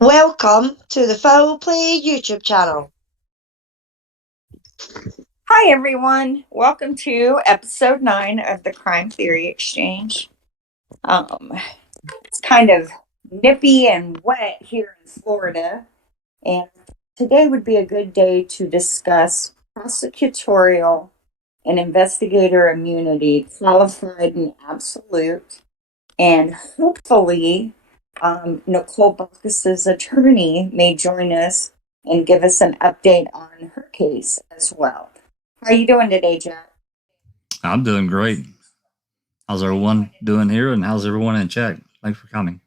Welcome to the Foul Play YouTube channel. Hi, everyone. Welcome to episode 9 of the Crime Theory Exchange. It's kind of nippy and wet here in Florida, and today would be a good day to discuss prosecutorial and investigator immunity, qualified and absolute, and hopefully Nicole Baukus's attorney may join us and give us an update on her case as well. How are you doing today, Jack? I'm doing great. How's everyone doing here, and how's everyone in chat? Thanks for coming.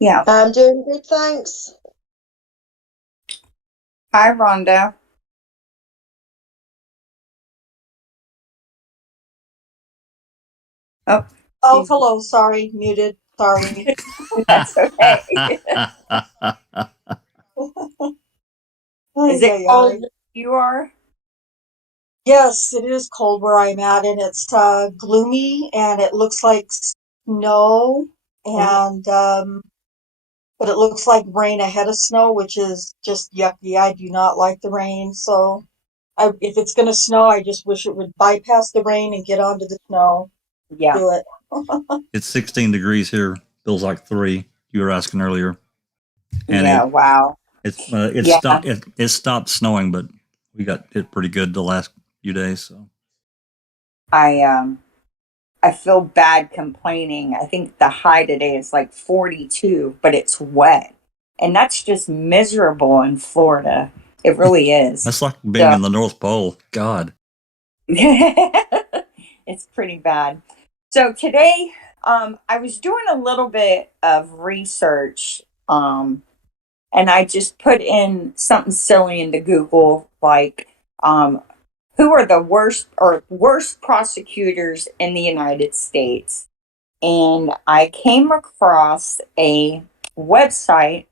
Yeah. I'm doing good, thanks. Hi, Rhonda. Oh, hello. Sorry, muted. Sorry. That's okay. Is it cold where you are? Yes, it is cold where I'm at, and it's gloomy, and it looks like snow, and but it looks like rain ahead of snow, which is just yucky. I do not like the rain, so if it's going to snow, I just wish it would bypass the rain and get onto the snow. Yeah. Do it. It's 16 degrees here. Feels like 3. You were asking earlier. And yeah, wow. It stopped snowing, but we got it pretty good the last few days. So I feel bad complaining. I think the high today is like 42, but it's wet, and that's just miserable in Florida. It really is. That's like being in the North Pole. God. It's pretty bad. So today, I was doing a little bit of research, and I just put in something silly into Google, like, who are the worst prosecutors in the United States? And I came across a website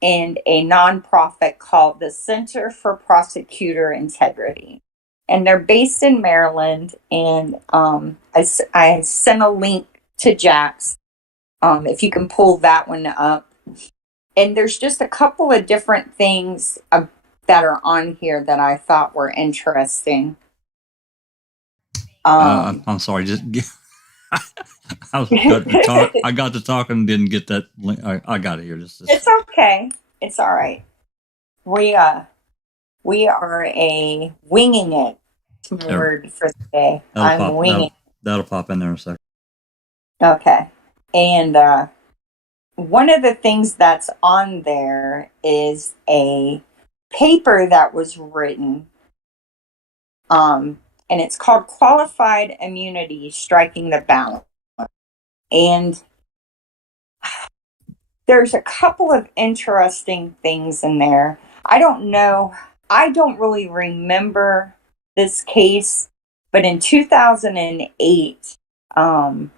and a nonprofit called the Center for Prosecutor Integrity. And they're based in Maryland. And I sent a link to Jack's, if you can pull that one up. And there's just a couple of different things that are on here that I thought were interesting. I'm sorry. Just I got to talk and didn't get that link. I got it here. It's okay. It's all right. We are a winging it word for the day. I'm winging. That'll pop in there in a second. Okay. And one of the things that's on there is a paper that was written, and it's called Qualified Immunity Striking the Balance. And there's a couple of interesting things in there. I don't really remember this case, but in 2008, an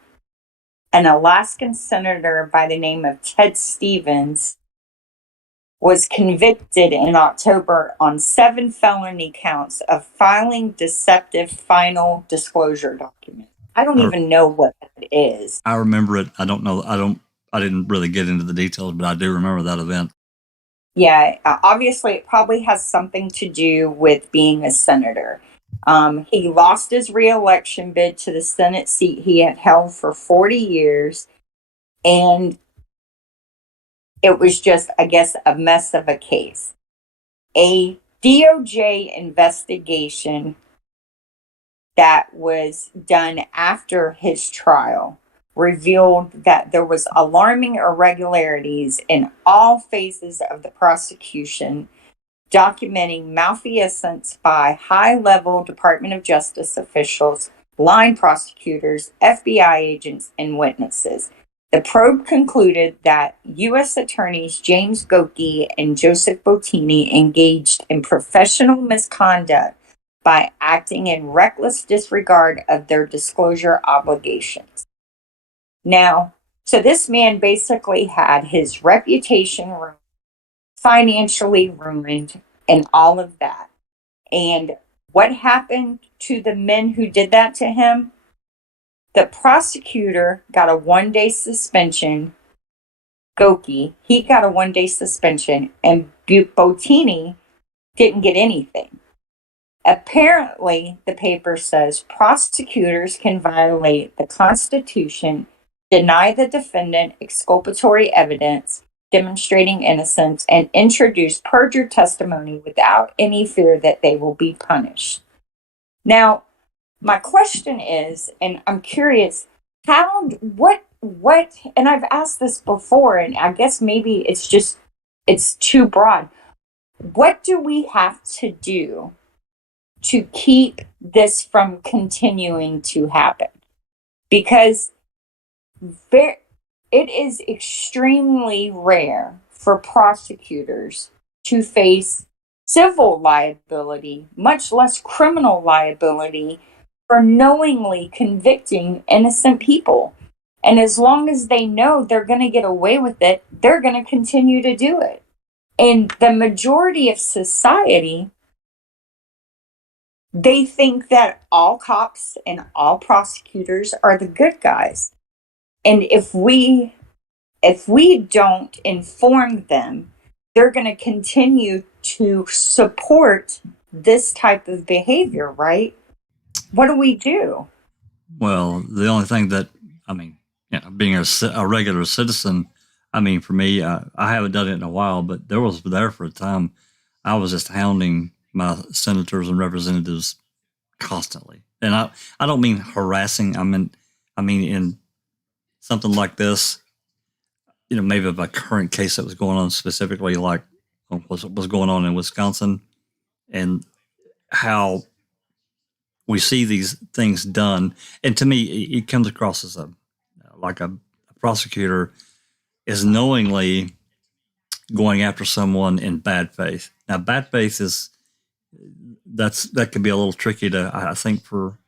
Alaskan senator by the name of Ted Stevens was convicted in October on 7 felony counts of filing deceptive final disclosure documents. I don't even know what that is. I remember it. I don't know. I didn't really get into the details, but I do remember that event. Yeah, obviously it probably has something to do with being a senator. He lost his re-election bid to the Senate seat he had held for 40 years, and it was just, I guess, a mess of a case. A DOJ investigation that was done after his trial revealed that there was alarming irregularities in all phases of the prosecution, documenting malfeasance by high-level Department of Justice officials, line prosecutors, FBI agents, and witnesses. The probe concluded that U.S. attorneys James Goki and Joseph Bottini engaged in professional misconduct by acting in reckless disregard of their disclosure obligations. Now, so this man basically had his reputation ruined, financially ruined, and all of that. And what happened to the men who did that to him? The prosecutor got a 1-day suspension Goki, he got a 1-day suspension, and Bottini didn't get anything. Apparently, the paper says prosecutors can violate the Constitution, deny the defendant exculpatory evidence demonstrating innocence, and introduce perjured testimony without any fear that they will be punished. Now, my question is, and I'm curious, what, and I've asked this before, and I guess maybe it's too broad. What do we have to do to keep this from continuing to happen? Because it is extremely rare for prosecutors to face civil liability, much less criminal liability, for knowingly convicting innocent people. And as long as they know they're going to get away with it, they're going to continue to do it. And the majority of society, they think that all cops and all prosecutors are the good guys. And if we don't inform them, they're going to continue to support this type of behavior, right? What do we do? Well, the only thing that, being a regular citizen, for me, I haven't done it in a while, but there for a time, I was just hounding my senators and representatives constantly. And I don't mean harassing. I mean in something like this, maybe of a current case that was going on specifically, like was going on in Wisconsin, and how we see these things done. And to me, it comes across as a prosecutor is knowingly going after someone in bad faith. Now, bad faith that could be a little tricky I think, for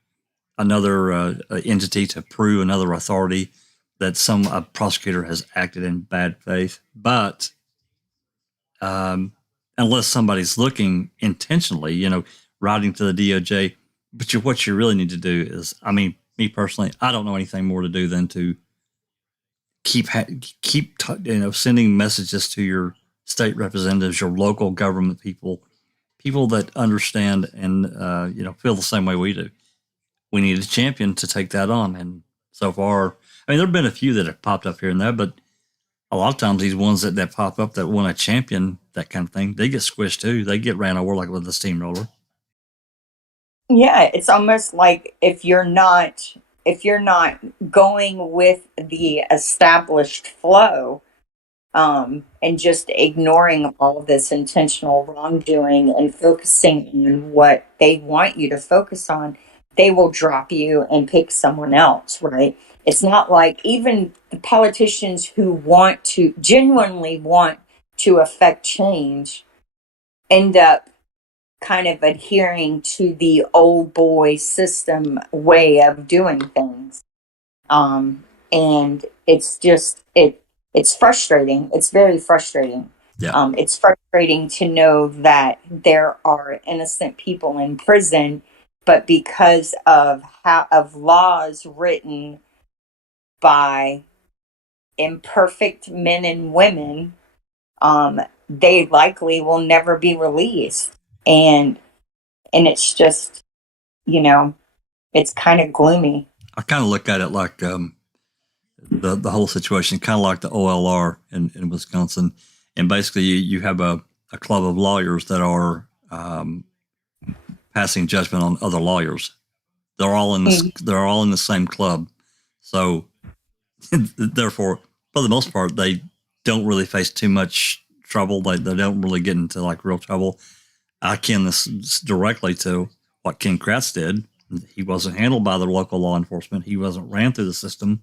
another entity to prove, another authority, that a prosecutor has acted in bad faith. But unless somebody's looking intentionally, writing to the DOJ, but what you really need to do is, me personally, I don't know anything more to do than to keep sending messages to your state representatives, your local government people that understand and feel the same way we do. We need a champion to take that on, and so far, there have been a few that have popped up here and there, but a lot of times these ones that pop up that want a champion, that kind of thing, they get squished too. They get ran over like with a steamroller. Yeah, it's almost like if you're not going with the established flow, and just ignoring all this intentional wrongdoing and focusing on what they want you to focus on, they will drop you and pick someone else, right? It's not like even the politicians who genuinely want to affect change end up kind of adhering to the old boy system way of doing things. And it's just, it's frustrating. It's very frustrating. Yeah. It's frustrating to know that there are innocent people in prison, but because of laws written by imperfect men and women, they likely will never be released. And it's just, it's kind of gloomy. I kind of look at it like the whole situation, kind of like the OLR in Wisconsin. And basically you have a club of lawyers that are passing judgment on other lawyers. They're all in they're all in the same club. So therefore, for the most part, they don't really face too much trouble. They don't really get into like real trouble. I ken this directly to what Ken Kratz did. He wasn't handled by the local law enforcement. He wasn't ran through the system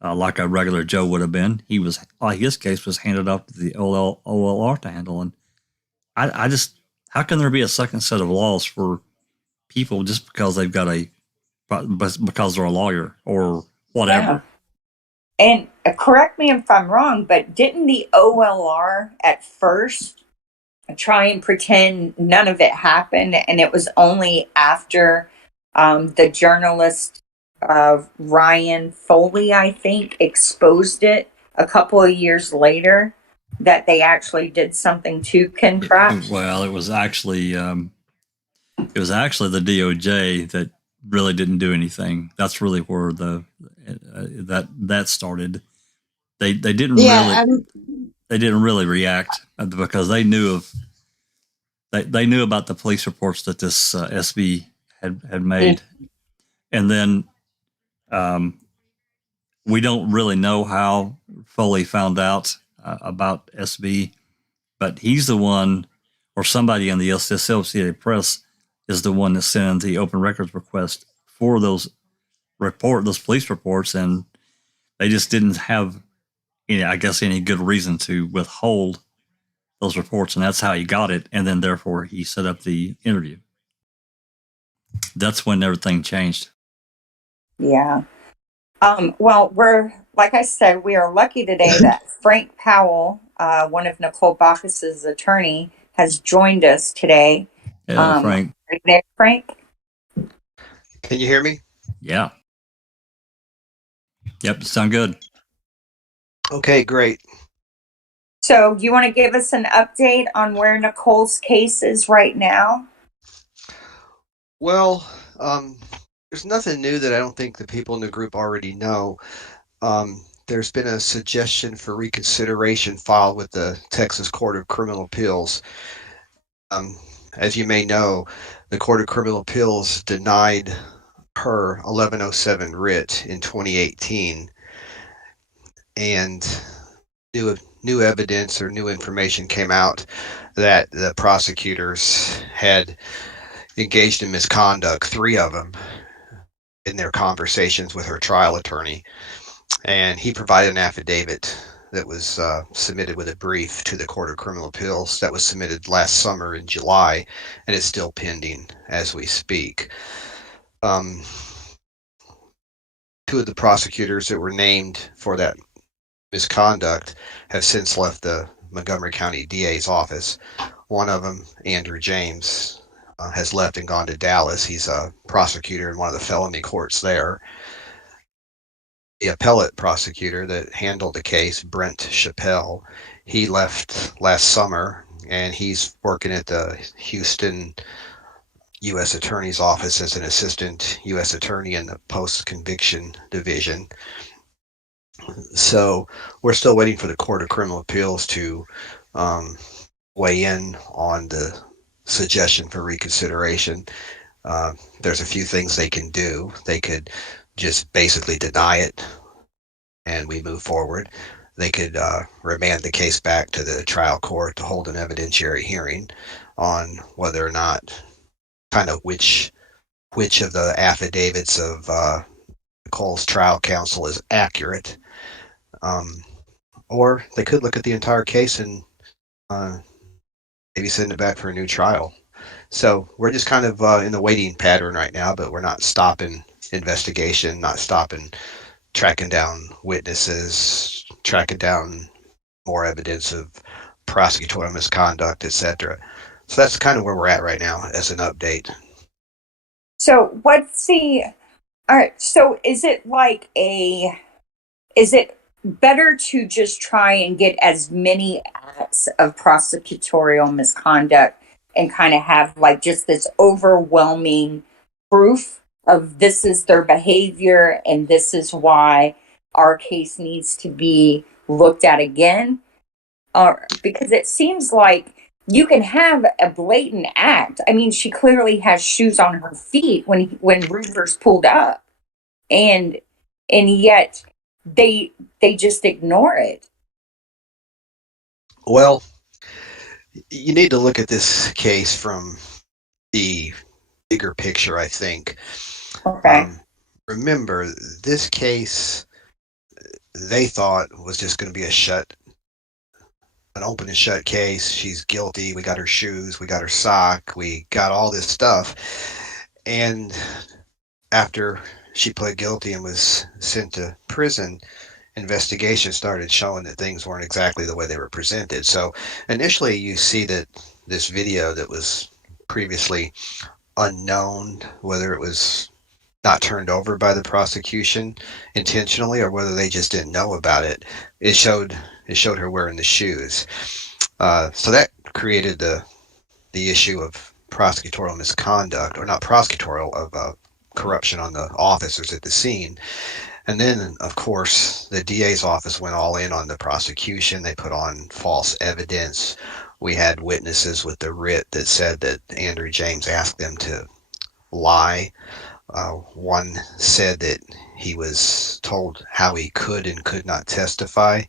like a regular Joe would have been. His case was handed off to the OLR to handle. And I just, how can there be a second set of laws for people just because they've got because they're a lawyer or whatever? Yeah. And correct me if I'm wrong, but didn't the OLR at first try and pretend none of it happened, and it was only after the journalist Ryan Foley, I think, exposed it, a couple of years later that they actually did something to contract? Well, it was actually the DOJ that really didn't do anything. That's really where that started. They didn't really react because they knew about the police reports that this SB had made, and then we don't really know how Foley found out about SB, but he's the one, or somebody in the Associated Press is the one that sent in the open records request for those police reports, and they just didn't have any good reason to withhold those reports, and that's how he got it, and then therefore he set up the interview. That's when everything changed. Yeah. Well, like I said, we are lucky today that Frank Powell, one of Nicole Baukis's attorney, has joined us today. Yeah, Frank. Are you there, Frank? Can you hear me? Yeah. Yep, sound good. Okay, great. So, you want to give us an update on where Nicole's case is right now? Well, there's nothing new that I don't think the people in the group already know. There's been a suggestion for reconsideration filed with the Texas Court of Criminal Appeals. As you may know, the Court of Criminal Appeals denied her 1107 writ in 2018, and new evidence or new information came out that the prosecutors had engaged in misconduct, 3 of them, in their conversations with her trial attorney. And he provided an affidavit that was submitted with a brief to the Court of Criminal Appeals that was submitted last summer in July, and it's still pending as we speak. 2 of the prosecutors that were named for that misconduct have since left the Montgomery County DA's office. One of them, Andrew James, has left and gone to Dallas. He's a prosecutor in one of the felony courts there. The appellate prosecutor that handled the case, Brent Chappelle, he left last summer, and he's working at the Houston U.S. Attorney's Office as an assistant U.S. attorney in the post-conviction division. So we're still waiting for the Court of Criminal Appeals to weigh in on the suggestion for reconsideration. There's a few things they can do. They could just basically deny it and we move forward. They could remand the case back to the trial court to hold an evidentiary hearing on whether or not which of the affidavits of Nicole's trial counsel is accurate. Or they could look at the entire case and maybe send it back for a new trial. So we're just kind of in the waiting pattern right now, but we're not stopping investigation, not stopping tracking down witnesses, tracking down more evidence of prosecutorial misconduct, etc. So that's kind of where we're at right now as an update. So all right, so is it better to just try and get as many acts of prosecutorial misconduct and kind of have just this overwhelming proof of this is their behavior and this is why our case needs to be looked at again? Because it seems like you can have a blatant act. I mean, she clearly has shoes on her feet when Reavers pulled up, and yet they just ignore it. Well, you need to look at this case from the bigger picture, I think. Okay. Remember, this case, they thought was just going to be an open and shut case. She's guilty. We got her shoes. We got her sock. We got all this stuff. And after she pled guilty and was sent to prison, investigation started showing that things weren't exactly the way they were presented. So initially you see that this video that was previously unknown, whether it was not turned over by the prosecution intentionally, or whether they just didn't know about it. It showed her wearing the shoes. So that created the issue of prosecutorial misconduct, or not prosecutorial, of corruption on the officers at the scene. And then, of course, the DA's office went all in on the prosecution. They put on false evidence. We had witnesses with the writ that said that Andrew James asked them to lie. One said that he was told how he could and could not testify.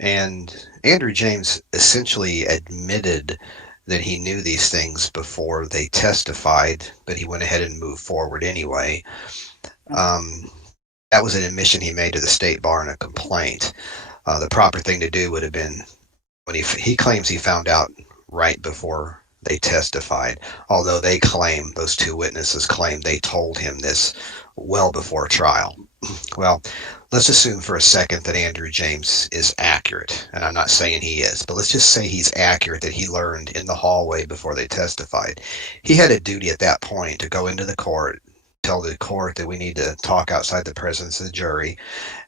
And Andrew James essentially admitted that he knew these things before they testified, but he went ahead and moved forward anyway. That was an admission he made to the state bar in a complaint. The proper thing to do would have been, when he claims he found out right before they testified, although those two witnesses claim they told him this well before trial. Well, let's assume for a second that Andrew James is accurate, and I'm not saying he is, but let's just say he's accurate, that he learned in the hallway before they testified. He had a duty at that point to go into the court, tell the court that we need to talk outside the presence of the jury,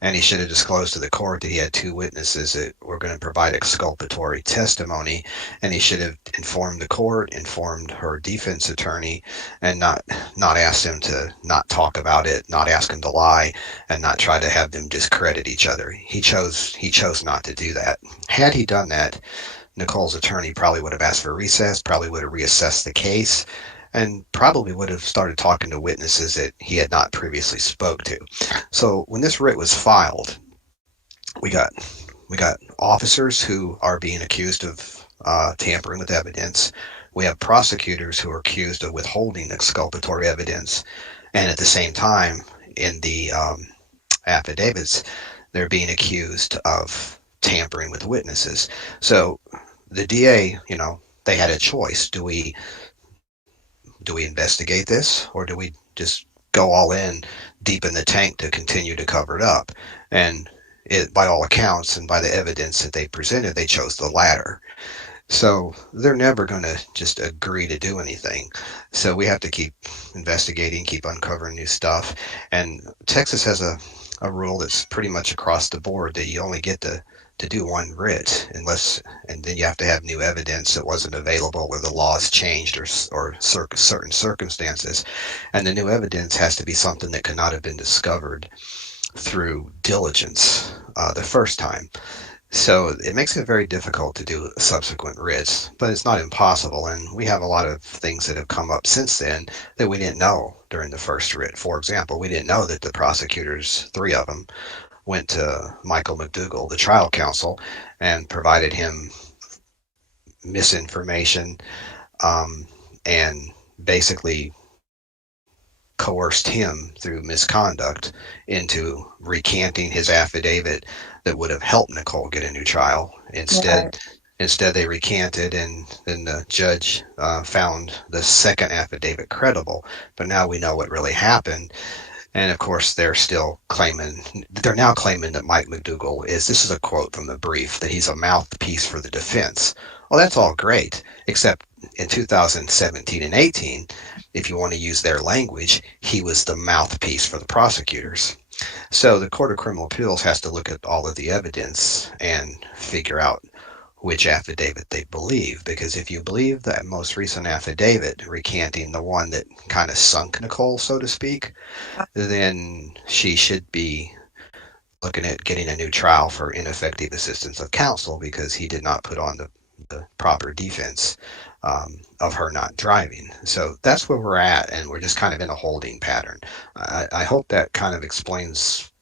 and he should have disclosed to the court that he had two witnesses that were going to provide exculpatory testimony, and he should have informed the court, informed her defense attorney, and not asked them to not talk about it, not ask them to lie, and not try to have them discredit each other. He chose not to do that. Had he done that, Nicole's attorney probably would have asked for a recess, probably would have reassessed the case, and probably would have started talking to witnesses that he had not previously spoke to. So when this writ was filed, we got officers who are being accused of tampering with evidence. We have prosecutors who are accused of withholding exculpatory evidence, and at the same time, in the affidavits, they're being accused of tampering with witnesses. So the DA, they had a choice. Do we investigate this, or do we just go all in deep in the tank to continue to cover it up? And by all accounts and by the evidence that they presented, they chose the latter. So they're never going to just agree to do anything. So we have to keep investigating, keep uncovering new stuff. And Texas has a rule that's pretty much across the board, that you only get to do one writ and then you have to have new evidence that wasn't available, or the laws changed, or certain circumstances. And the new evidence has to be something that could not have been discovered through diligence the first time. So it makes it very difficult to do subsequent writs, but it's not impossible. And we have a lot of things that have come up since then that we didn't know during the first writ. For example, we didn't know that the prosecutors, 3 of them, went to Michael McDougal, the trial counsel, and provided him misinformation, and basically coerced him through misconduct into recanting his affidavit that would have helped Nicole get a new trial. Instead, they recanted, and then the judge found the second affidavit credible. But now we know what really happened. And of course, they're now claiming that Mike McDougal this is a quote from the brief, that he's a mouthpiece for the defense. Well, that's all great, except in 2017 and 18, if you want to use their language, he was the mouthpiece for the prosecutors. So the Court of Criminal Appeals has to look at all of the evidence and figure out which affidavit they believe, because if you believe that most recent affidavit recanting the one that kind of sunk Nicole, so to speak, then she should be looking at getting a new trial for ineffective assistance of counsel, because he did not put on the proper defense of her not driving. So that's where we're at, and we're just kind of in a holding pattern. I hope that kind of explains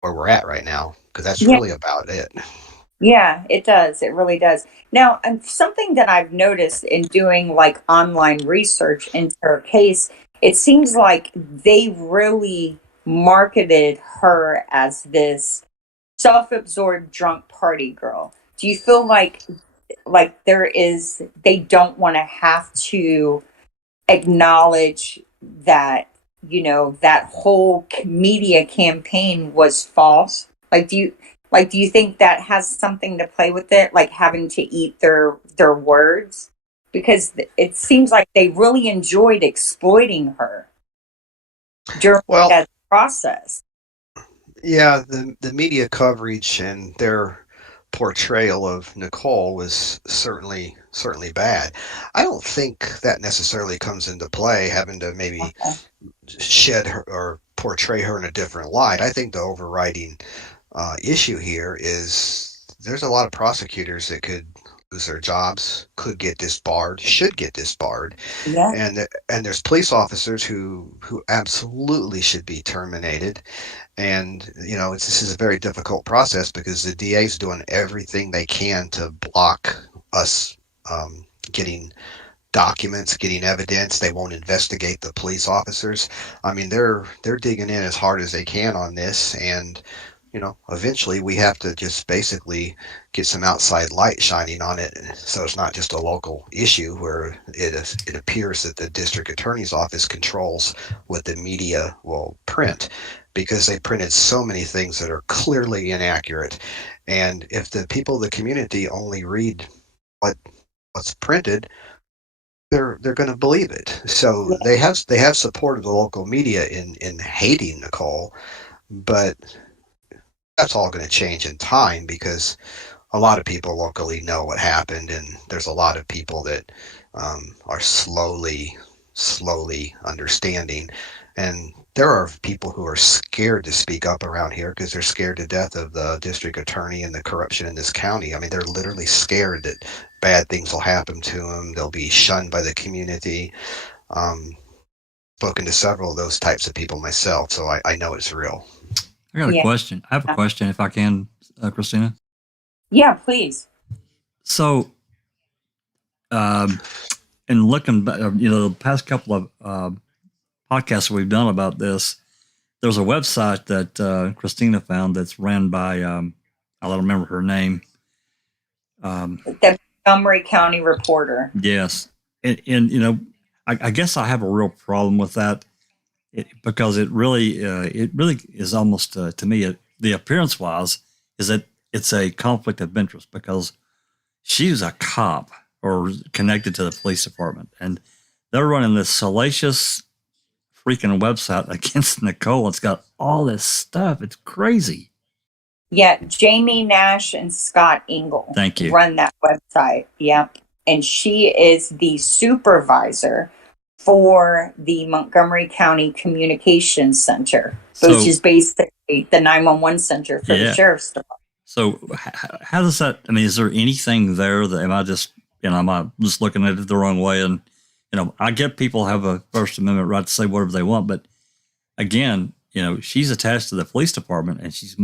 where we're at right now, because that's really about it. Yeah, it does. It really does. Now, something that I've noticed in doing like online research into her case, it seems like they really marketed her as this self-absorbed drunk party girl. Do you feel like they don't want to have to acknowledge that, that whole media campaign was false? Do you think that has something to play with it, like having to eat their words? Because it seems like they really enjoyed exploiting her. during Well, that process. yeah, the media coverage and their portrayal of Nicole was certainly bad. I don't think that necessarily comes into play, having to maybe shed her or portray her in a different light. I think the overriding issue here is there's a lot of prosecutors that could lose their jobs, could get disbarred, should get disbarred, Yeah. and there's police officers who absolutely should be terminated. And this is a very difficult process because the DA is doing everything they can to block us getting documents, getting evidence. They won't investigate the police officers. I mean, they're digging in as hard as they can on this, and eventually we have to just basically get some outside light shining on it, so it's not just a local issue where it appears that the district attorney's office controls what the media will print, because they printed so many things that are clearly inaccurate. And if the people of the community only read what's printed, they're going to believe it. So they have supported the local media in hating Nicole, but that's all going to change in time because a lot of people locally know what happened, and there's a lot of people that are slowly understanding. And there are people who are scared to speak up around here because they're scared to death of the district attorney and the corruption in this county. I mean, they're literally scared that bad things will happen to them. They'll be shunned by the community. Spoken to several of those types of people myself, so I know it's real. I got a question. I have a question, if I can, Christina. Yeah, please. So, in looking back, the past couple of podcasts we've done about this, there's a website that Christina found that's ran by, I don't remember her name. The Montgomery County Reporter. Yes. And I guess I have a real problem with that because it really is almost, to me, the appearance wise, is that it's a conflict of interest because she's a cop or connected to the police department, and they're running this salacious freaking website against Nicole. It's got all this stuff. It's crazy. Yeah, Jamie Nash and Scott Engel. Thank you. Run that website. Yep. And she is the supervisor for the Montgomery County Communications Center, which is basically the 911 center for the sheriff's department. So how does that, I mean, is there anything there that, am I just looking at it the wrong way? And, I get people have a First Amendment right to say whatever they want, but again, she's attached to the police department and she's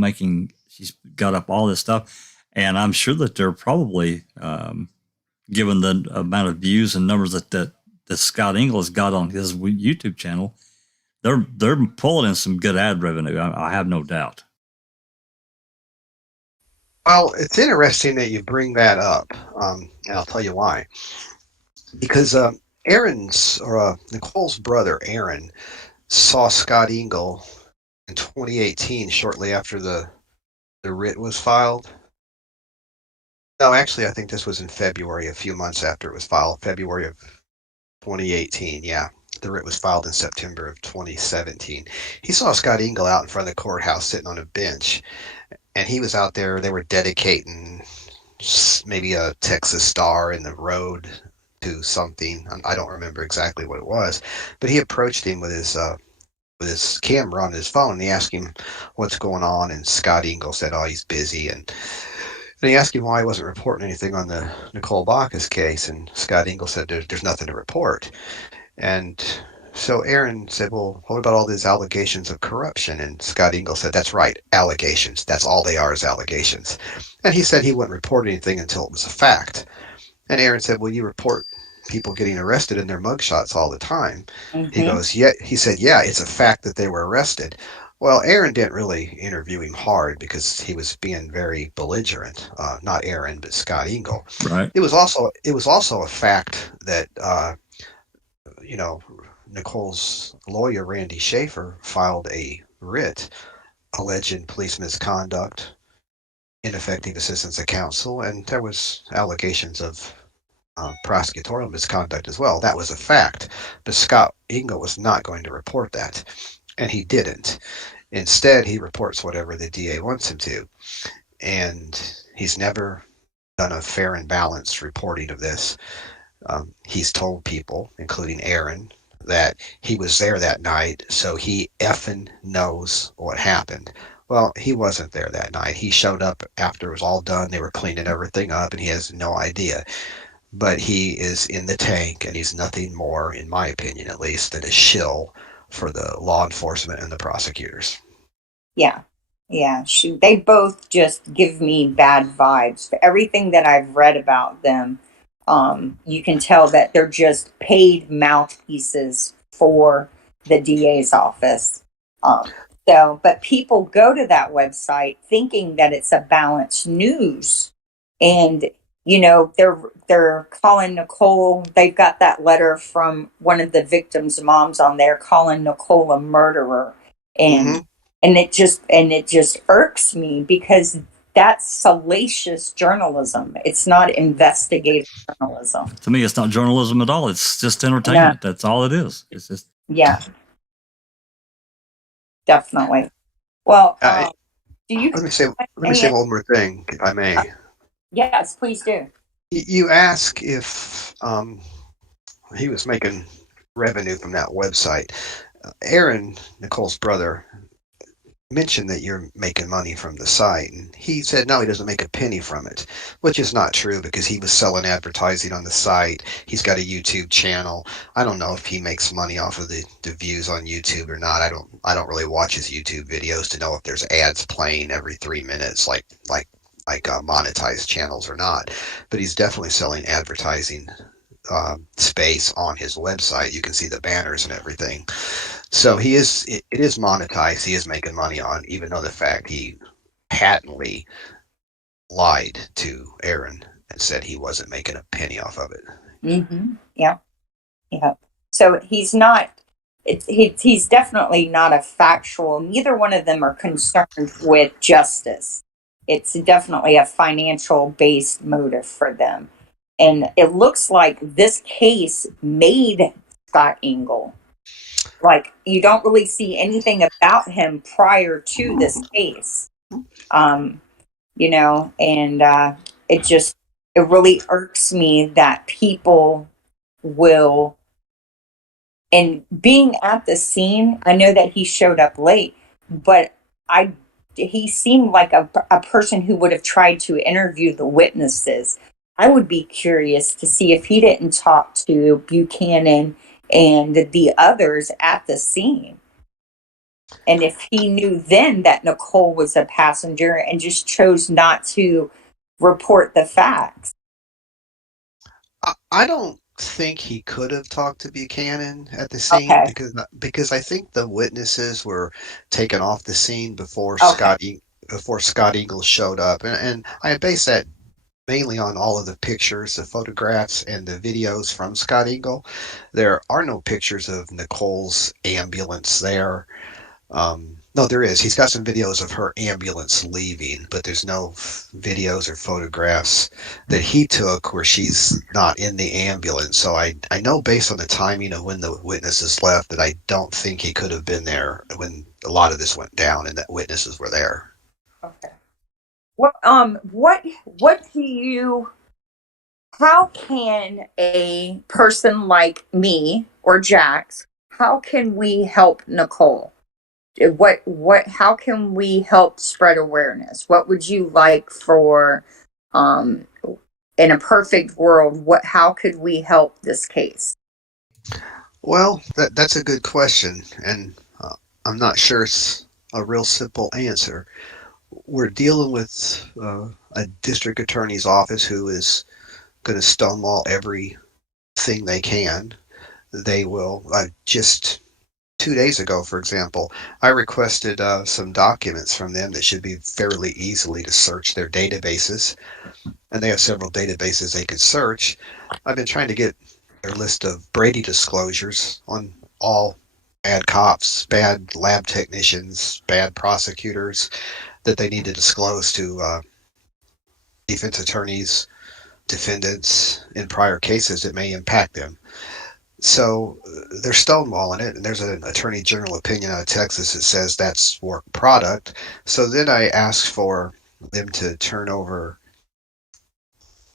got up all this stuff. And I'm sure that they're probably, given the amount of views and numbers that Scott Engel has got on his YouTube channel, they're pulling in some good ad revenue. I have no doubt. Well, it's interesting that you bring that up, and I'll tell you why. Because Nicole's brother, Aaron, saw Scott Engel in 2018, shortly after the writ was filed. No, actually, I think this was in February, a few months after it was filed, February of 2018, yeah. The writ was filed in September of 2017. He saw Scott Engel out in front of the courthouse sitting on a bench, and he was out there. They were dedicating maybe a Texas Star in the road to something. I don't remember exactly what it was, but he approached him with his camera on his phone, and he asked him what's going on, and Scott Engel said, oh, he's busy, and he asked him why he wasn't reporting anything on the Nicole Baukus case, and Scott Engel said there's nothing to report. And so Aaron said, well, what about all these allegations of corruption? And Scott Engel said, that's right, allegations. That's all they are, is allegations. And he said he wouldn't report anything until it was a fact. And Aaron said, well, you report people getting arrested in their mugshots all the time. Mm-hmm. He goes, yeah. He said, yeah, it's a fact that they were arrested. Well, Aaron didn't really interview him hard because he was being very belligerent. Not Aaron, but Scott Engel. Right. It was also a fact that Nicole's lawyer, Randy Schaefer, filed a writ alleging police misconduct, ineffective assistance of counsel, and there was allegations of prosecutorial misconduct as well. That was a fact, but Scott Engel was not going to report that. and he didn't. Instead, he reports whatever the DA wants him to, and he's never done a fair and balanced reporting of this. He's told people, including Aaron, that he was there that night, so he effing knows what happened. Well, he wasn't there that night. He showed up after it was all done. They were cleaning everything up, and he has no idea. But he is in the tank, and he's nothing more, in my opinion at least, than a shill for the law enforcement and the prosecutors. Yeah. Yeah. They both just give me bad vibes. For everything that I've read about them, you can tell that they're just paid mouthpieces for the DA's office. But people go to that website thinking that it's a balanced news, and they're calling Nicole. They've got that letter from one of the victims' moms on there calling Nicole a murderer, and it just irks me because that's salacious journalism. It's not investigative journalism. To me, it's not journalism at all. It's just entertainment. No. That's all it is. It's just definitely. Well, do you? Let me say one more thing, if I may. Yes, please do. You ask if he was making revenue from that website. Aaron, Nicole's brother, mentioned that you're making money from the site, and he said no, he doesn't make a penny from it, which is not true because he was selling advertising on the site. He's got a YouTube channel. I don't know if he makes money off of the views on YouTube or not. I don't really watch his YouTube videos to know if there's ads playing every 3 minutes like monetized channels or not, but he's definitely selling advertising space on his website. You can see the banners and everything. So it is monetized. He is making money on, even though the fact he patently lied to Aaron and said he wasn't making a penny off of it. Mm-hmm. Yeah. So he's not. He's definitely not a factual. Neither one of them are concerned with justice. It's definitely a financial based motive for them. And it looks like this case made Scott Engel. Like, you don't really see anything about him prior to this case. And it really irks me that people will, and being at the scene, I know that he showed up late, but he seemed like a person who would have tried to interview the witnesses. I would be curious to see if he didn't talk to Buchanan and the others at the scene. And if he knew then that Nicole was a passenger and just chose not to report the facts. I don't think he could have talked to Buchanan at the scene because I think the witnesses were taken off the scene before Scott Engel showed up, and I base that mainly on all of the pictures, the photographs, and the videos from Scott Engel. There are no pictures of Nicole's ambulance there. No, there is. He's got some videos of her ambulance leaving, but there's no videos or photographs that he took where she's not in the ambulance. So I know based on the timing of when the witnesses left that I don't think he could have been there when a lot of this went down and that witnesses were there. Okay. How can a person like me or Jax, how can we help Nicole? How can we help spread awareness? What would you like for, in a perfect world, how could we help this case? Well, that's a good question, and I'm not sure it's a real simple answer. We're dealing with a district attorney's office who is going to stonewall everything they can. They will. Just 2 days ago, for example, I requested some documents from them that should be fairly easily to search their databases, and they have several databases they could search. I've been trying to get their list of Brady disclosures on all bad cops, bad lab technicians, bad prosecutors that they need to disclose to defense attorneys, defendants in prior cases that may impact them. So they're stonewalling it, and there's an attorney general opinion out of Texas that says that's work product. So then I asked for them to turn over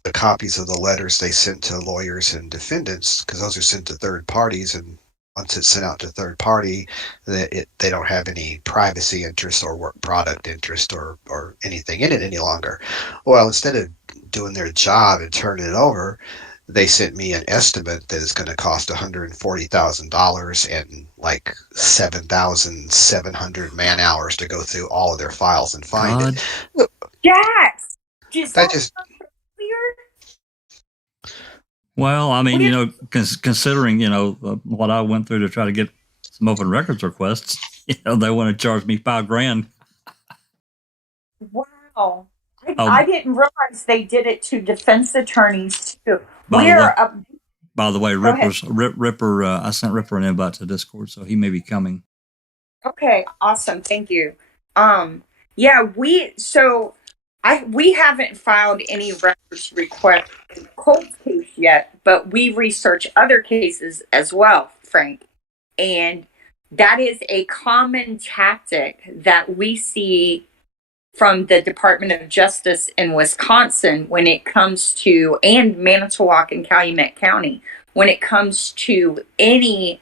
the copies of the letters they sent to lawyers and defendants, because those are sent to third parties, and once it's sent out to third party, they don't have any privacy interest or work product interest or anything in it any longer. Well, instead of doing their job and turning it over, they sent me an estimate that is going to cost $140,000 and like 7,700 man hours to go through all of their files and find God. it. Jax, does That that just sound familiar? Well, I mean, considering, what I went through to try to get some open records requests, they want to charge me $5,000. Wow. I didn't realize they did it to defense attorneys too. By the way, Ripper, I sent Ripper an invite to Discord, so he may be coming. Okay, awesome. Thank you. We haven't filed any records request in Nicole's case yet, but we research other cases as well, Frank. And that is a common tactic that we see from the Department of Justice in Wisconsin when it comes to, and Manitowoc and Calumet County, when it comes to any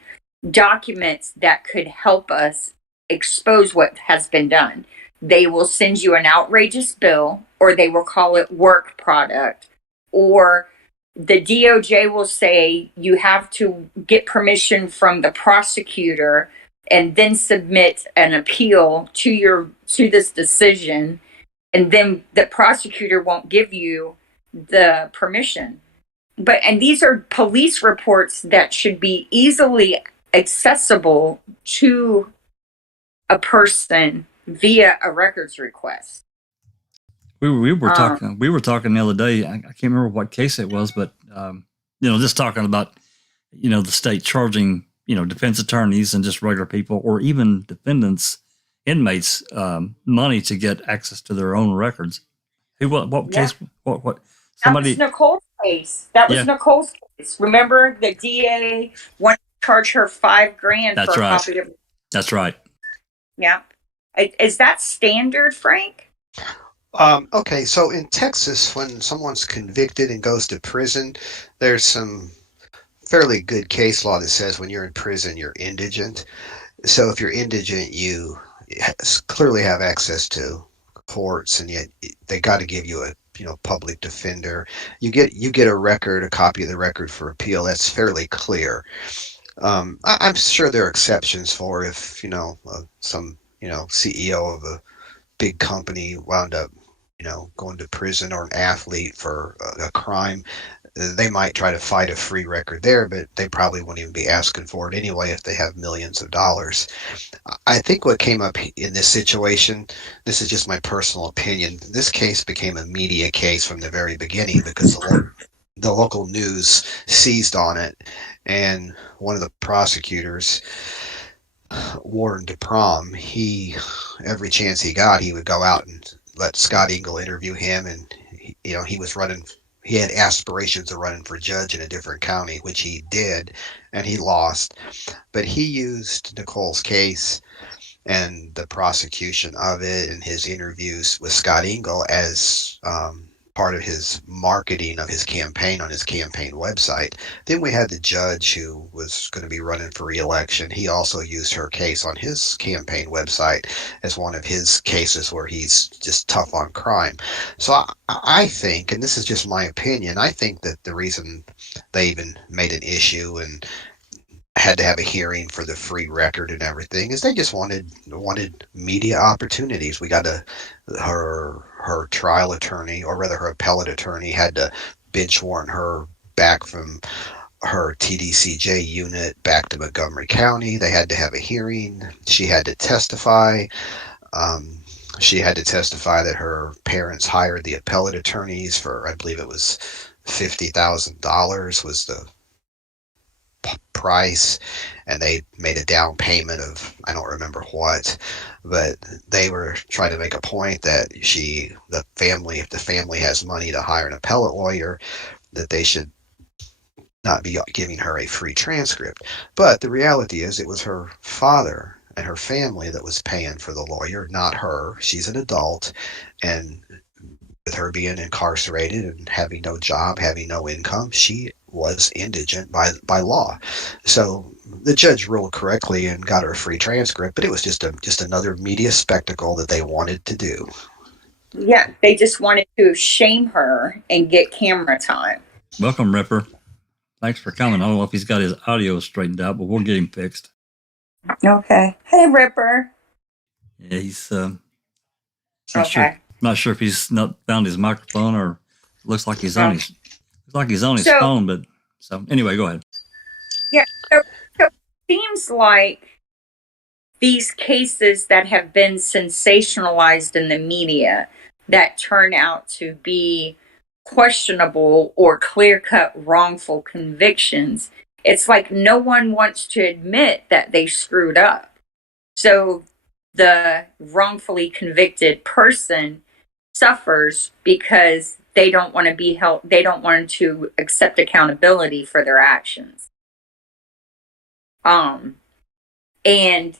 documents that could help us expose what has been done. They will send you an outrageous bill, or they will call it work product, or the DOJ will say you have to get permission from the prosecutor and then submit an appeal to this decision, and then the prosecutor won't give you the permission. And these are police reports that should be easily accessible to a person via a records request. We were talking the other day. I can't remember what case it was, but just talking about the state charging defense attorneys and just regular people, or even defendants, inmates, money to get access to their own records. What case? What? Somebody. That was Nicole's case. Nicole's case. Remember, the DA wanted to charge her $5,000 That's for a right. copy of. That's right. Yeah. Is that standard, Frank? Okay, so in Texas, when someone's convicted and goes to prison, there's some fairly good case law that says when you're in prison, you're indigent. So if you're indigent, you clearly have access to courts, and yet they got to give you a public defender. You get a copy of the record for appeal. That's fairly clear. I'm sure there are exceptions for if some CEO of a big company wound up going to prison, or an athlete for a crime. They might try to fight a free record there, but they probably wouldn't even be asking for it anyway if they have millions of dollars. I think what came up in this situation, this is just my personal opinion, this case became a media case from the very beginning because the local news seized on it, and one of the prosecutors, Warren DeProm, every chance he got, he would go out and let Scott Engel interview him, and he had aspirations of running for judge in a different county, which he did, and he lost. But he used Nicole's case and the prosecution of it and his interviews with Scott Engel as part of his marketing of his campaign on his campaign website. Then we had the judge who was going to be running for re-election. He also used her case on his campaign website as one of his cases where he's just tough on crime. So I think, and this is just my opinion, I think that the reason they even made an issue and had to have a hearing for the free record and everything is they just wanted media opportunities. We got her trial attorney, or rather her appellate attorney, had to bench warrant her back from her TDCJ unit back to Montgomery County. They had to have a hearing. She had to testify. She had to testify that her parents hired the appellate attorneys for, I believe it was $50,000 was the price, and they made a down payment of, I don't remember what, but they were trying to make a point that if the family has money to hire an appellate lawyer, that they should not be giving her a free transcript. But the reality is it was her father and her family that was paying for the lawyer, not her. She's an adult, and with her being incarcerated and having no job, having no income, she was indigent by law. So the judge ruled correctly and got her a free transcript, but it was just another media spectacle that they wanted to do. Yeah, they just wanted to shame her and get camera time. Welcome, Ripper. Thanks for coming. I don't know if he's got his audio straightened out, but we'll get him fixed. Okay. Hey, Ripper. Yeah, he's not sure if he's not found his microphone or looks like he's on his phone. But so anyway, go ahead. Yeah. So it seems like these cases that have been sensationalized in the media that turn out to be questionable or clear-cut wrongful convictions, it's like no one wants to admit that they screwed up. So the wrongfully convicted person suffers because they don't want to be held, they don't want to accept accountability for their actions. And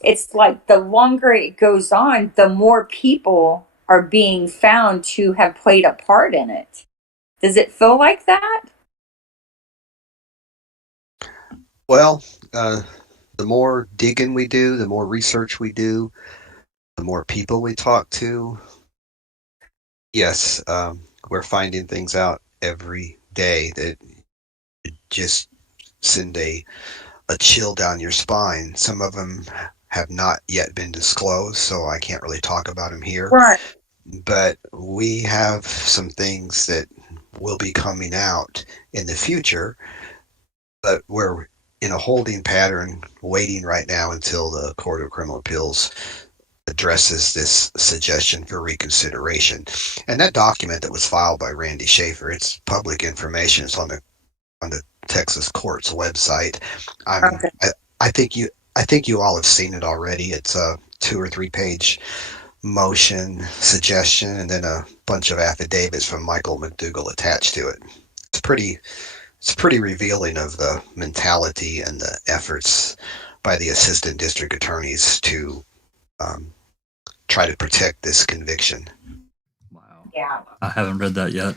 it's like the longer it goes on, the more people are being found to have played a part in it. Does it feel like that? Well, the more digging we do, the more research we do, the more people we talk to. Yes, we're finding things out every day that just send a chill down your spine. Some of them have not yet been disclosed, so I can't really talk about them here. Right. But we have some things that will be coming out in the future, but we're in a holding pattern, waiting right now until the Court of Criminal Appeals addresses this suggestion for reconsideration. And that document that was filed by Randy Schaefer, it's public information. It's on the Texas court's website. Okay. I think you all have seen it already. It's a 2 or 3 page motion suggestion, and then a bunch of affidavits from Michael McDougall attached to it. It's pretty revealing of the mentality and the efforts by the assistant district attorneys to try to protect this conviction. Wow. Yeah. I haven't read that yet.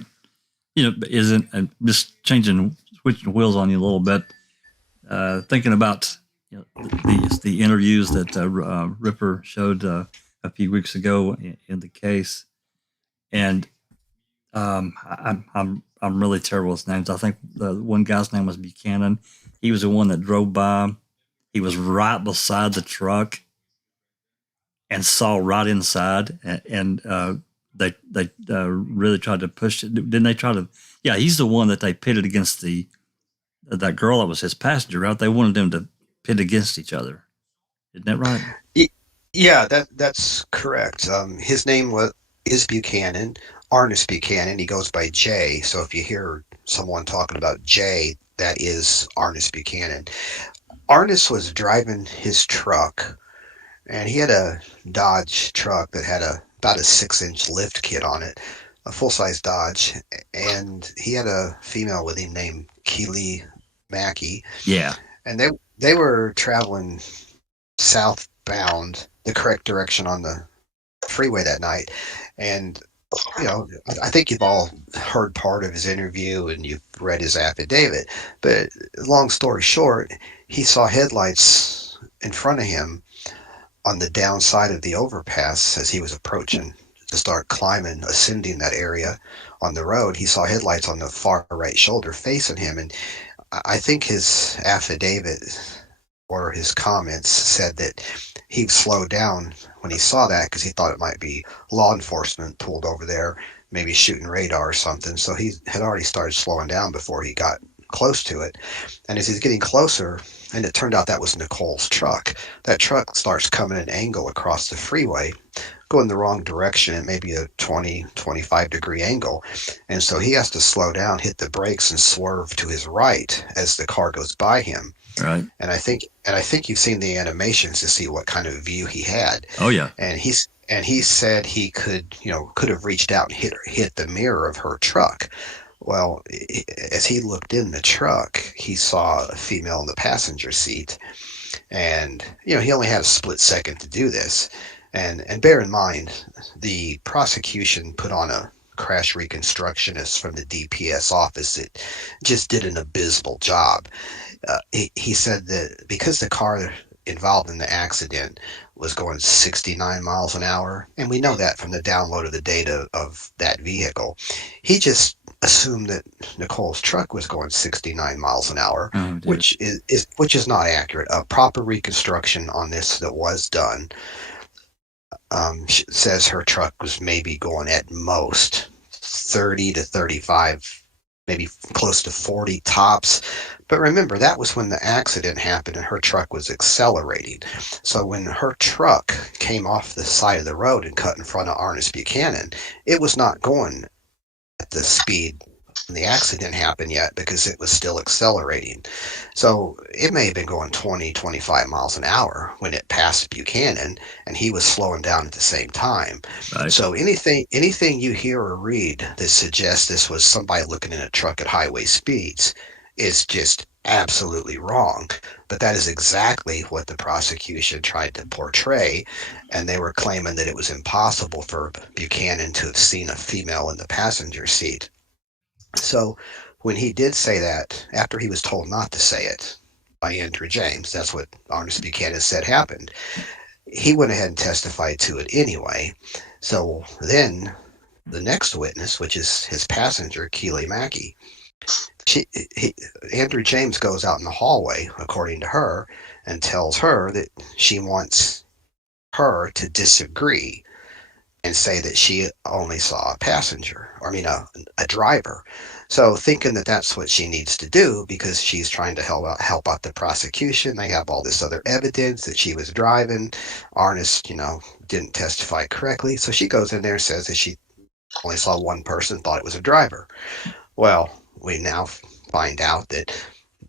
Just switching wheels on you a little bit. Thinking about the interviews that Ripper showed a few weeks ago in the case, and I'm really terrible with names. I think the one guy's name was Buchanan. He was the one that drove by. He was right beside the truck and saw right inside, and they really tried to push it. Didn't they try to? Yeah, he's the one that they pitted against that girl that was his passenger, right? They wanted them to pit against each other. Isn't that right? Yeah, that's correct. His name is Buchanan, Arnis Buchanan. He goes by Jay. So if you hear someone talking about Jay, that is Arnis Buchanan. Arnis was driving his truck, and he had a Dodge truck that had about a 6-inch lift kit on it, a full-size Dodge, and he had a female with him named Keely Mackey. Yeah. And they were traveling southbound, the correct direction on the freeway that night. And, I think you've all heard part of his interview and you've read his affidavit. But long story short, he saw headlights in front of him on the downside of the overpass as he was approaching to start ascending that area on the road. He saw headlights on the far right shoulder facing him. And I think his affidavit or his comments said that he slowed down when he saw that because he thought it might be law enforcement pulled over there, maybe shooting radar or something. So he had already started slowing down before he got close to it. And as he's getting closer, and it turned out that was Nicole's truck, that truck starts coming at an angle across the freeway, going the wrong direction at maybe a 20, 25 degree angle. And so he has to slow down, hit the brakes, and swerve to his right as the car goes by him. Right. And I think you've seen the animations to see what kind of view he had. Oh yeah. And he said he could have reached out and hit the mirror of her truck. Well, as he looked in the truck, he saw a female in the passenger seat, and he only had a split second to do this. And bear in mind, the prosecution put on a crash reconstructionist from the DPS office that just did an abysmal job. He said that because the car involved in the accident was going 69 miles an hour, and we know that from the download of the data of that vehicle, he just assumed that Nicole's truck was going 69 miles an hour, which is not accurate. A proper reconstruction on this that was done says her truck was maybe going at most 30 to 35, maybe close to 40 tops. But remember, that was when the accident happened and her truck was accelerating. So when her truck came off the side of the road and cut in front of Ernest Buchanan, it was not going at the speed when the accident happened yet, because it was still accelerating. So it may have been going 20, 25 miles an hour when it passed Buchanan, and he was slowing down at the same time. Right. So anything you hear or read that suggests this was somebody looking in a truck at highway speeds is just absolutely wrong. But that is exactly what the prosecution tried to portray, and they were claiming that it was impossible for Buchanan to have seen a female in the passenger seat. So when he did say that, after he was told not to say it by Andrew James, that's what Ernest Buchanan said happened, he went ahead and testified to it anyway. So then the next witness, which is his passenger, Keely Mackey, Andrew James goes out in the hallway, according to her, and tells her that she wants her to disagree and say that she only saw a passenger, a driver. So thinking that that's what she needs to do, because she's trying to help out the prosecution. They have all this other evidence that she was driving. Ernest, didn't testify correctly. So she goes in there and says that she only saw one person, thought it was a driver. Well, we now find out that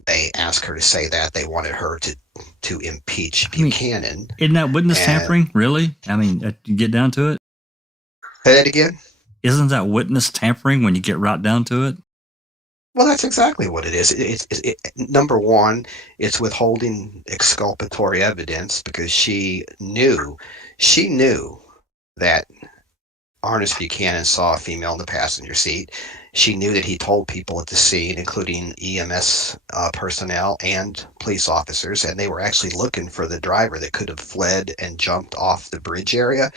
they asked her to say that. They wanted her to impeach Buchanan. Isn't that witness tampering, really? You get down to it? Say that again? Isn't that witness tampering when you get right down to it? Well, that's exactly what it is. Number one, it's withholding exculpatory evidence, because she knew that Ernest Buchanan saw a female in the passenger seat. She knew that he told people at the scene, including EMS personnel and police officers, and they were actually looking for the driver that could have fled and jumped off the bridge area.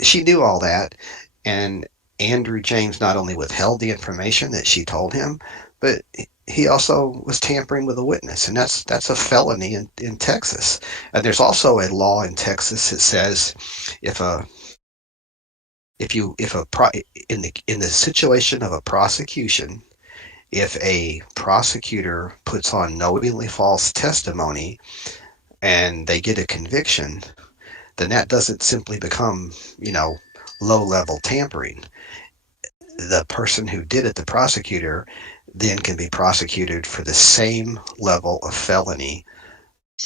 She knew all that, and Andrew James not only withheld the information that she told him, but he also was tampering with a witness, and that's a felony in Texas. And there's also a law in Texas that says in the situation of a prosecution, if a prosecutor puts on knowingly false testimony and they get a conviction, then that doesn't simply become, low-level tampering. The person who did it, the prosecutor, then can be prosecuted for the same level of felony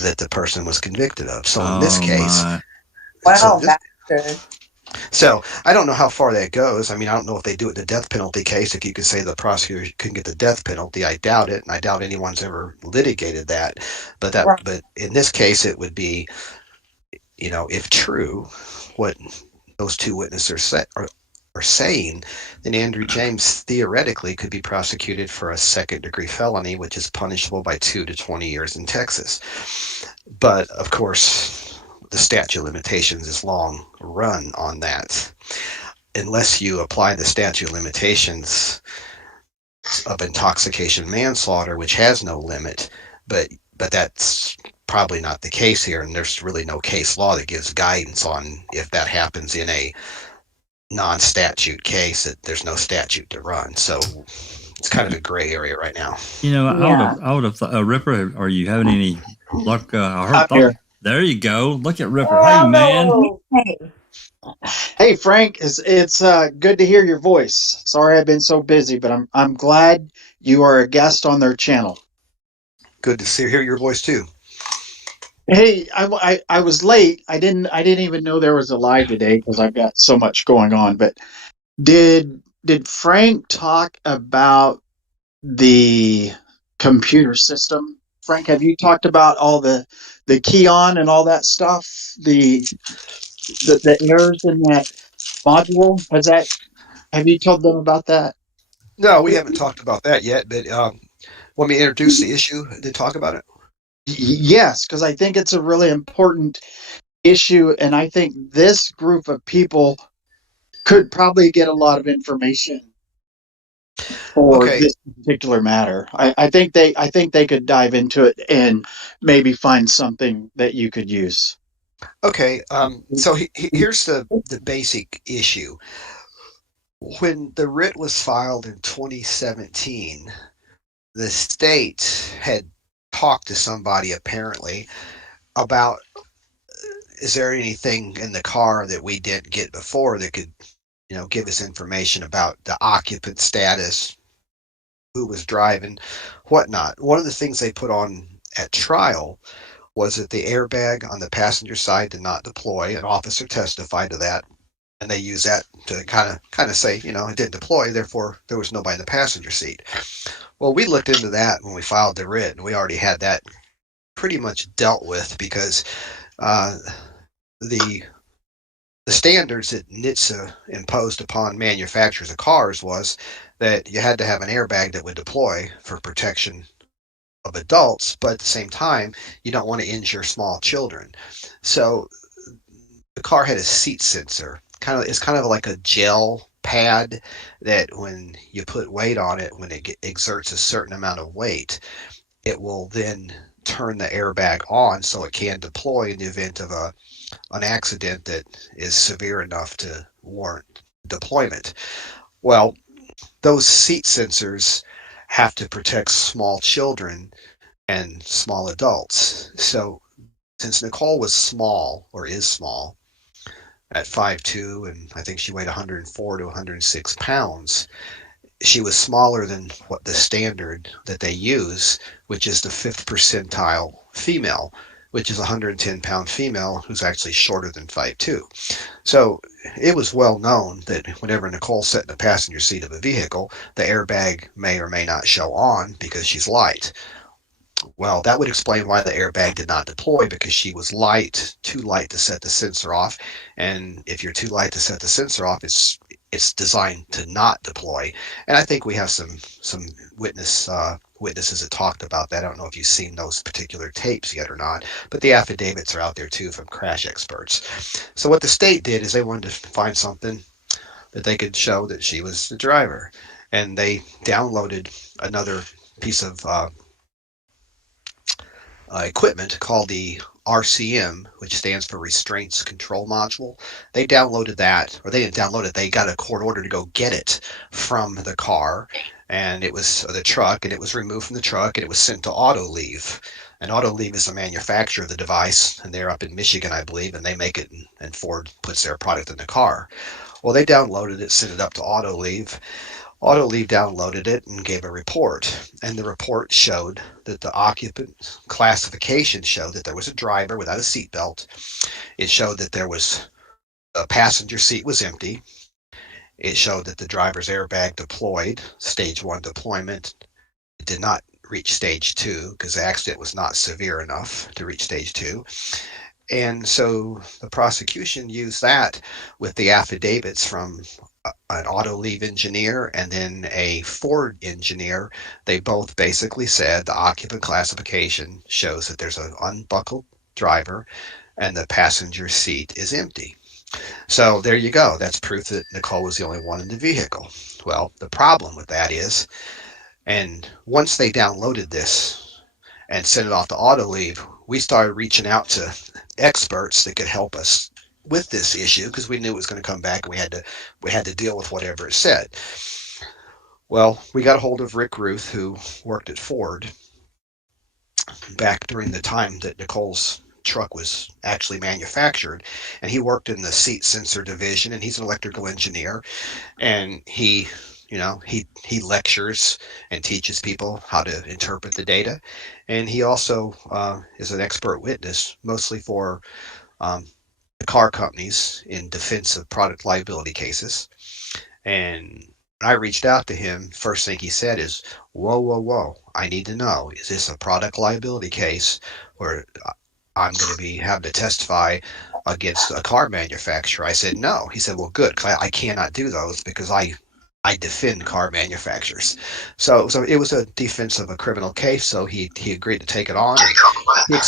that the person was convicted of. So in this case, that's good. So I don't know how far that goes. I don't know if they do it in the death penalty case, if you could say the prosecutor can get the death penalty. I doubt it, and I doubt anyone's ever litigated that. But in this case, it would be, if true, what those two witnesses are saying, then Andrew James theoretically could be prosecuted for a second-degree felony, which is punishable by 2 to 20 years in Texas. But of course, the statute of limitations is long run on that. Unless you apply the statute of limitations of intoxication manslaughter, which has no limit, but that's probably not the case here, and there's really no case law that gives guidance on if that happens in a non-statute case, that there's no statute to run. So it's kind of a gray area right now. I would have thought, Ripper, are you having any luck? There you go. Look at Ripper. Hey, man. Hey, Frank. It's good to hear your voice. Sorry I've been so busy, but I'm glad you are a guest on their channel. Good to hear your voice too. Hey, I was late. I didn't even know there was a live today because I've got so much going on. But did did Frank talk about the computer system? Frank, have you talked about all the key on and all that stuff? The errors in that module? Have you told them about that? No, we haven't talked about that yet, but want me to introduce the issue to talk about it? Yes, because I think it's a really important issue, and I think this group of people could probably get a lot of information for Okay, this particular matter. I think they could dive into it and maybe find something that you could use. okay. So here's the basic issue. When the writ was filed in 2017, the state had talked to somebody apparently about, is there anything in the car that we didn't get before that could, give us information about the occupant status, who was driving, whatnot. One of the things they put on at trial was that the airbag on the passenger side did not deploy. An officer testified to that, and they used that to kind of say, it didn't deploy, therefore there was nobody in the passenger seat. Well, we looked into that when we filed the writ, and we already had that pretty much dealt with because the the standards that NHTSA imposed upon manufacturers of cars was that you had to have an airbag that would deploy for protection of adults, but at the same time, you don't want to injure small children. So the car had a seat sensor. It's kind of like a gel pad that when you put weight on it, when it exerts a certain amount of weight, it will then turn the airbag on so it can deploy in the event of an accident that is severe enough to warrant deployment. Well, those seat sensors have to protect small children and small adults. So since Nicole was small, or is small, at 5'2", and I think she weighed 104 to 106 pounds, she was smaller than what the standard that they use, which is the 5th percentile female, which is a 110-pound female who's actually shorter than 5'2". So it was well known that whenever Nicole sat in the passenger seat of a vehicle, the airbag may or may not show on because she's light. Well, that would explain why the airbag did not deploy, because she was light, too light to set the sensor off. And if you're too light to set the sensor off, it's designed to not deploy. And I think we have some witnesses that talked about that. I don't know if you've seen those particular tapes yet or not, but the affidavits are out there too from crash experts. So what the state did is they wanted to find something that they could show that she was the driver, and they downloaded another piece of equipment called the RCM, which stands for Restraints Control Module. They downloaded that, or they didn't download it, they got a court order to go get it from the car, and it was the truck, and it was removed from the truck, and it was sent to Autoleave. And Autoleave is the manufacturer of the device, and they're up in Michigan, I believe, and they make it, and Ford puts their product in the car. Well, they downloaded it, sent it up to Autoleave. Autoleave downloaded it and gave a report, and the report showed that the occupant classification showed that there was a driver without a seatbelt. It showed that there was a passenger seat was empty. It showed that the driver's airbag deployed, stage 1 deployment. It did not reach stage 2 because the accident was not severe enough to reach stage 2. And so the prosecution used that with the affidavits from an Autoleave engineer and then a Ford engineer. They both basically said the occupant classification shows that there's an unbuckled driver and the passenger seat is empty. So there you go. That's proof that Nicole was the only one in the vehicle. Well, the problem with that is, and once they downloaded this and sent it off to Autoleave, we started reaching out to experts that could help us with this issue because we knew it was going to come back and we had to deal with whatever it said. Well, we got a hold of Rick Ruth, who worked at Ford back during the time that Nicole's truck was actually manufactured, and he worked in the seat sensor division, and he's an electrical engineer, and he lectures and teaches people how to interpret the data, and he also is an expert witness, mostly for the car companies in defense of product liability cases. And When I reached out to him, first thing he said is, whoa, whoa, whoa, I need to know, is this a product liability case where I'm going to be having to testify against a car manufacturer? I said, no. He said, well, good, because I cannot do those because I defend car manufacturers. So it was a defense of a criminal case. So he agreed to take it on, and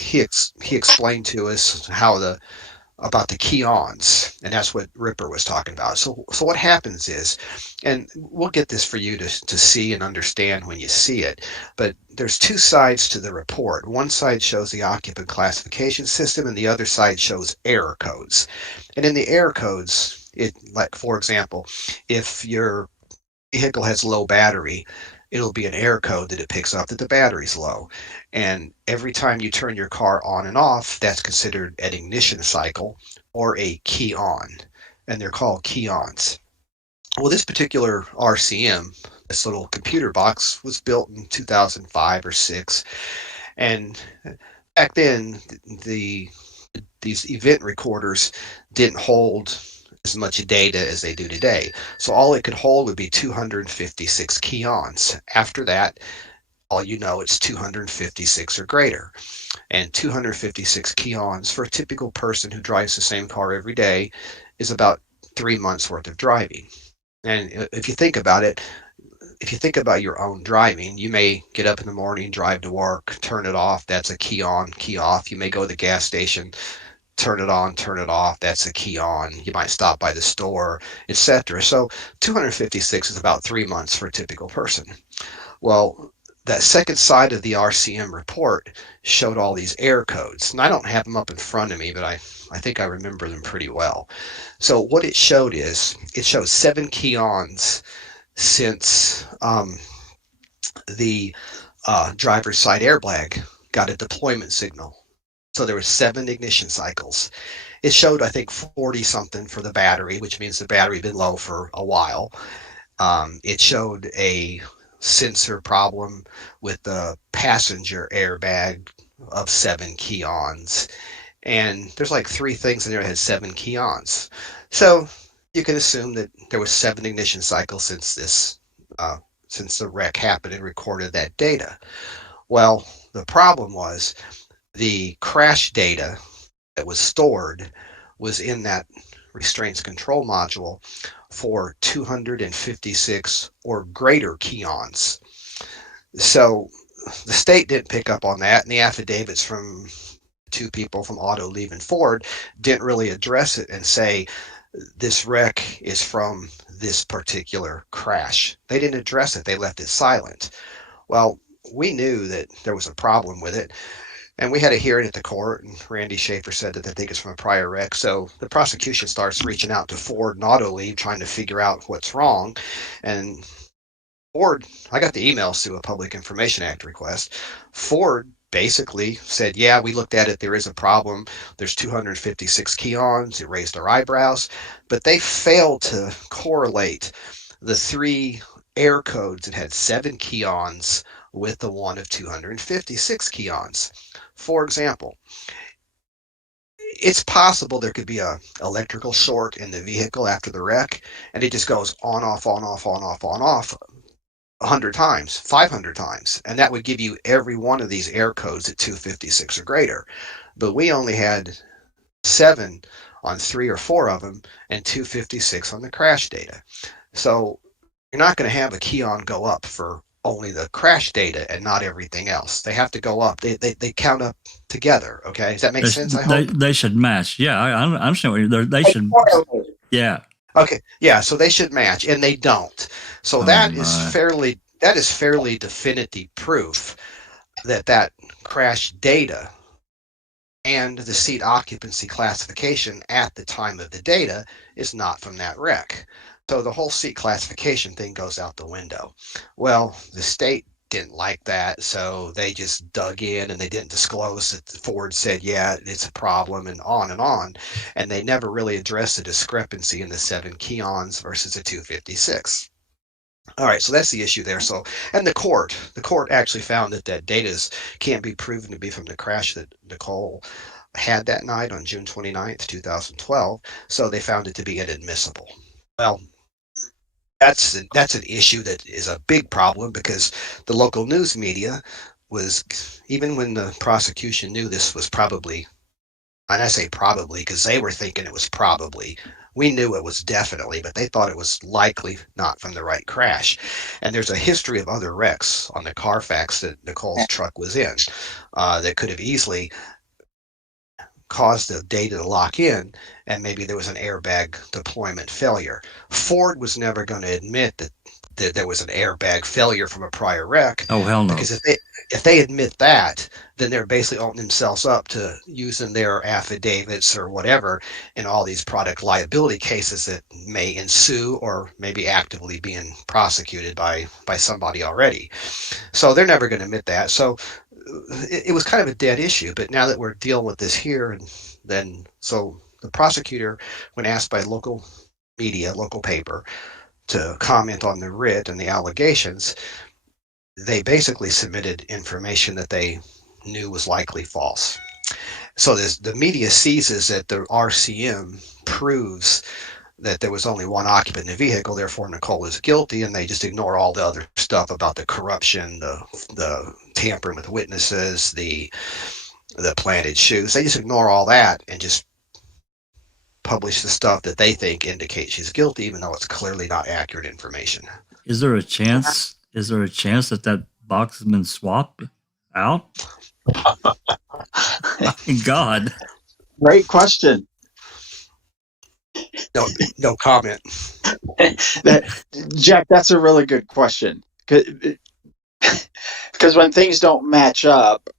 he explained to us how about the keons, and that's what Ripper was talking about. So what happens is, and we'll get this for you to see and understand when you see it, but there's two sides to the report. One side shows the occupant classification system, and the other side shows error codes. And in the error codes, like for example, if your vehicle has low battery, it'll be an error code that it picks up that the battery's low. And every time you turn your car on and off, that's considered an ignition cycle or a key on. And they're called keons. Well, this particular RCM, this little computer box, was built in 2005 or 6. And back then, these event recorders didn't hold as much data as they do today. So all it could hold would be 256 keons. After that, all you know, it's 256 or greater. And 256 keons for a typical person who drives the same car every day is about 3 months worth of driving. And if you think about it, if you think about your own driving, you may get up in the morning, drive to work, turn it off, that's a key on, key off. You may go to the gas station, turn it on, turn it off, that's a key on. You might stop by the store, etc. So 256 is about 3 months for a typical person. Well, that second side of the RCM report showed all these error codes. And I don't have them up in front of me, but I think I remember them pretty well. So what it showed is, it shows 7 keons since the driver's side airbag got a deployment signal. So there were 7 ignition cycles. It showed, I think, 40 something for the battery, which means the battery had been low for a while. It showed a sensor problem with the passenger airbag of 7 keons. And there's like 3 things in there that had 7 keons. So you can assume that there was 7 ignition cycles since the wreck happened and recorded that data. Well, the problem was the crash data that was stored was in that restraints control module for 256 or greater keons. So the state didn't pick up on that, and the affidavits from 2 people from Auto, Leave, and Ford didn't really address it and say this wreck is from this particular crash. They didn't address it. They left it silent. Well, we knew that there was a problem with it, and we had a hearing at the court, and Randy Schaefer said that they think it's from a prior wreck. So the prosecution starts reaching out to Ford and Auto Leave, trying to figure out what's wrong. And Ford, I got the emails through a Public Information Act request. Ford basically said, yeah, we looked at it. There is a problem. There's 256 keons. It raised our eyebrows. But they failed to correlate the 3 error codes that had 7 keons with the one of 256 keons. For example, it's possible there could be a electrical short in the vehicle after the wreck, and it just goes on, off, on, off, on, off, on, off 100 times, 500 times, and that would give you every one of these error codes at 256 or greater. But we only had 7 on 3 or 4 of them and 256 on the crash data. So you're not going to have a keon go up for only the crash data and not everything else. They have to go up. They count up together. Okay, does that make sense? I hope they should match. Yeah, I understand what you're. They should. Yeah. Okay. Yeah. So they should match, and they don't. So that is fairly definitive proof that crash data and the seat occupancy classification at the time of the data is not from that wreck. So the whole seat classification thing goes out the window. Well, the state didn't like that, so they just dug in and they didn't disclose that Ford said, yeah, it's a problem, and on, and they never really addressed the discrepancy in the 7 keons versus the 256. All right, so that's the issue there. So, and the court actually found that data can't be proven to be from the crash that Nicole had that night on June 29th, 2012, so they found it to be inadmissible. Well, that's an issue that is a big problem, because the local news media was, even when the prosecution knew this was probably, and I say probably because they were thinking it was probably. We knew it was definitely, but they thought it was likely not from the right crash. And there's a history of other wrecks on the Carfax that Nicole's truck was in that could have easily caused the data to lock in, and maybe there was an airbag deployment failure. Ford was never going to admit that there was an airbag failure from a prior wreck. Oh, hell no. Because if they admit that, then they're basically opening themselves up to using their affidavits or whatever in all these product liability cases that may ensue or maybe actively being prosecuted by somebody already. So they're never going to admit that. So it was kind of a dead issue. But now that we're dealing with this here, and then so the prosecutor, when asked by local media, local paper, to comment on the writ and the allegations, they basically submitted information that they knew was likely false. So the media seizes that the RCM proves that there was only one occupant in the vehicle, therefore Nicole is guilty, and they just ignore all the other stuff about the corruption, the tampering with witnesses, the planted shoes. They just ignore all that and just publish the stuff that they think indicates she's guilty, even though it's clearly not accurate information. Is there a chance? Is there a chance that box has been swapped out? God. Great question. No comment. Jack, that's a really good question. Because when things don't match up,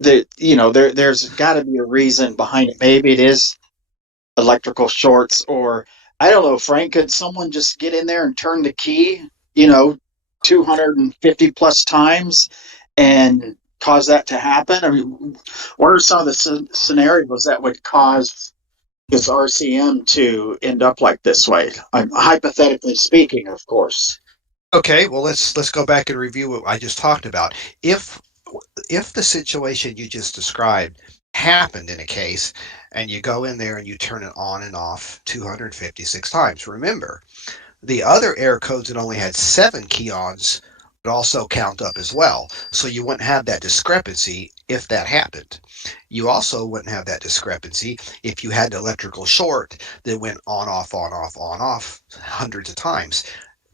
there's got to be a reason behind it. Maybe it is electrical shorts, or I don't know, Frank, could someone just get in there and turn the key, 250 plus times and cause that to happen? I mean, what are some of the scenarios that would cause this RCM to end up like this way? I'm hypothetically speaking, of course. Okay, well, let's go back and review what I just talked about. If the situation you just described happened in a case, and you go in there and you turn it on and off 256 times, remember, the other air codes that only had 7 key-ons would also count up as well. So you wouldn't have that discrepancy if that happened. You also wouldn't have that discrepancy if you had an electrical short that went on, off, on, off, on, off hundreds of times.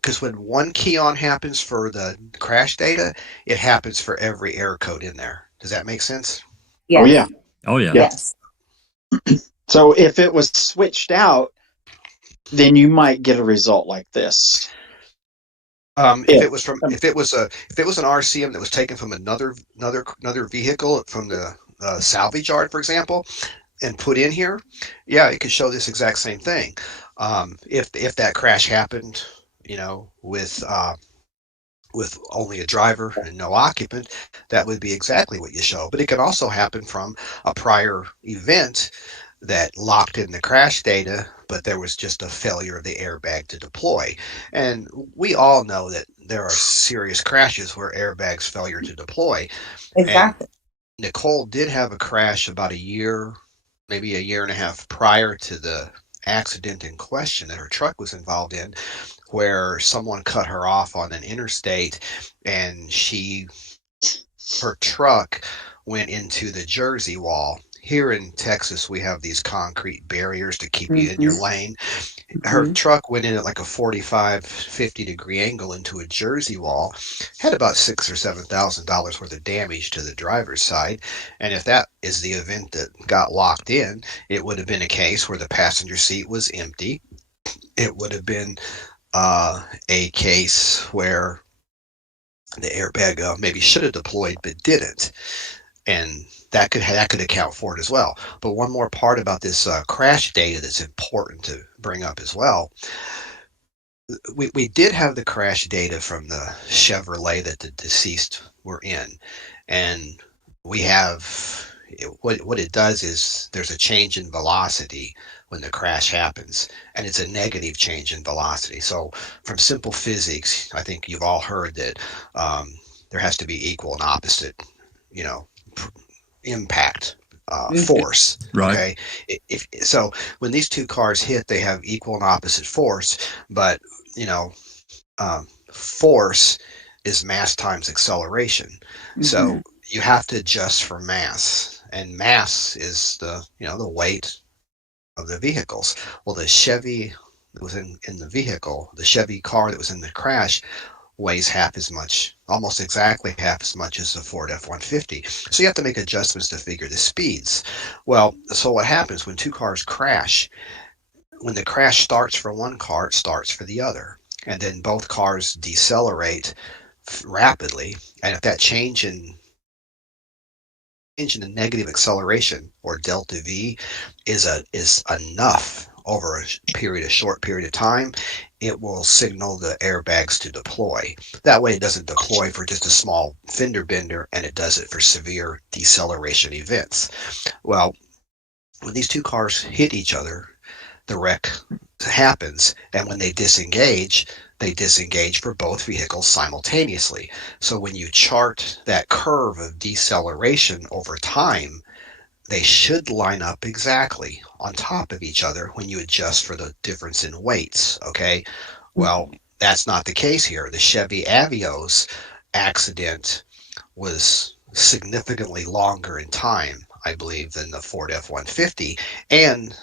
Because when one key-on happens for the crash data, it happens for every error code in there. Does that make sense? Yes. Oh, yeah. Oh, yeah. Yes. So if it was switched out, then you might get a result like this. If it was an RCM that was taken from another vehicle from the salvage yard, for example, and put in here, yeah, it could show this exact same thing. If that crash happened, with only a driver and no occupant, that would be exactly what you show. But it could also happen from a prior event that locked in the crash data, but there was just a failure of the airbag to deploy. And we all know that there are serious crashes where airbags failure to deploy. Exactly. And Nicole did have a crash about a year, maybe a year and a half prior to the accident in question that her truck was involved in, where someone cut her off on an interstate, and her truck went into the Jersey wall. Here in Texas, we have these concrete barriers to keep you in your lane. Her truck went in at like a 45, 50-degree angle into a Jersey wall, had about $6,000 or $7,000 worth of damage to the driver's side. And if that is the event that got locked in, it would have been a case where the passenger seat was empty. It would have been a case where the airbag maybe should have deployed but didn't, and that could account for it as well. But one more part about this crash data that's important to bring up as well. We did have the crash data from the Chevrolet that the deceased were in, and we have what it does is there's a change in velocity when the crash happens, and it's a negative change in velocity. So from simple physics, I think you've all heard that there has to be equal and opposite, impact force. Right. Okay. So when these two cars hit, they have equal and opposite force, but force is mass times acceleration. So you have to adjust for mass, and mass is the weight of the vehicles. Well, the Chevy that was in the vehicle, the Chevy car that was in the crash, weighs half as much, almost exactly half as much as the Ford F-150. So you have to make adjustments to figure the speeds. Well, so what happens when two cars crash? When the crash starts for one car, it starts for the other. And then both cars decelerate rapidly. And if that change in the negative acceleration, or delta V, is enough over a short period of time, it will signal the airbags to deploy. That way it doesn't deploy for just a small fender bender, and it does it for severe deceleration events. Well, when these two cars hit each other, the wreck happens, and when they disengage for both vehicles simultaneously. So when you chart that curve of deceleration over time, they should line up exactly on top of each other when you adjust for the difference in weights, okay? Well, that's not the case here. The Chevy Avio's accident was significantly longer in time, I believe, than the Ford F-150, and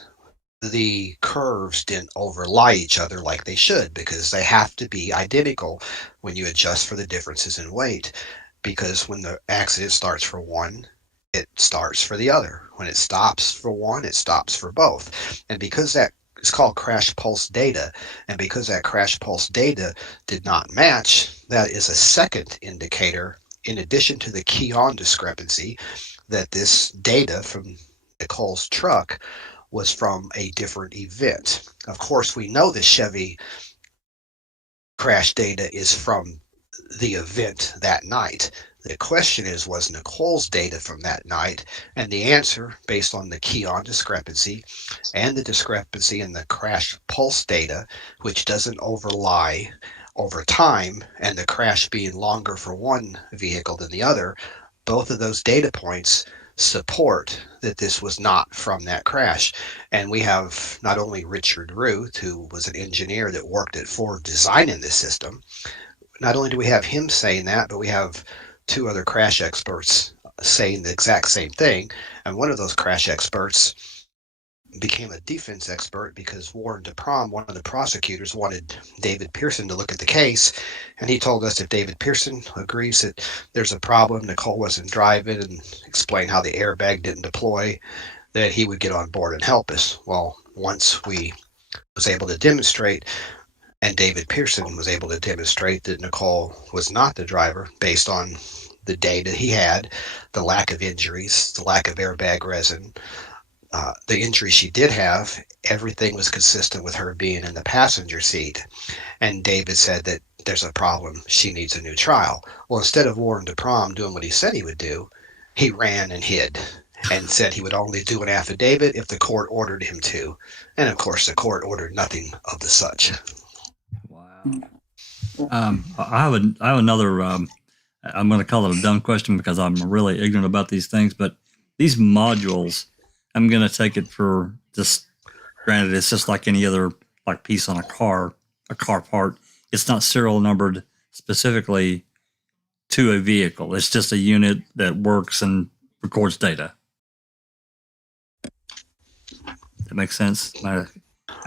the curves didn't overlie each other like they should, because they have to be identical when you adjust for the differences in weight, because when the accident starts for one, it starts for the other. When it stops for one, it stops for both. And because that is called crash pulse data, and because that crash pulse data did not match, that is a second indicator, in addition to the key-on discrepancy, that this data from Nicole's truck was from a different event. Of course, we know the Chevy crash data is from the event that night. The question is, was Nicole's data from that night? And the answer, based on the key-on discrepancy and the discrepancy in the crash pulse data, which doesn't overlie over time, and the crash being longer for one vehicle than the other, both of those data points support that this was not from that crash. And we have not only Richard Ruth, who was an engineer that worked at Ford designing this system. Not only do we have him saying that, but we have two other crash experts saying the exact same thing. And one of those crash experts became a defense expert because Warren DeProm, one of the prosecutors, wanted David Pearson to look at the case. And he told us if David Pearson agrees that there's a problem, Nicole wasn't driving, and explain how the airbag didn't deploy, that he would get on board and help us. Well, once we was able to demonstrate, and David Pearson was able to demonstrate that Nicole was not the driver based on the data he had, the lack of injuries, the lack of airbag resin, the injury she did have, everything was consistent with her being in the passenger seat. And David said that there's a problem. She needs a new trial. Well, instead of Warren DeProm doing what he said he would do, he ran and hid and said he would only do an affidavit if the court ordered him to. And of course, the court ordered nothing of the such. Wow. I have another. I'm going to call it a dumb question because I'm really ignorant about these things. But these modules, I'm going to take it for just granted. It's just like any other piece on a car part. It's not serial numbered specifically to a vehicle. It's just a unit that works and records data. That makes sense? Am I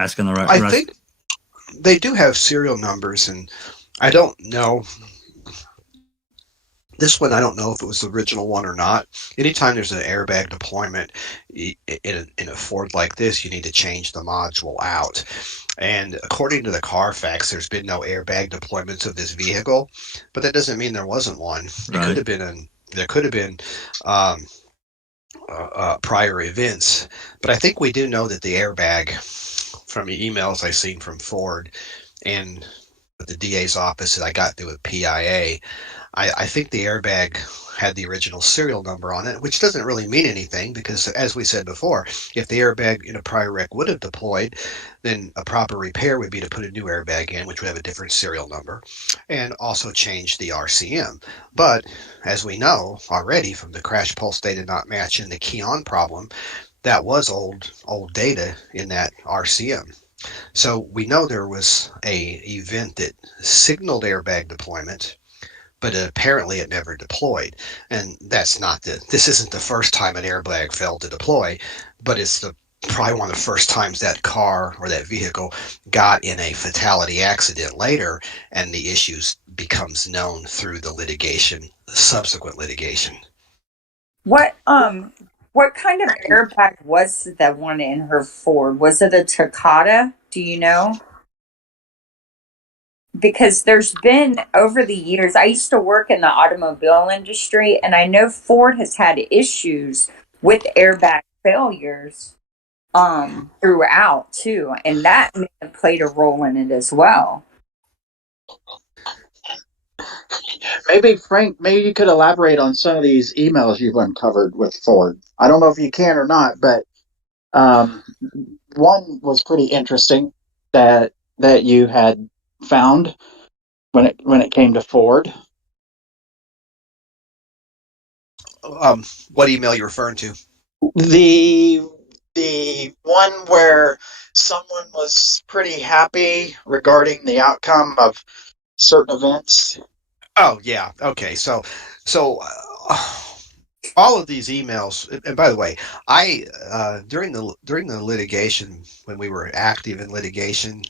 asking the right? I think they do have serial numbers, and I don't know. This one, I don't know if it was the original one or not. Anytime there's an airbag deployment in a Ford like this, you need to change the module out. And according to the Carfax, there's been no airbag deployments of this vehicle, but that doesn't mean there wasn't one. Right. There could have been prior events, but I think we do know that the airbag, from the emails I've seen from Ford and the DA's office that I got through a PIA, I think the airbag had the original serial number on it, which doesn't really mean anything because, as we said before, if the airbag in a prior wreck would have deployed, then a proper repair would be to put a new airbag in, which would have a different serial number, and also change the RCM. But as we know already from the crash pulse data not match and the key-on problem, that was old data in that RCM. So we know there was a event that signaled airbag deployment, but apparently it never deployed. And this isn't the first time an airbag failed to deploy, but it's probably one of the first times that car or that vehicle got in a fatality accident later, and the issues becomes known through the subsequent litigation. What kind of airbag was the one in her Ford? Was it a Takata? Do you know? Because there's been, over the years, I used to work in the automobile industry, and I know Ford has had issues with airbag failures throughout too, and that may have played a role in it as well. Maybe, Frank, maybe you could elaborate on some of these emails you've uncovered with Ford. I don't know if you can or not, but one was pretty interesting that you had found when it came to Ford. What email are you referring to? The one where someone was pretty happy regarding the outcome of certain events. Oh yeah, okay. So all of these emails, and by the way, I during the litigation, when we were active in litigation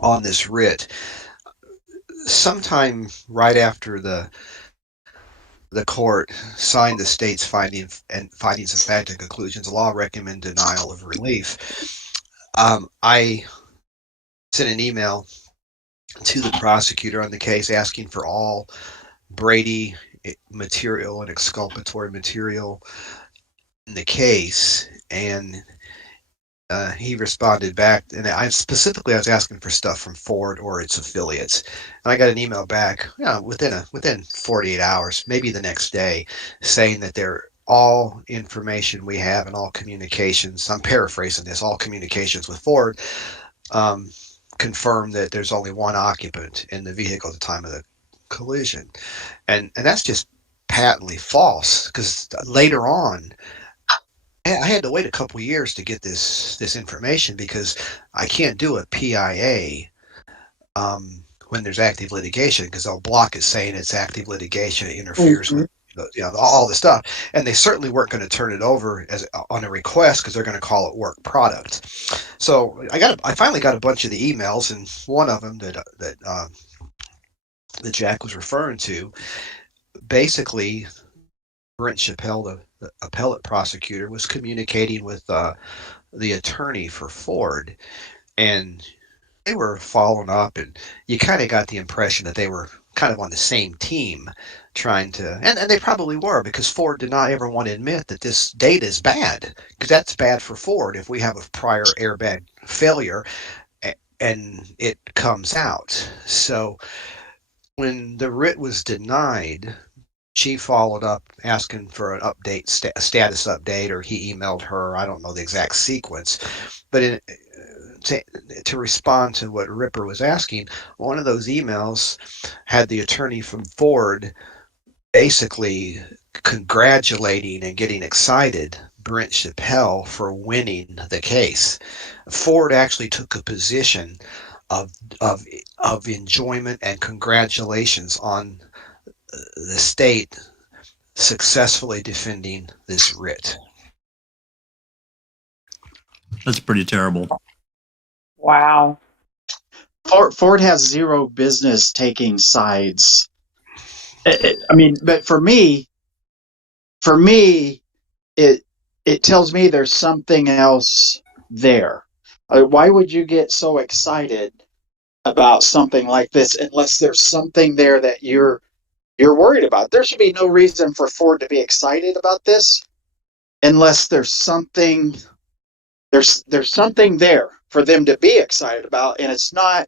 on this writ, sometime right after the court signed the state's findings of fact and conclusions, the law recommend denial of relief. I sent an email to the prosecutor on the case asking for all Brady material and exculpatory material in the case, and he responded back, and I was asking for stuff from Ford or its affiliates, and I got an email back within 48 hours, maybe the next day, saying that they're all information we have and all communications, I'm paraphrasing this, all communications with Ford confirm that there's only one occupant in the vehicle at the time of the collision, and that's just patently false, because later on I had to wait a couple of years to get this information, because I can't do a PIA when there's active litigation, because they'll block it saying it's active litigation. It interferes with all the stuff, and they certainly weren't going to turn it over as on a request, because they're going to call it work product. So I finally got a bunch of the emails, and one of them that Jack was referring to, basically Brent Chappelle, the appellate prosecutor, was communicating with the attorney for Ford, and they were following up, and you kind of got the impression that they were kind of on the same team, trying to, and they probably were, because Ford did not ever want to admit that this data is bad, because that's bad for Ford if we have a prior airbag failure and it comes out. So when the writ was denied, she followed up asking for an update, status update, or he emailed her. I don't know the exact sequence, but to respond to what Ripper was asking, one of those emails had the attorney from Ford basically congratulating and getting excited Brent Chappelle for winning the case. Ford actually took a position of enjoyment and congratulations on the state successfully defending this writ. That's pretty terrible. Wow. Ford has zero business taking sides. I mean, but for me, it tells me there's something else there. Why would you get so excited about something like this unless there's something there that you're worried about? There should be no reason for Ford to be excited about this unless there's something there for them to be excited about, and it's not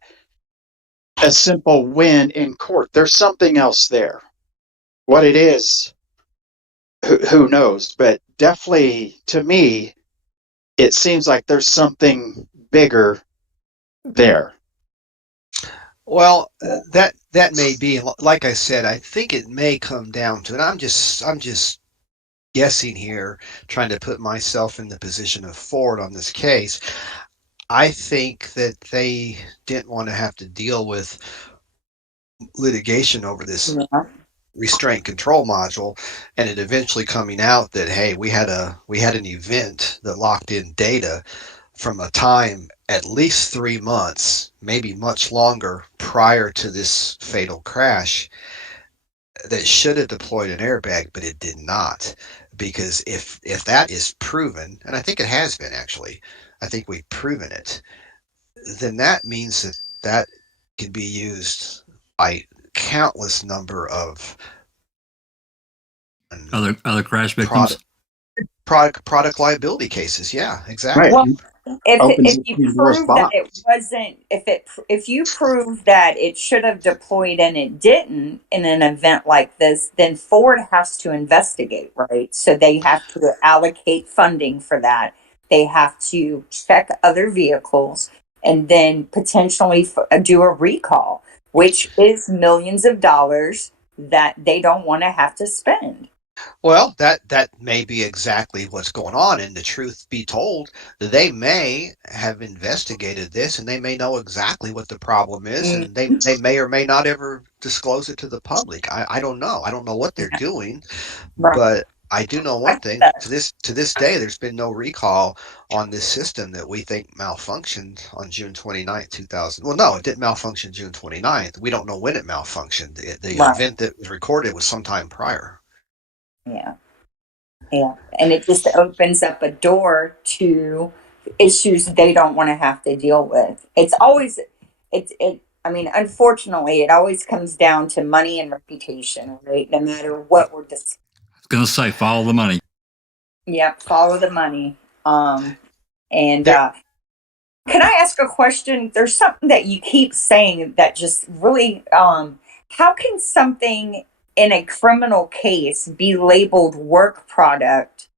a simple win in court. There's something else there. What it is, who knows? But definitely, to me, it seems like there's something bigger there. Well, that may be. Like I said, I think it may come down to, and I'm just guessing here, trying to put myself in the position of Ford on this case. I think that they didn't want to have to deal with litigation over this Yeah. restraint control module, and it eventually coming out that, hey, we had an event that locked in data from a time at least 3 months, maybe much longer, prior to this fatal crash, that should have deployed an airbag, but it did not. Because if that is proven, and I think it has been, actually, I think we've proven it, then that means that can be used by countless number of Other crash victims. product liability cases. Yeah, exactly. Right. Well, Opens if you Pandora's prove that it box. wasn't, if you prove that it should have deployed and it didn't in an event like this, then Ford has to investigate, right? So they have to allocate funding for that. They have to check other vehicles and then potentially do a recall, which is millions of dollars that they don't want to have to spend. Well, that may be exactly what's going on. And the truth be told, they may have investigated this, and they may know exactly what the problem is, Mm, and they may or may not ever disclose it to the public. I don't know. I don't know what they're doing, right. but I do know I one get thing. that. To this day, there's been no recall on this system that we think malfunctioned on June 29th, 2000. Well, no, it didn't malfunction June 29th. We don't know when it malfunctioned. The Right. event that was recorded was sometime prior. Yeah. Yeah. And it just opens up a door to issues they don't want to have to deal with. I mean, unfortunately, it always comes down to money and reputation, right? No matter what we're discussing. I was going to say, follow the money. Yeah, follow the money. And There, can I ask a question? There's something that you keep saying that just really, how can something in a criminal case be labeled work product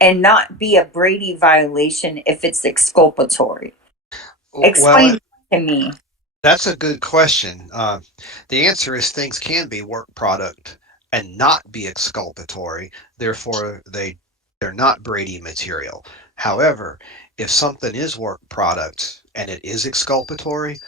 and not be a Brady violation if it's exculpatory? well, Explain to me. that's a good question. The answer is things can be work product and not be exculpatory. Therefore, they're not Brady material. However, if something is work product and it is exculpatory,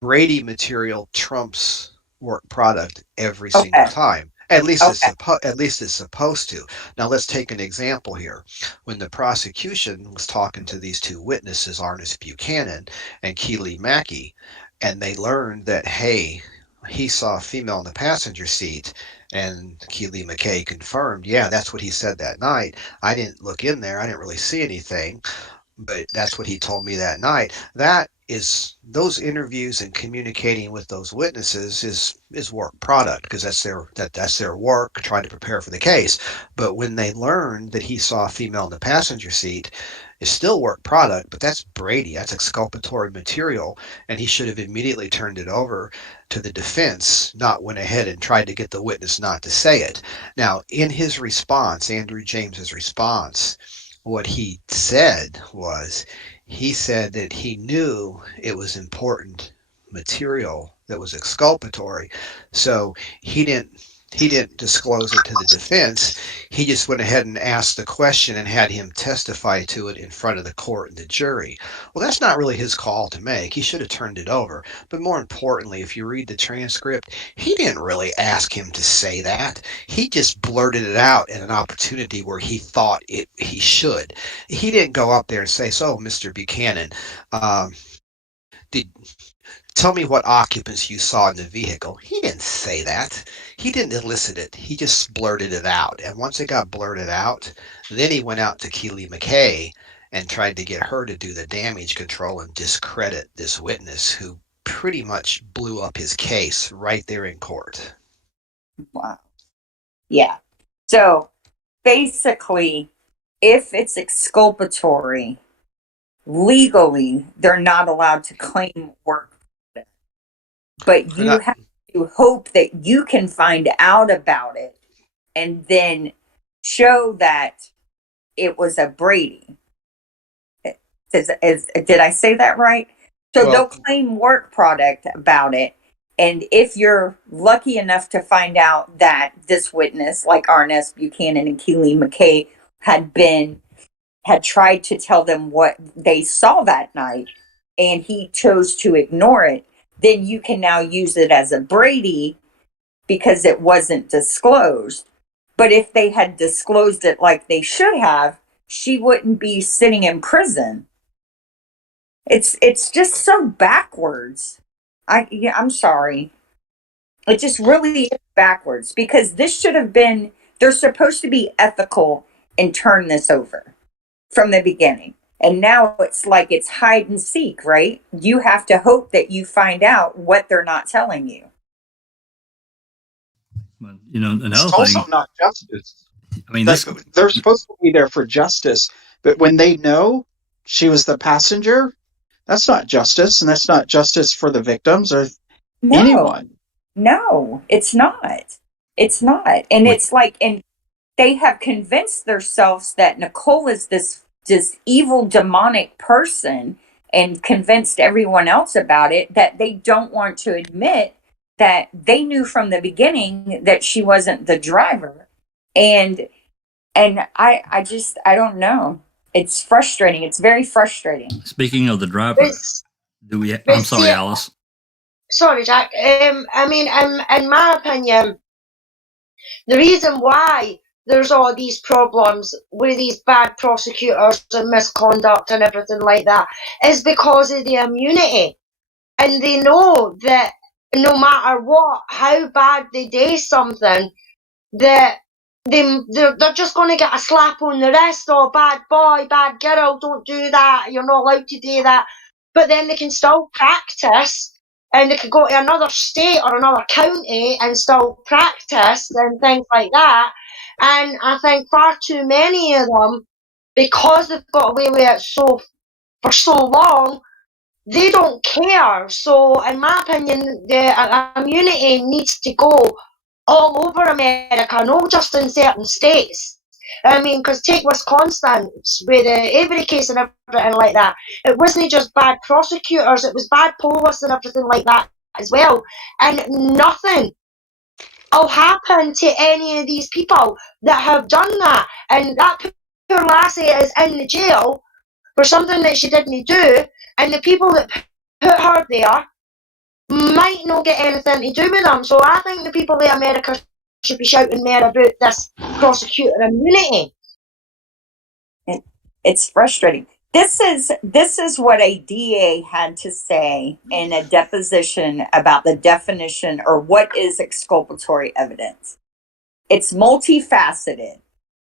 Brady material trumps work product every single Okay. time. At least Okay. it's supposed to. Now let's take an example here. When the prosecution was talking to these two witnesses, Arnis Buchanan and Keely Mackey, and they learned that, hey, he saw a female in the passenger seat, and Keely McKay confirmed, yeah, that's what he said that night. I didn't look in there. I didn't really see anything, but that's what he told me that night. That is, those interviews and communicating with those witnesses is work product, because that's their work trying to prepare for the case. But when they learned that he saw a female in the passenger seat, it's still work product, but that's Brady. That's exculpatory material, and he should have immediately turned it over to the defense, not went ahead and tried to get the witness not to say it. Now, in his response, Andrew James's response, what he said was, he said that he knew it was important material that was exculpatory, so he didn't disclose it to the defense. He just went ahead and asked the question and had him testify to it in front of the court and the jury. Well, that's not really his call to make. He should have turned it over. But more importantly, if you read the transcript, he didn't really ask him to say that. He just blurted it out in an opportunity where he thought he should. He didn't go up there and say, "So, Mr. Buchanan, did tell me what occupants you saw in the vehicle." He didn't say that. He didn't elicit it. He just blurted it out. And once it got blurted out, then he went out to Keely McKay and tried to get her to do the damage control and discredit this witness who pretty much blew up his case right there in court. Wow. Yeah. So basically, if it's exculpatory, legally, they're not allowed to claim work. But They're you not- have to hope that you can find out about it and then show that it was a Brady. Did I say that right? So they'll claim work product about it. And if you're lucky enough to find out that this witness, like Arness Buchanan and Keely McKay, had tried to tell them what they saw that night, and he chose to ignore it, then you can now use it as a Brady because it wasn't disclosed. But if they had disclosed it like they should have, she wouldn't be sitting in prison. It's just so backwards. I'm sorry. It just really is backwards, because this should have been, they're supposed to be ethical and turn this over from the beginning. And now it's like it's hide and seek, right? You have to hope that you find out what they're not telling you. But, another It's also thing, not justice. I mean, They're supposed to be there for justice, but when they know she was the passenger, that's not justice, and that's not justice for the victims or anyone. No, it's not. It's not. And it's like, and they have convinced themselves that Nicole is this evil, demonic person, and convinced everyone else about it, that they don't want to admit that they knew from the beginning that she wasn't the driver. And I don't know. It's frustrating. It's very frustrating. Speaking of the driver, I'm sorry, Alice. Sorry, Jack. I mean, in my opinion, the reason why there's all these problems with these bad prosecutors and misconduct and everything like that is because of the immunity. And they know that no matter what, how bad they do something, that they're just going to get a slap on the wrist, or bad boy, bad girl, don't do that, you're not allowed to do that. But then they can still practice, and they could go to another state or another county and still practice and things like that. And I think far too many of them, because they've got away with it for so long, they don't care. So, in my opinion, the immunity needs to go all over America, not just in certain states. I mean, because take Wisconsin with the Avery case and everything like that. It wasn't just bad prosecutors, it was bad police and everything like that as well. And nothing will happen to any of these people that have done that. And that poor lassie is in the jail for something that she didn't do. And the people that put her there might not get anything to do with them. So I think the people in America should be shouting more about this prosecutor immunity. It's frustrating. This is what a DA had to say in a deposition about the definition, or what is exculpatory evidence. It's multifaceted,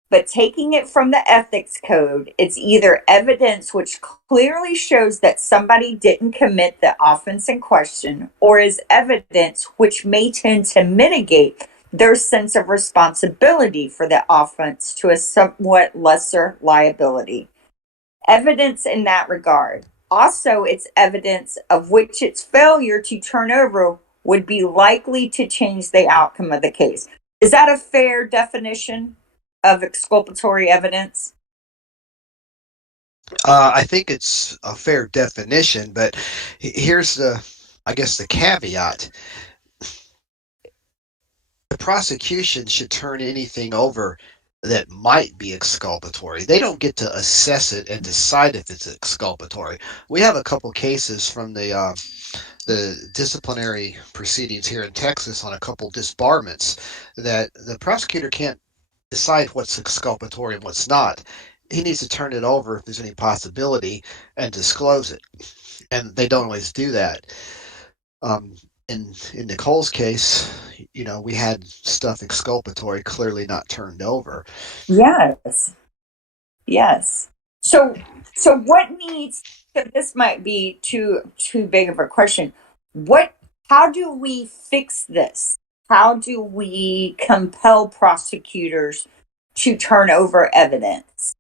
but taking it from the ethics code, it's either evidence which clearly shows that somebody didn't commit the offense in question, or is evidence which may tend to mitigate their sense of responsibility for the offense to a somewhat lesser liability. Evidence in that regard. Also, it's evidence of which its failure to turn over would be likely to change the outcome of the case. Is that a fair definition of exculpatory evidence? I think it's a fair definition, but here's the caveat. The prosecution should turn anything over that might be exculpatory. They don't get to assess it and decide if it's exculpatory. We have a couple cases from the disciplinary proceedings here in Texas on a couple disbarments that the prosecutor can't decide what's exculpatory and what's not. He needs to turn it over if there's any possibility and disclose it. And they don't always do that. In Nicole's case, we had stuff exculpatory clearly not turned over. Yes. So what needs? So this might be too big of a question. How do we fix this? How do we compel prosecutors to turn over evidence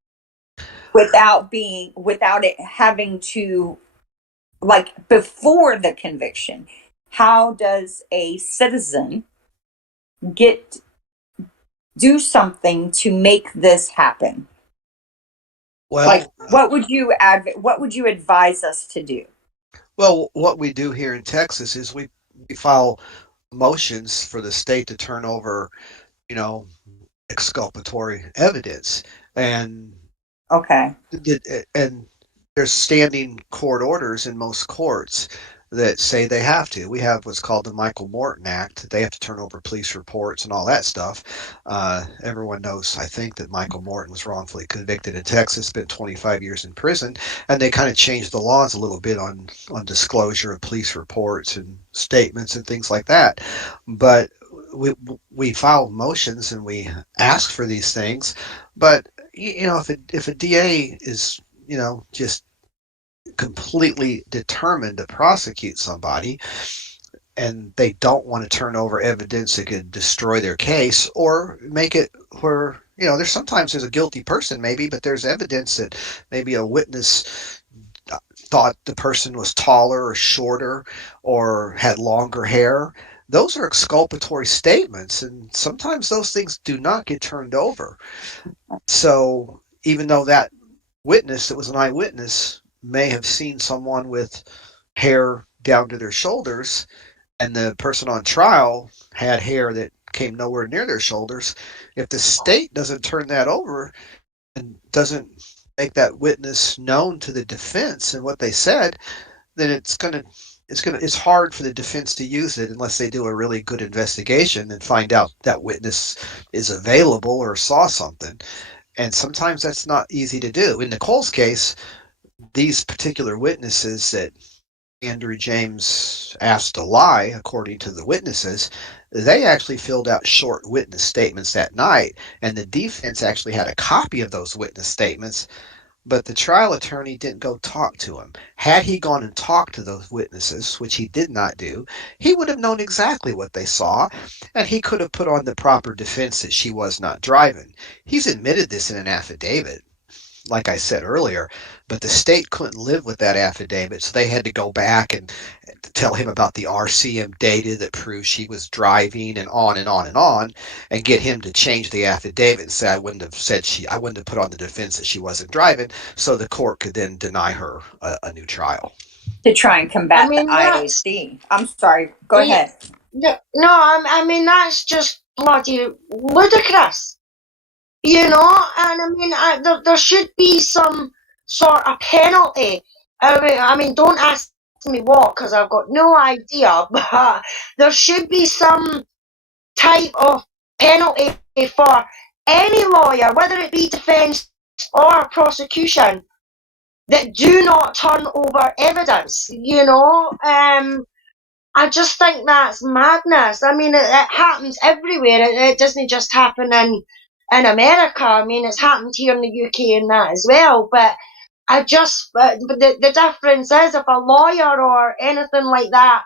without it having to, like, before the conviction? How does a citizen get do something to make this happen? Well, Like, what would you advise us to do? well, what we do here in Texas is we file motions for the state to turn over, you know, exculpatory evidence, and Okay. and there's standing court orders in most courts that say they have to. We have what's called the Michael Morton Act. They have to turn over police reports and all that stuff. Everyone knows, I think, that Michael Morton was wrongfully convicted in Texas, spent 25 years in prison, and they kind of changed the laws a little bit on disclosure of police reports and statements and things like that. But we file motions and we ask for these things, but if a DA is just completely determined to prosecute somebody and they don't want to turn over evidence that could destroy their case or make it where there's a guilty person maybe, but there's evidence that maybe a witness thought the person was taller or shorter or had longer hair. Those are exculpatory statements, and sometimes those things do not get turned over. So even though that witness that was an eyewitness may have seen someone with hair down to their shoulders, and the person on trial had hair that came nowhere near their shoulders, if the state doesn't turn that over and doesn't make that witness known to the defense and what they said, then it's hard for the defense to use it unless they do a really good investigation and find out that witness is available or saw something. And sometimes that's not easy to do. In Nicole's case, these particular witnesses that Andrew James asked to lie, according to the witnesses, they actually filled out short witness statements that night, and the defense actually had a copy of those witness statements, but the trial attorney didn't go talk to him. Had he gone and talked to those witnesses, which he did not do, he would have known exactly what they saw, and he could have put on the proper defense that she was not driving. He's admitted this in an affidavit, like I said earlier, but the state couldn't live with that affidavit, so they had to go back and tell him about the RCM data that proves she was driving and on and on and on, and get him to change the affidavit and say I wouldn't have put on the defense that she wasn't driving, so the court could then deny her a new trial. To try and combat the IAC. I'm sorry, go ahead. No, I mean, that's just bloody ludicrous. And I mean, there should be some sort of penalty. I mean, don't ask me what, because I've got no idea, but there should be some type of penalty for any lawyer, whether it be defense or prosecution, that do not turn over evidence, I just think that's madness. I mean, it happens everywhere. It doesn't just happen in America. I mean, it's happened here in the UK and that as well. But the difference is, if a lawyer or anything like that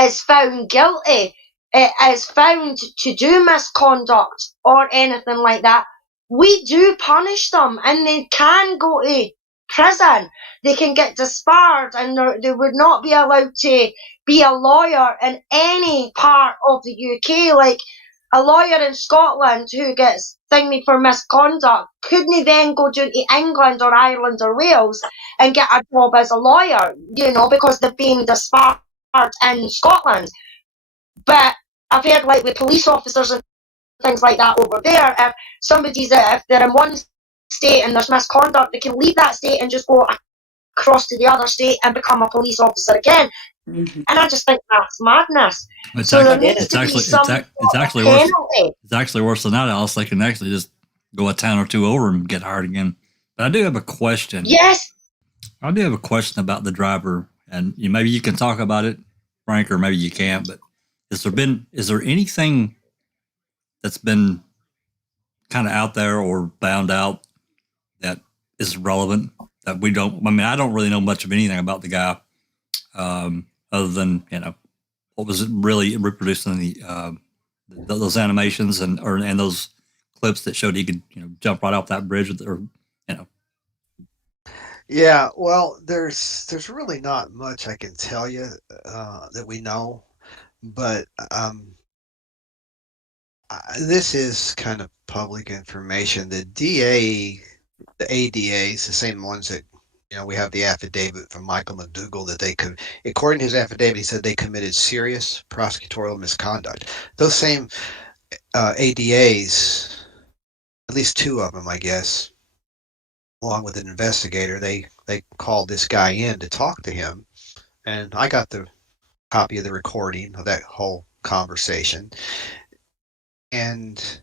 is found guilty, is found to do misconduct or anything like that, we do punish them, and they can go to prison. They can get disbarred, and they would not be allowed to be a lawyer in any part of the UK. Like, a lawyer in Scotland who gets thingy for misconduct, couldn't then go to England or Ireland or Wales and get a job as a lawyer, because they've been disbarred in Scotland. But I've heard, like, with police officers and things like that over there, if they're in one state and there's misconduct, they can leave that state and just go across to the other state and become a police officer again. Mm-hmm. And I just think that's madness. It's actually worse than that, Alice. They can actually just go a town or two over and get hired again. But I do have a question. Yes. I do have a question about the driver, and maybe you can talk about it, Frank, or maybe you can't. But is there anything that's been kind of out there or found out that is relevant that we don't? I mean, I don't really know much of anything about the guy, other than what was it really reproduced in those animations and those clips that showed he could jump right off that bridge Yeah, well, there's really not much I can tell you that we know, but This is kind of public information. The DA, the ADAs, the same ones that, we have the affidavit from Michael McDougal that according to his affidavit, he said they committed serious prosecutorial misconduct. Those same ADAs, at least two of them, I guess, along with an investigator, they called this guy in to talk to him, and I got the copy of the recording of that whole conversation. And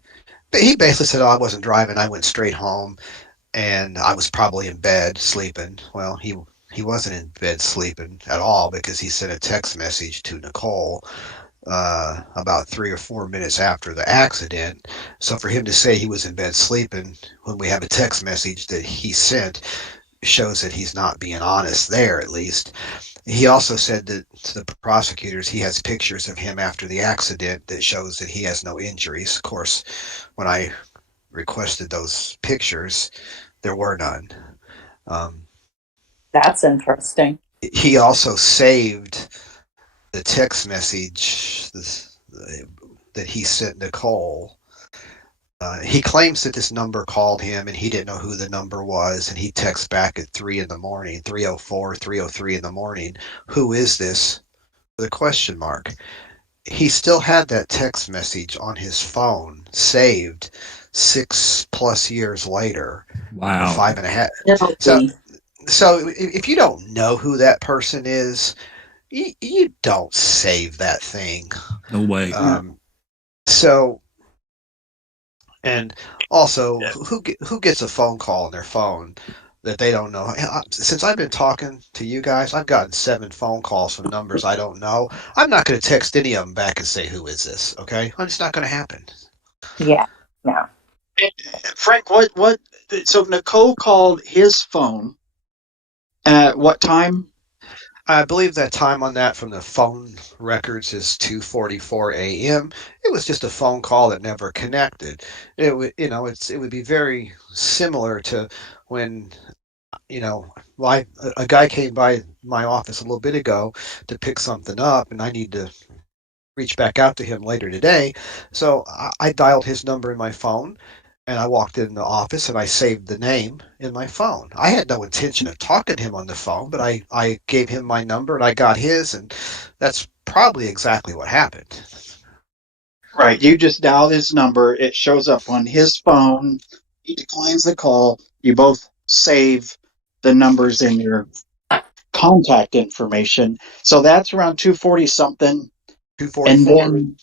he basically said, "Oh, I wasn't driving. I went straight home, and I was probably in bed sleeping." Well, he wasn't in bed sleeping at all, because he sent a text message to Nicole about 3 or 4 minutes after the accident. So for him to say he was in bed sleeping when we have a text message that he sent shows that he's not being honest there, at least. He also said that to the prosecutors, he has pictures of him after the accident that shows that he has no injuries. Of course, when I requested those pictures, there were none. That's interesting. He also saved the text message that he sent Nicole. He claims that this number called him and he didn't know who the number was, and he texts back at 3 in the morning, 3:04, 3:03 in the morning, "Who is this?" with a question mark. He still had that text message on his phone saved 6+ years later. Wow. 5.5. Guilty. So if you don't know who that person is, you don't save that thing. No way. So, and also, who gets a phone call on their phone that they don't know? Since I've been talking to you guys, I've gotten 7 phone calls from numbers I don't know. I'm not going to text any of them back and say, "Who is this?" Okay, it's not going to happen. Yeah. No. Frank, what? So Nicole called his phone at what time? I believe that time on that from the phone records is 2:44 a.m. It was just a phone call that never connected. It would, it would be very similar to when, a guy came by my office a little bit ago to pick something up, and I need to reach back out to him later today. So I dialed his number in my phone, and I walked in the office and I saved the name in my phone. I had no intention of talking to him on the phone, but I gave him my number and I got his, and that's probably exactly what happened. Right. You just dial his number. It shows up on his phone. He declines the call. You both save the numbers in your contact information. So that's around 2:40 something. 2:44. And then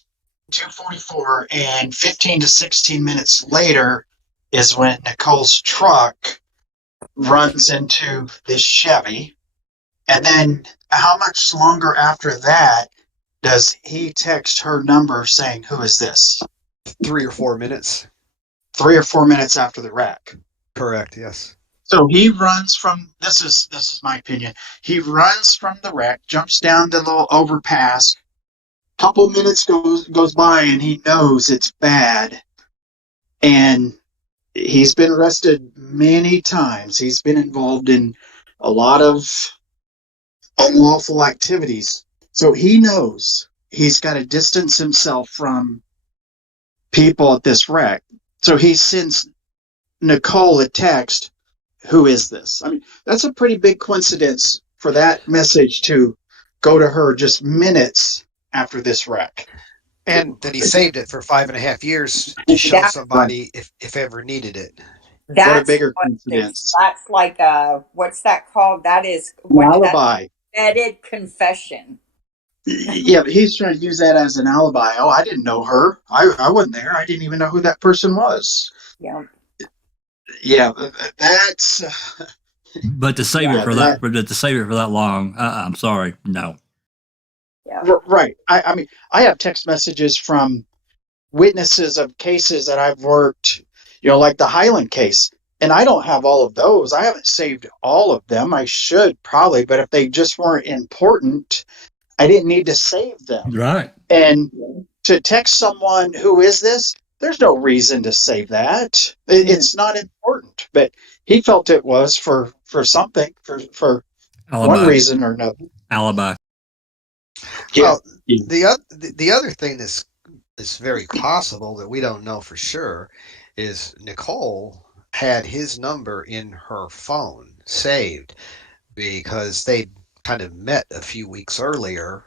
2:44 and 15 to 16 minutes later is when Nicole's truck runs into this Chevy. And then how much longer after that does he text her number saying, "Who is this?" 3 or 4 minutes. 3 or 4 minutes after the wreck. Correct. Yes. So he runs from, this is my opinion. He runs from the wreck, jumps down the little overpass. Couple minutes goes by and he knows it's bad. And he's been arrested many times. He's been involved in a lot of unlawful activities. So he knows he's got to distance himself from people at this wreck. So he sends Nicole a text, "Who is this?" I mean, that's a pretty big coincidence for that message to go to her just minutes after this wreck. And that he saved it for 5.5 years to show somebody if ever needed it. That's what a bigger coincidence. That's like what's that called? That is an alibi. Vetted confession. Yeah, but he's trying to use that as an alibi. "Oh, I didn't know her. I wasn't there. I didn't even know who that person was." Yeah. Yeah, that's. But to save it for that long, I'm sorry, no. Yeah. Right. I mean, I have text messages from witnesses of cases that I've worked, like the Highland case, and I don't have all of those. I haven't saved all of them. I should probably, but if they just weren't important, I didn't need to save them. Right. And to text someone, "Who is this?" There's no reason to save that. It's not important. But he felt it was for something, for Alibi. one reason or another. Alibi. Well, the other thing that's it's very possible that we don't know for sure is Nicole had his number in her phone saved because they kind of met a few weeks earlier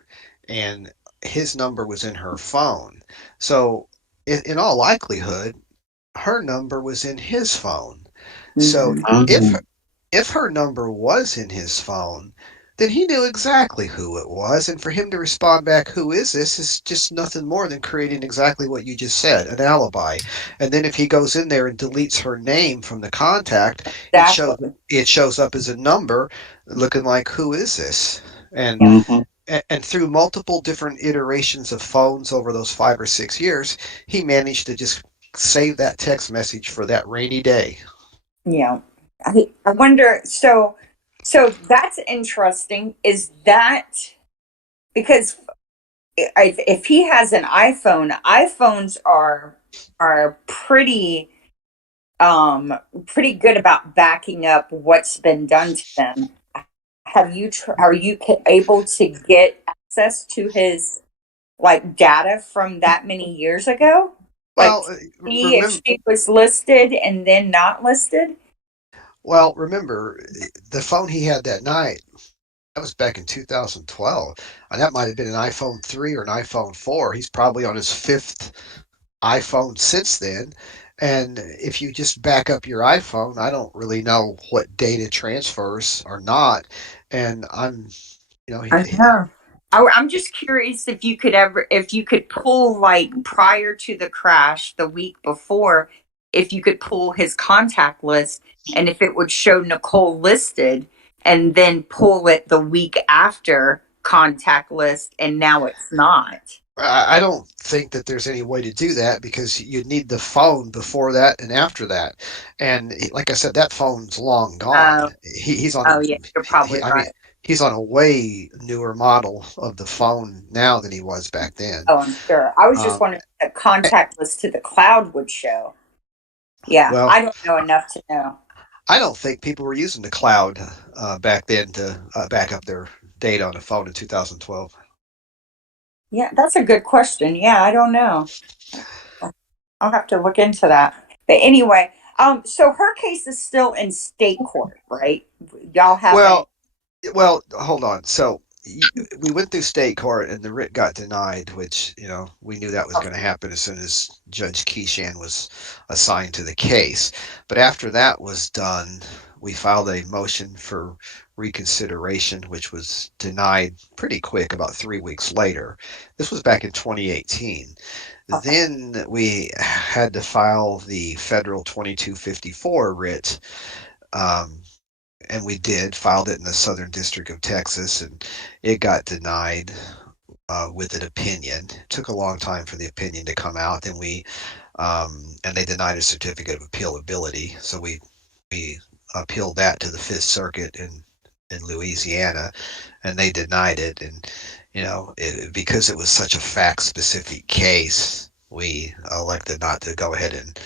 and his number was in her phone. So, in all likelihood, her number was in his phone. So, if Mhm. if her number was in his phone, then he knew exactly who it was. And for him to respond back, "Who is this?" is just nothing more than creating exactly what you just said, an alibi. And then if he goes in there and deletes her name from the contact, Exactly. it shows up as a number looking like, "Who is this?" And Yeah. Mhm. and through multiple different iterations of phones over those 5 or 6 years, he managed to just save that text message for that rainy day. Yeah. I wonder. So that's interesting. Is that because if he has an iPhone, iPhones are pretty good about backing up what's been done to them. Are you able to get access to his like data from that many years ago? Like Well, to see if remember, she was listed and then not listed? remember the phone he had that night. That was back in 2012, and that might have been an iPhone 3 or an iPhone 4. He's probably on his fifth iPhone since then. And if you just back up your iPhone, I don't really know what data transfers or not. And you know, I know. I'm just curious if you could pull like prior to the crash, the week before, if you could pull his contact list and if it would show Nicole listed and then pull it the week after contact list and now it's not. I don't think that there's any way to do that because you need the phone before that and after that. And like I said, that phone's long gone. Uh, He's on oh, yeah, you're probably I mean, right. he's on a way newer model of the phone now than he was back then. Oh, I'm sure. I was just Um, wondering if the eh, contact list to the cloud would show. Yeah, well, I don't know enough to know. I don't think people were using the cloud back then to back up their data on a phone in 2012. Yeah, that's a good question. Yeah, I don't know. I'll have to look into that. But anyway, so her case is still in state court, right? Y'all haven't. Well, hold on. So we went through state court and the writ got denied, which, we knew that was going to happen as soon as Judge Keyshan was assigned to the case. But after that was done, we filed a motion for reconsideration, which was denied pretty quick, about 3 weeks later. This was back in 2018. Okay. Then we had to file the federal 2254 writ. Um, and we filed it in the Southern District of Texas, and it got denied with an opinion. It took a long time for the opinion to come out, and and they denied a certificate of appealability. So we appealed that to the Fifth Circuit in Louisiana, and they denied it. And because it was such a fact-specific case, we elected not to go ahead and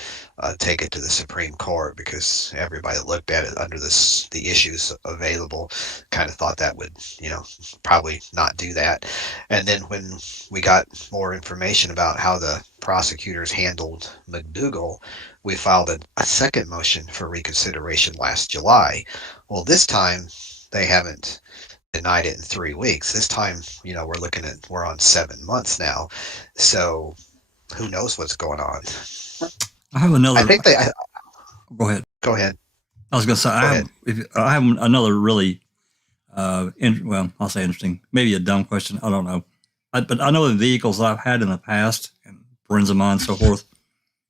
take it to the Supreme Court because everybody that looked at it under the issues available kind of thought that would, probably not do that. And then when we got more information about how the prosecutors handled McDougal, we filed a second motion for reconsideration last July. Well, this time they haven't denied it in 3 weeks. This time, we're on 7 months now. So who knows what's going on? I have I another. think they. Go ahead. Go ahead. I was going to say Go ahead. I have another really, I'll say interesting, maybe a dumb question. I don't know, but I know the vehicles that I've had in the past and friends of mine, and so forth.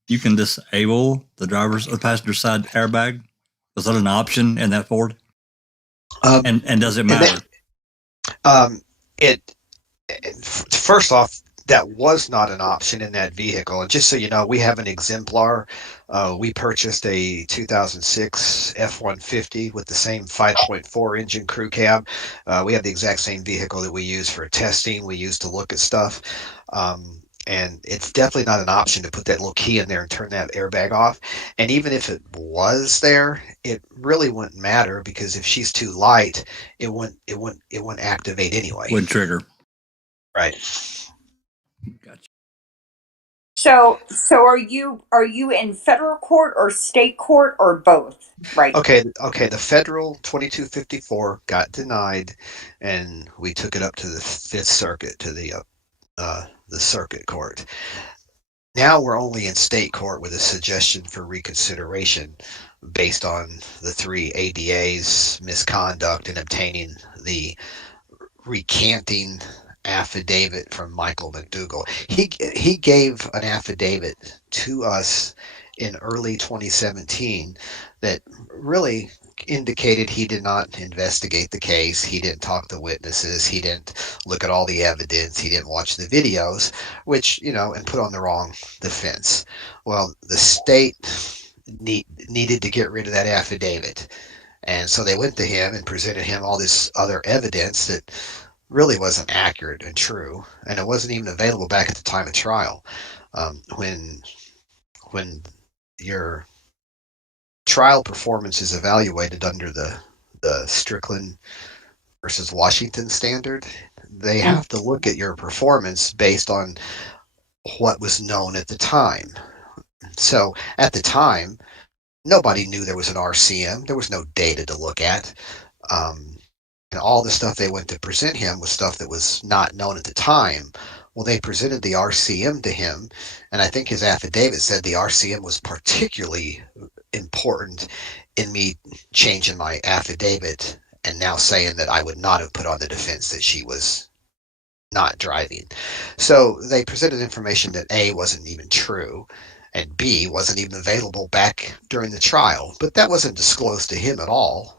You can disable the driver's or passenger side airbag. Is that an option in that Ford? And does it matter? It first off, that was not an option in that vehicle. And just so you know, we have an exemplar. We purchased a 2006 F-150 with the same 5.4 engine crew cab. We have the exact same vehicle that we use for testing. We use to look at stuff. And it's definitely not an option to put that little key in there and turn that airbag off. And even if it was there, it really wouldn't matter because if she's too light, it wouldn't activate anyway. Would trigger. Right. Gotcha. So are you in federal court or state court or both? Right. Okay. The federal 2254 got denied, and we took it up to the Fifth Circuit, to the circuit court. Now we're only in state court with a suggestion for reconsideration based on the three ADA's misconduct in obtaining the recanting affidavit from Michael McDougal. He gave an affidavit to us in early 2017 that really indicated he did not investigate the case. He didn't talk to witnesses. He didn't look at all the evidence. He didn't watch the videos, which, and put on the wrong defense. Well, the state needed to get rid of that affidavit. And so they went to him and presented him all this other evidence that really wasn't accurate and true, and it wasn't even available back at the time of trial. When your trial performance is evaluated under the Strickland versus Washington standard, they have to look at your performance based on what was known at the time. So at the time, nobody knew there was an RCM. There was no data to look at. And all the stuff they went to present him was stuff that was not known at the time. Well, they presented the RCM to him, and I think his affidavit said the RCM was particularly important in me changing my affidavit and now saying that I would not have put on the defense that she was not driving. So they presented information that A, wasn't even true, and B, wasn't even available back during the trial. But that wasn't disclosed to him at all.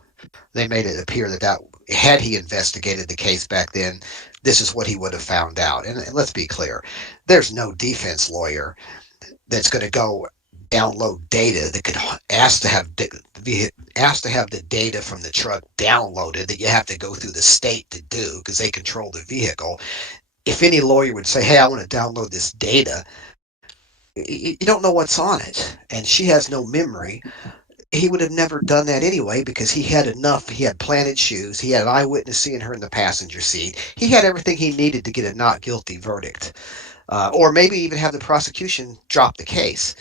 They made it appear that had he investigated the case back then, this is what he would have found out. And let's be clear, there's no defense lawyer that's going to go download data that could ask to have the data from the truck downloaded that you have to go through the state to do because they control the vehicle. If any lawyer would say, hey, I want to download this data, you don't know what's on it, and she has no memory. He would have never done that anyway because he had enough. He had planted shoes. He had an eyewitness seeing her in the passenger seat. He had everything he needed to get a not guilty verdict, or maybe even have the prosecution drop the case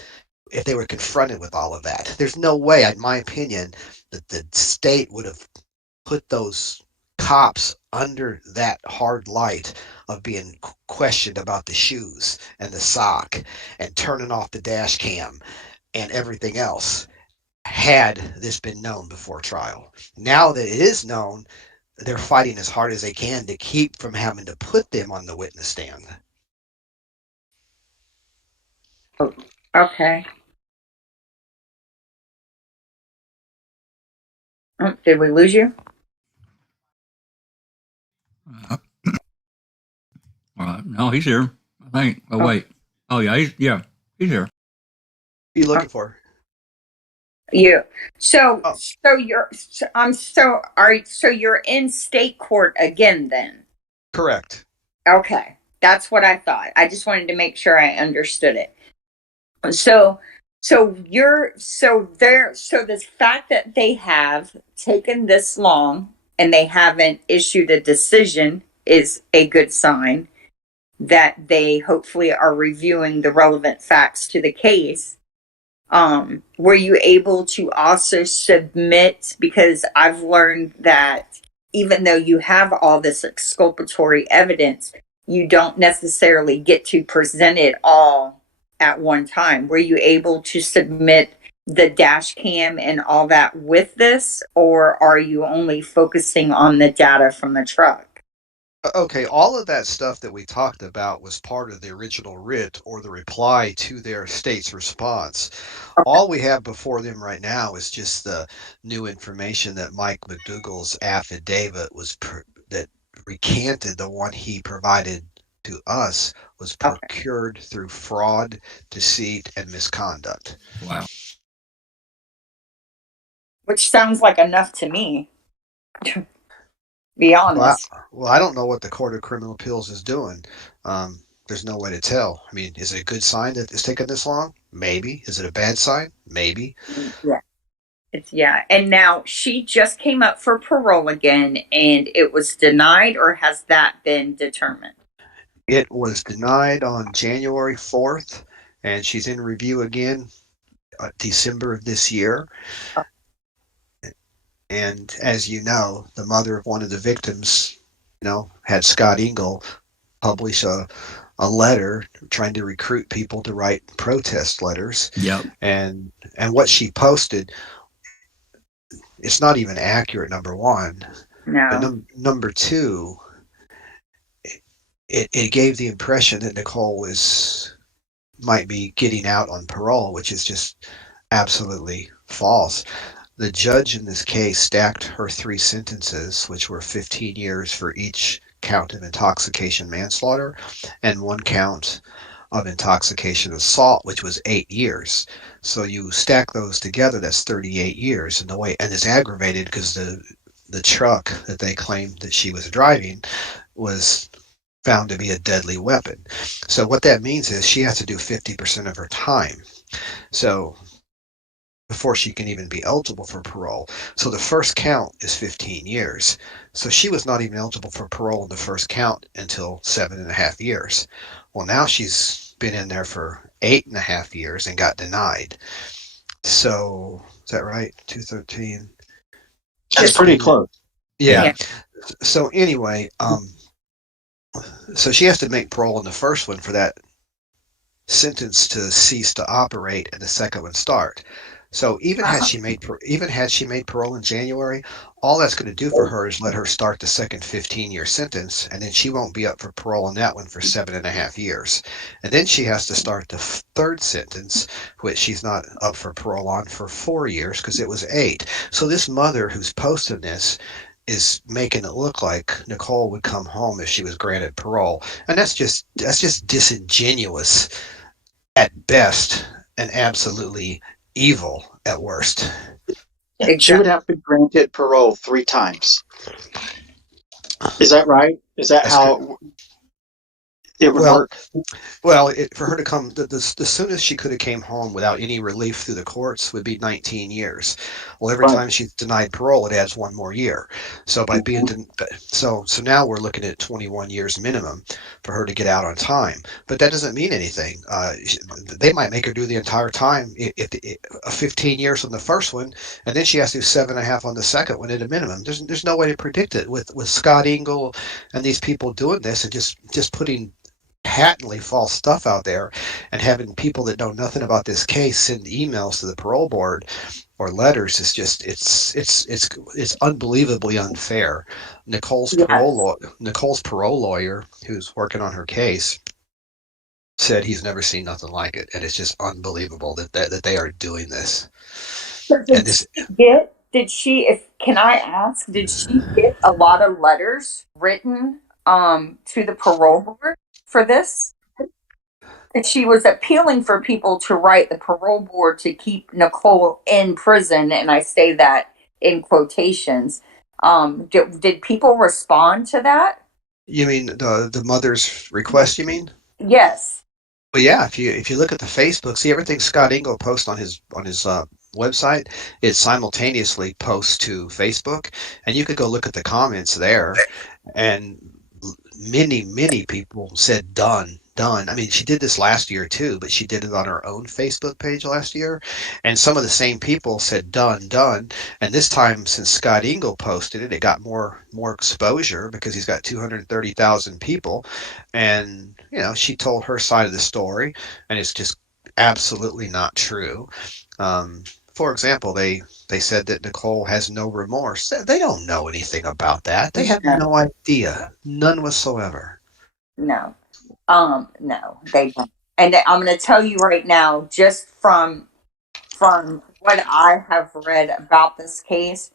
if they were confronted with all of that. There's no way, in my opinion, that the state would have put those cops under that hard light of being questioned about the shoes and the sock and turning off the dash cam and everything else had this been known before trial. Now that it is known, they're fighting as hard as they can to keep from having to put them on the witness stand. Okay. Oh, did we lose you? No, he's here. I think. Oh, wait. Oh, yeah, he's here. What are you looking for? You. So you're in state court again then? Correct. Okay. That's what I thought. I just wanted to make sure I understood it. So this fact that they have taken this long and they haven't issued a decision is a good sign that they hopefully are reviewing the relevant facts to the case. Were you able to also submit, because I've learned that even though you have all this exculpatory evidence, you don't necessarily get to present it all at one time. Were you able to submit the dash cam and all that with this, or are you only focusing on the data from the truck? Okay, all of that stuff that we talked about was part of the original writ or the reply to their state's response. Okay. All we have before them right now is just the new information that Mike McDougal's affidavit that recanted the one he provided to us was procured through fraud, deceit, and misconduct. Wow. Which sounds like enough to me. Be honest. Well, I don't know what the Court of Criminal Appeals is doing. There's no way to tell. I mean, is it a good sign that it's taken this long? Maybe. Is it a bad sign? Maybe. Yeah. And now she just came up for parole again, and it was denied, or has that been determined? It was denied on January 4th, and she's in review again December of this year. And as you know, the mother of one of the victims, had Scott Engel publish a letter trying to recruit people to write protest letters. Yep. And what she posted, it's not even accurate, number one. No. But number two, it gave the impression that Nicole might be getting out on parole, which is just absolutely false. The judge in this case stacked her 3 sentences, which were 15 years for each count of intoxication manslaughter and 1 count of intoxication assault, which was 8 years. So you stack those together, that's 38 years. And it's aggravated because the truck that they claimed that she was driving was found to be a deadly weapon. So what that means is she has to do 50% of her time. So before she can even be eligible for parole. So the first count is 15 years. So she was not even eligible for parole in the first count until 7.5 years. Well, now she's been in there for 8.5 years and got denied. So is that right? 213. That's pretty close. Yeah. So anyway, so she has to make parole in the first one for that sentence to cease to operate and the second one start. So even had she made parole in January, all that's going to do for her is let her start the second 15-year sentence, and then she won't be up for parole on that one for 7.5 years. And then she has to start the third sentence, which she's not up for parole on for 4 years because it was 8. So this mother who's posting this is making it look like Nicole would come home if she was granted parole, and that's just disingenuous at best and absolutely evil at worst. Exactly. She would have been granted parole 3 times. Is that right? Is that how it would work? Well, for her to come, the soonest she could have came home without any relief through the courts would be 19 years. Well, every time she's denied parole, it adds 1 more year. So by being so now we're looking at 21 years minimum for her to get out on time. But that doesn't mean anything. They might make her do the entire time, 15 years on the first one, and then she has to do 7.5 on the second one at a minimum. There's no way to predict it with Scott Engel and these people doing this and just putting patently false stuff out there and having people that know nothing about this case send emails to the parole board or letters. Is just it's unbelievably unfair. Nicole's parole lawyer, who's working on her case, said he's never seen nothing like it, and it's just unbelievable that they are doing this. Did she get a lot of letters written to the parole board for this? And she was appealing for people to write the parole board to keep Nicole in prison, and I say that in quotations. Did people respond to that? You mean the mother's request, you mean? Yes. Well, yeah, if you look at the Facebook, see everything Scott Engel posts on his website, it simultaneously posts to Facebook, and you could go look at the comments there, and many people said done. I mean, she did this last year too, but she did it on her own Facebook page last year, and some of the same people said done. And this time, since Scott Engel posted it, it got more exposure because he's got 230,000 people, and she told her side of the story, and it's just absolutely not true. For example, they said that Nicole has no remorse. They don't know anything about that. They have no idea, none whatsoever. No, they don't. And I'm going to tell you right now, just from what I have read about this case,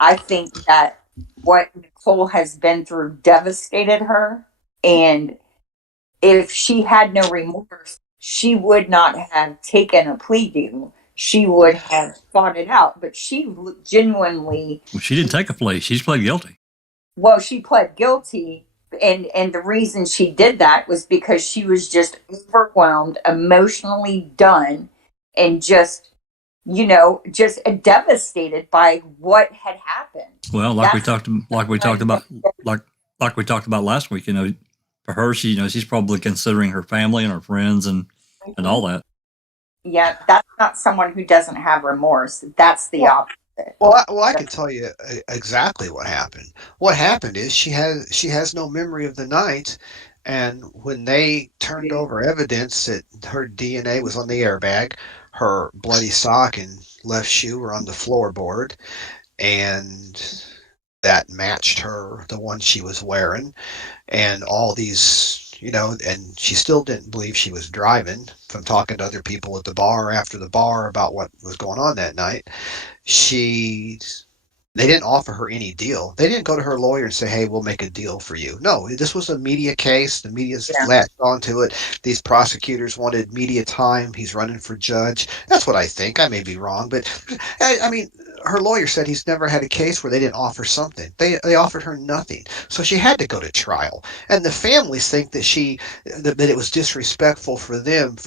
I think that what Nicole has been through devastated her, and if she had no remorse, she would not have taken a plea deal. She would have fought it out, but she genuinely... Well, she didn't take a plea. She just pled guilty. Well, she pled guilty, and the reason she did that was because she was just overwhelmed, emotionally done, and just devastated by what had happened. Well, like we talked about last week, for her, she's probably considering her family and her friends and and all that. Yeah, that's not someone who doesn't have remorse. That's the opposite. Well, I can tell you exactly what happened. What happened is she has no memory of the night, and when they turned over evidence that her DNA was on the airbag, her bloody sock and left shoe were on the floorboard, and that matched the one she was wearing, and all these, and she still didn't believe she was driving from talking to other people at the bar after the bar about what was going on that night. she they didn't offer her any deal. They didn't go to her lawyer and say, "Hey, we'll make a deal for you." No, this was a media case. The media's latched onto it. These prosecutors wanted media time. He's running for judge. That's what I think. I may be wrong, but I mean, her lawyer said he's never had a case where they didn't offer something. They offered her nothing, so she had to go to trial. And the families think that it was disrespectful for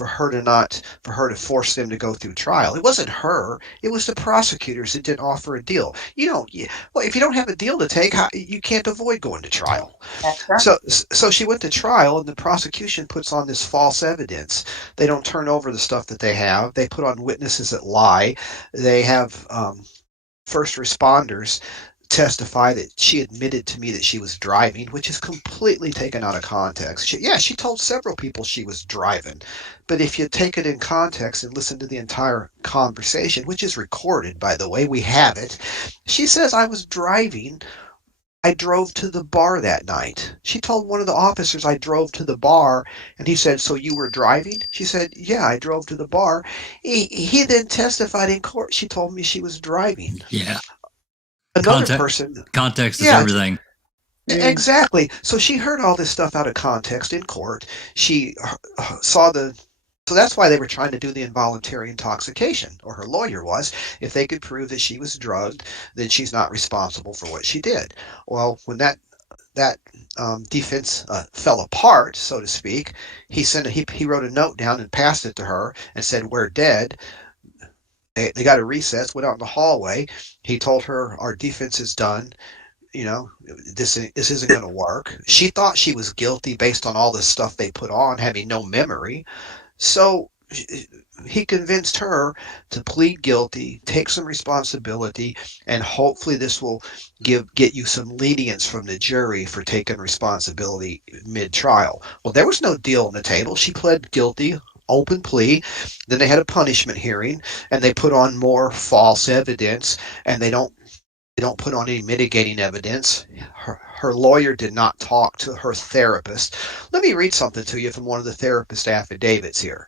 her to force them to go through trial. It wasn't her. It was the prosecutors that didn't offer a deal. Well, if you don't have a deal to take, you can't avoid going to trial. That's right. So she went to trial, and the prosecution puts on this false evidence. They don't turn over the stuff that they have. They put on witnesses that lie. They have first responders testify that she admitted to me that she was driving, which is completely taken out of context. She told several people she was driving, but if you take it in context and listen to the entire conversation, which is recorded, by the way, we have it, she says, "I was driving. I drove to the bar that night." She told one of the officers, "I drove to the bar," and he said, "So you were driving?" She said, "Yeah, I drove to the bar." He then testified in court. She told me she was driving. Yeah. Another person. Context is everything. Exactly. So she heard all this stuff out of context in court. She saw so that's why they were trying to do the involuntary intoxication, or her lawyer was. If they could prove that she was drugged, then she's not responsible for what she did. Well, when that defense fell apart, so to speak, he wrote a note down and passed it to her and said, "We're dead." They got a recess, went out in the hallway. He told her, "Our defense is done. This isn't going to work." She thought she was guilty based on all the stuff they put on, having no memory. So he convinced her to plead guilty, take some responsibility, and hopefully this will get you some lenience from the jury for taking responsibility mid-trial. Well, there was no deal on the table. She pled guilty, open plea. Then they had a punishment hearing, and they put on more false evidence, and they don't put on any mitigating evidence. Her lawyer did not talk to her therapist. Let me read something to you from one of the therapist affidavits here.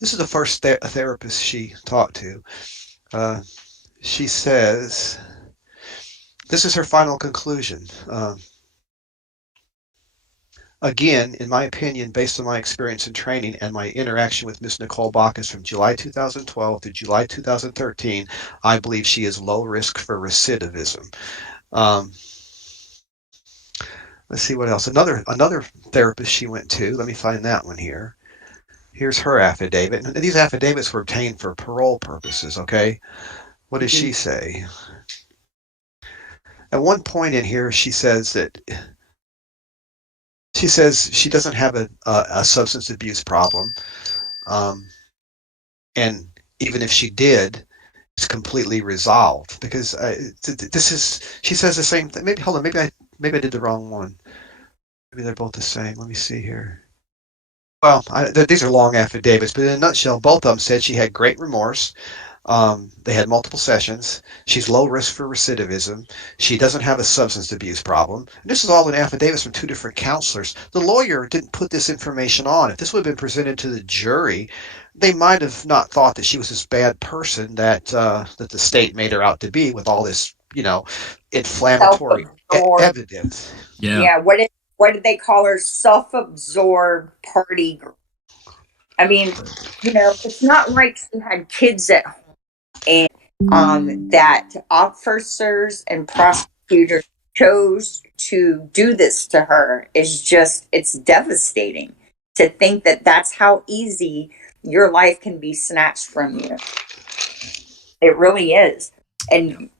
This is the first therapist she talked to. She says, this is her final conclusion. Again, in my opinion, based on my experience and training and my interaction with Ms. Nicole Baukus from July 2012 to July 2013, I believe she is low risk for recidivism. Let's see what else. Another therapist she went to. Let me find that one here. Here's her affidavit. And these affidavits were obtained for parole purposes, okay? What does she say? At one point in here, she says she doesn't have a substance abuse problem. And even if she did, it's completely resolved, because she says the same thing. Maybe I did the wrong one. Maybe they're both the same. Let me see here. Well, these are long affidavits, but in a nutshell, both of them said she had great remorse. They had multiple sessions. She's low risk for recidivism. She doesn't have a substance abuse problem. And this is all in affidavits from two different counselors. The lawyer didn't put this information on. If this would have been presented to the jury, they might have not thought that she was this bad person that the state made her out to be, with all this, inflammatory evidence. Yeah. What did they call her? Self-absorbed party girl. I mean, it's not like she had kids at home, and that officers and prosecutors chose to do this to her. It's devastating to think that that's how easy your life can be snatched from you. It really is. And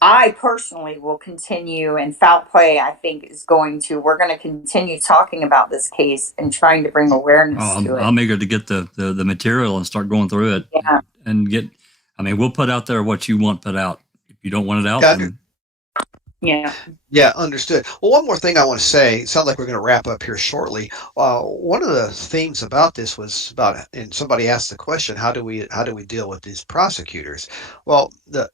I personally will continue, and foul play, I think, we're going to continue talking about this case and trying to bring awareness to it. I'm eager to get the material and start going through it. Yeah. And we'll put out there what you want put out. If you don't want it out, then. Yeah. Yeah, understood. Well, one more thing I want to say. It sounds like we're going to wrap up here shortly. One of the themes about this was and somebody asked the question, how do we deal with these prosecutors? Well, the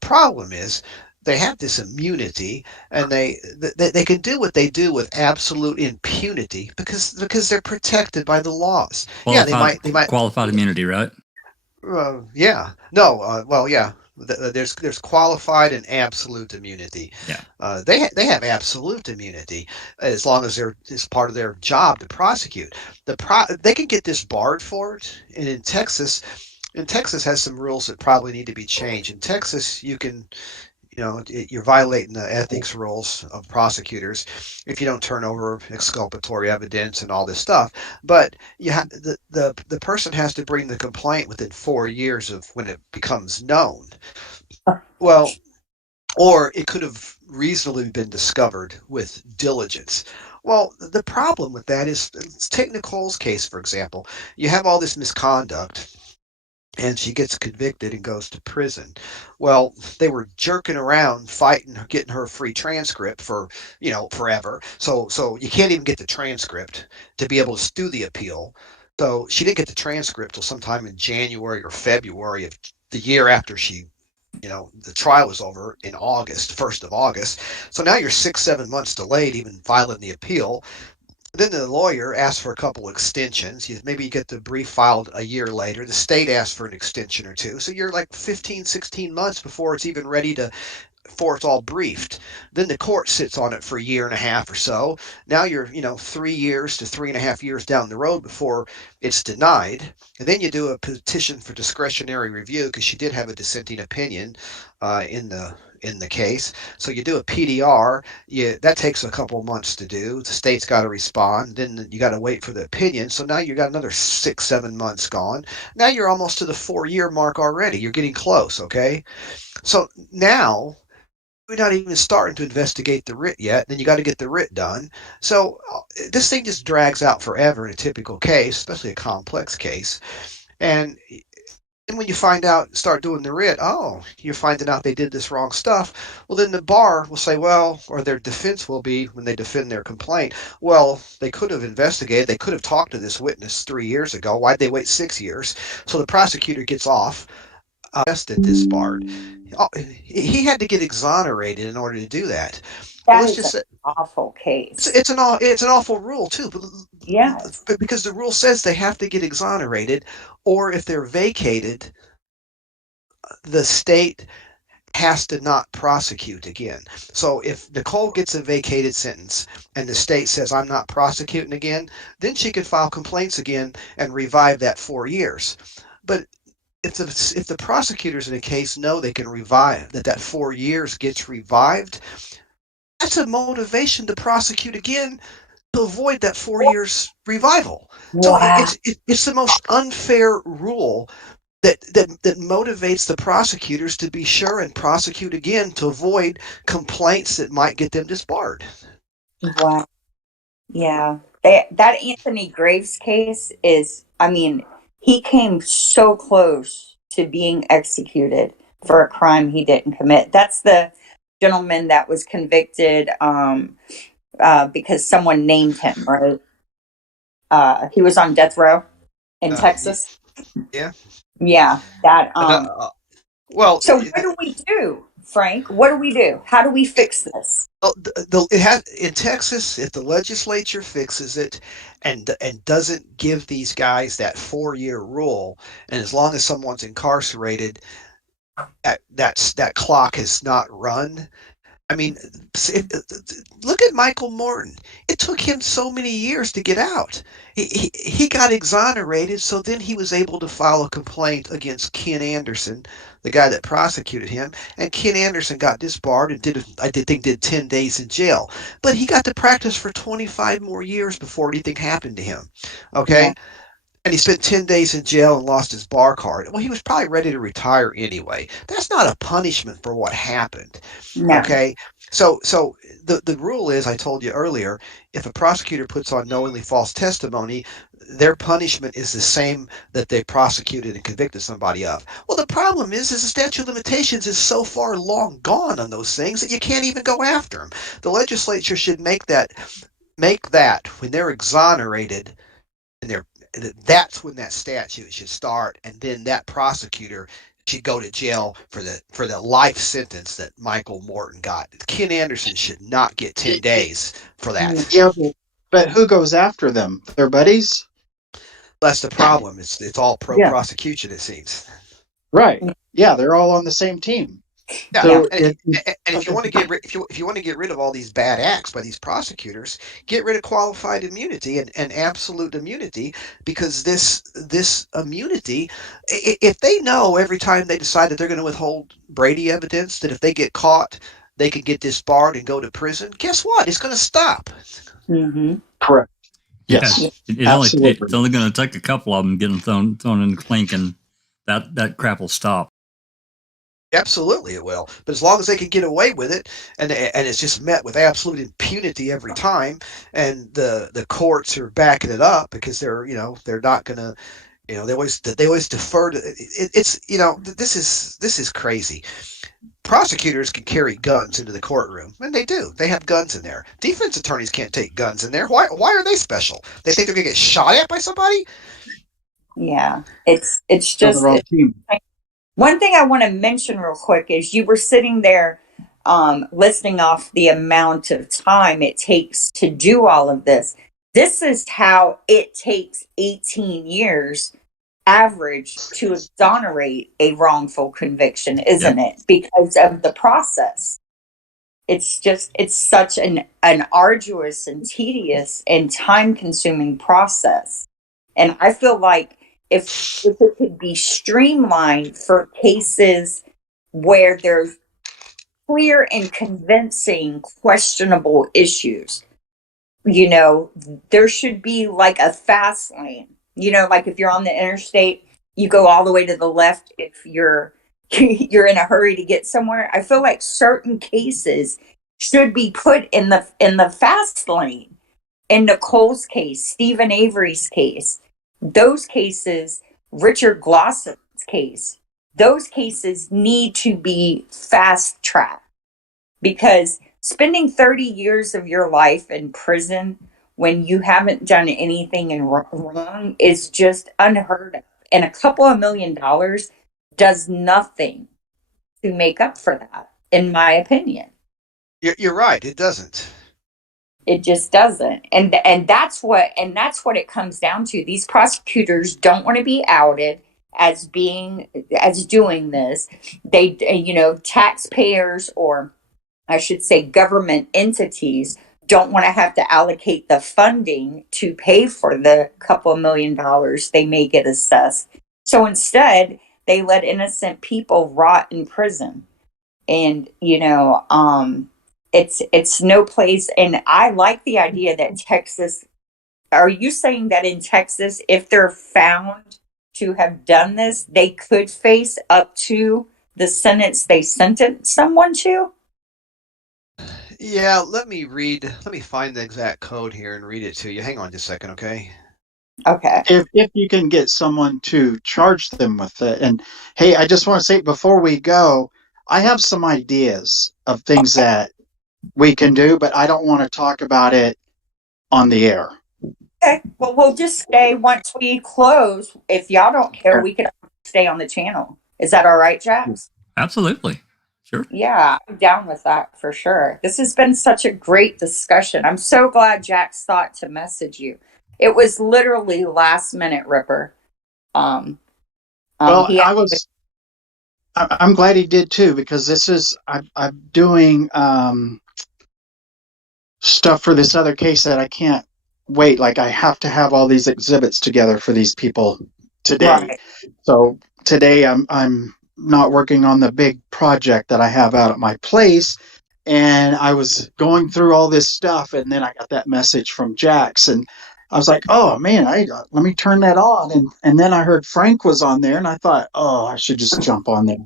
problem is they have this immunity, and they can do what they do with absolute impunity because they're protected by the laws. They might qualified immunity, right? Yeah. No. Well, yeah. There's qualified and absolute immunity. Yeah. They have absolute immunity as long as it's part of their job to prosecute. They can get disbarred for it. And in Texas has some rules that probably need to be changed. In Texas, you're violating the ethics rules of prosecutors if you don't turn over exculpatory evidence and all this stuff. But the person has to bring the complaint within 4 years of when it becomes known. Well, or it could have reasonably been discovered with diligence. Well, the problem with that is, let's take Nicole's case, for example. You have all this misconduct, and she gets convicted and goes to prison. Well, they were jerking around, fighting, getting her a free transcript for, forever. So you can't even get the transcript to be able to do the appeal. So she didn't get the transcript till sometime in January or February of the year after the trial was over in August, 1st of August. So now you're 6-7 months delayed even filing the appeal. Then the lawyer asks for a couple extensions. Maybe you get the brief filed a year later. The state asks for an extension or two. So you're like 15, 16 months before it's even ready before it's all briefed. Then the court sits on it for a year and a half or so. Now you're, 3 years to 3.5 years down the road before it's denied. And then you do a petition for discretionary review because she did have a dissenting opinion in the case. So you do a PDR. That takes a couple of months to do. The state's got to respond. Then you got to wait for the opinion. So now you got another 6-7 months gone. Now you're almost to the 4-year mark already. You're getting close, okay? So now we're not even starting to investigate the writ yet. Then you got to get the writ done. So this thing just drags out forever in a typical case, especially a complex case. And when you start doing the writ, you're finding out they did this wrong stuff. Well, then the bar will say, or their defense will be when they defend their complaint, they could have investigated. They could have talked to this witness 3 years ago. Why'd they wait 6 years? So the prosecutor gets off. Arrested, disbarred. He had to get exonerated in order to do that. That is an awful case. It's an awful rule too. Yes. Because the rule says they have to get exonerated, or if they're vacated, the state has to not prosecute again. So if Nicole gets a vacated sentence and the state says, I'm not prosecuting again, then she can file complaints again and revive that 4 years. But if the prosecutors in a case know they can revive, that 4 years gets revived, that's a motivation to prosecute again to avoid that 4 years revival. Wow. So it's the most unfair rule that motivates the prosecutors to be sure and prosecute again to avoid complaints that might get them disbarred. Wow. Yeah. That Anthony Graves case is, he came so close to being executed for a crime he didn't commit. That's the gentleman that was convicted because someone named him, right? He was on death row in Texas. Yeah. Yeah. That. So what do we do, Frank? What do we do? How do we fix this? In Texas, if the legislature fixes it and doesn't give these guys that 4-year rule, and as long as someone's incarcerated, that clock has not run. Look at Michael Morton. It took him so many years to get out. He got exonerated, so then he was able to file a complaint against Ken Anderson, the guy that prosecuted him, and Ken Anderson got disbarred and did 10 days in jail. But he got to practice for 25 more years before anything happened to him. Okay? and he spent 10 days in jail and lost his bar card. Well, he was probably ready to retire anyway. That's not a punishment for what happened. No. Okay. So the rule is, I told you earlier, if a prosecutor puts on knowingly false testimony, their punishment is the same that they prosecuted and convicted somebody of. Well, the problem is the statute of limitations is so far long gone on those things that you can't even go after them. The legislature should make that when they're exonerated, and that's when that statute should start, and then that prosecutor should go to jail for the life sentence that Michael Morton got. Ken Anderson should not get 10 days for that. Yeah, but who goes after them? Their buddies? That's the problem. It's all pro-prosecution, it seems. Right. Yeah, they're all on the same team. Yeah, So and if you want to get rid of all these bad acts by these prosecutors, get rid of qualified immunity and absolute immunity, because this immunity, if they know every time they decide that they're going to withhold Brady evidence, that if they get caught, they can get disbarred and go to prison. Guess what? It's going to stop. Mm-hmm. Correct. Yes. Yeah, it's only going to take a couple of them getting thrown in the clink, and that crap will stop. Absolutely, it will. But as long as they can get away with it, and it's just met with absolute impunity every time, and the courts are backing it up because they're not going to, they always defer to it's this is crazy. Prosecutors can carry guns into the courtroom, and they do. They have guns in there. Defense attorneys can't take guns in there. Why are they special? They think they're going to get shot at by somebody? Yeah, it's just. One thing I want to mention real quick is you were sitting there listing off the amount of time it takes to do all of this. This is how it takes 18 years average to exonerate a wrongful conviction, isn't it? Because of the process. It's such an arduous and tedious and time-consuming process. And I feel like if it could be streamlined for cases where there's clear and convincing questionable issues, there should be like a fast lane. Like if you're on the interstate, you go all the way to the left if you're in a hurry to get somewhere. I feel like certain cases should be put in the fast lane. In Nicole's case, Stephen Avery's case, those cases, Richard Glossop's case, those cases need to be fast tracked, because spending 30 years of your life in prison when you haven't done anything wrong is just unheard of. And a couple of $1 million does nothing to make up for that, in my opinion. You're right. It doesn't. It just doesn't. And that's what it comes down to. These prosecutors don't want to be outed as doing this. They, taxpayers, or I should say government entities, don't want to have to allocate the funding to pay for the couple of $1 million they may get assessed. So instead, they let innocent people rot in prison. And, it's no place. And I like the idea that Texas, are you saying that in Texas, if they're found to have done this, they could face up to the sentence they sentenced someone to? Yeah, let me find the exact code here and read it to you. Hang on just a second, okay? Okay. If you can get someone to charge them with it. And hey, I just want to say before we go, I have some ideas of things that we can do, but I don't want to talk about it on the air. Okay. Well, we'll just stay once we close. If y'all don't care, we can stay on the channel. Is that all right, Jax? Absolutely. Sure. Yeah, I'm down with that for sure. This has been such a great discussion. I'm so glad Jax thought to message you. It was literally last minute, Ripper. I'm glad he did too, because I'm doing stuff for this other case that I can't wait. Like, I have to have all these exhibits together for these people today. Right. So today I'm not working on the big project that I have out at my place, and I was going through all this stuff, and then I got that message from Jax, and I was like, oh man, let me turn that on. And then I heard Frank was on there and I thought, oh, I should just jump on there.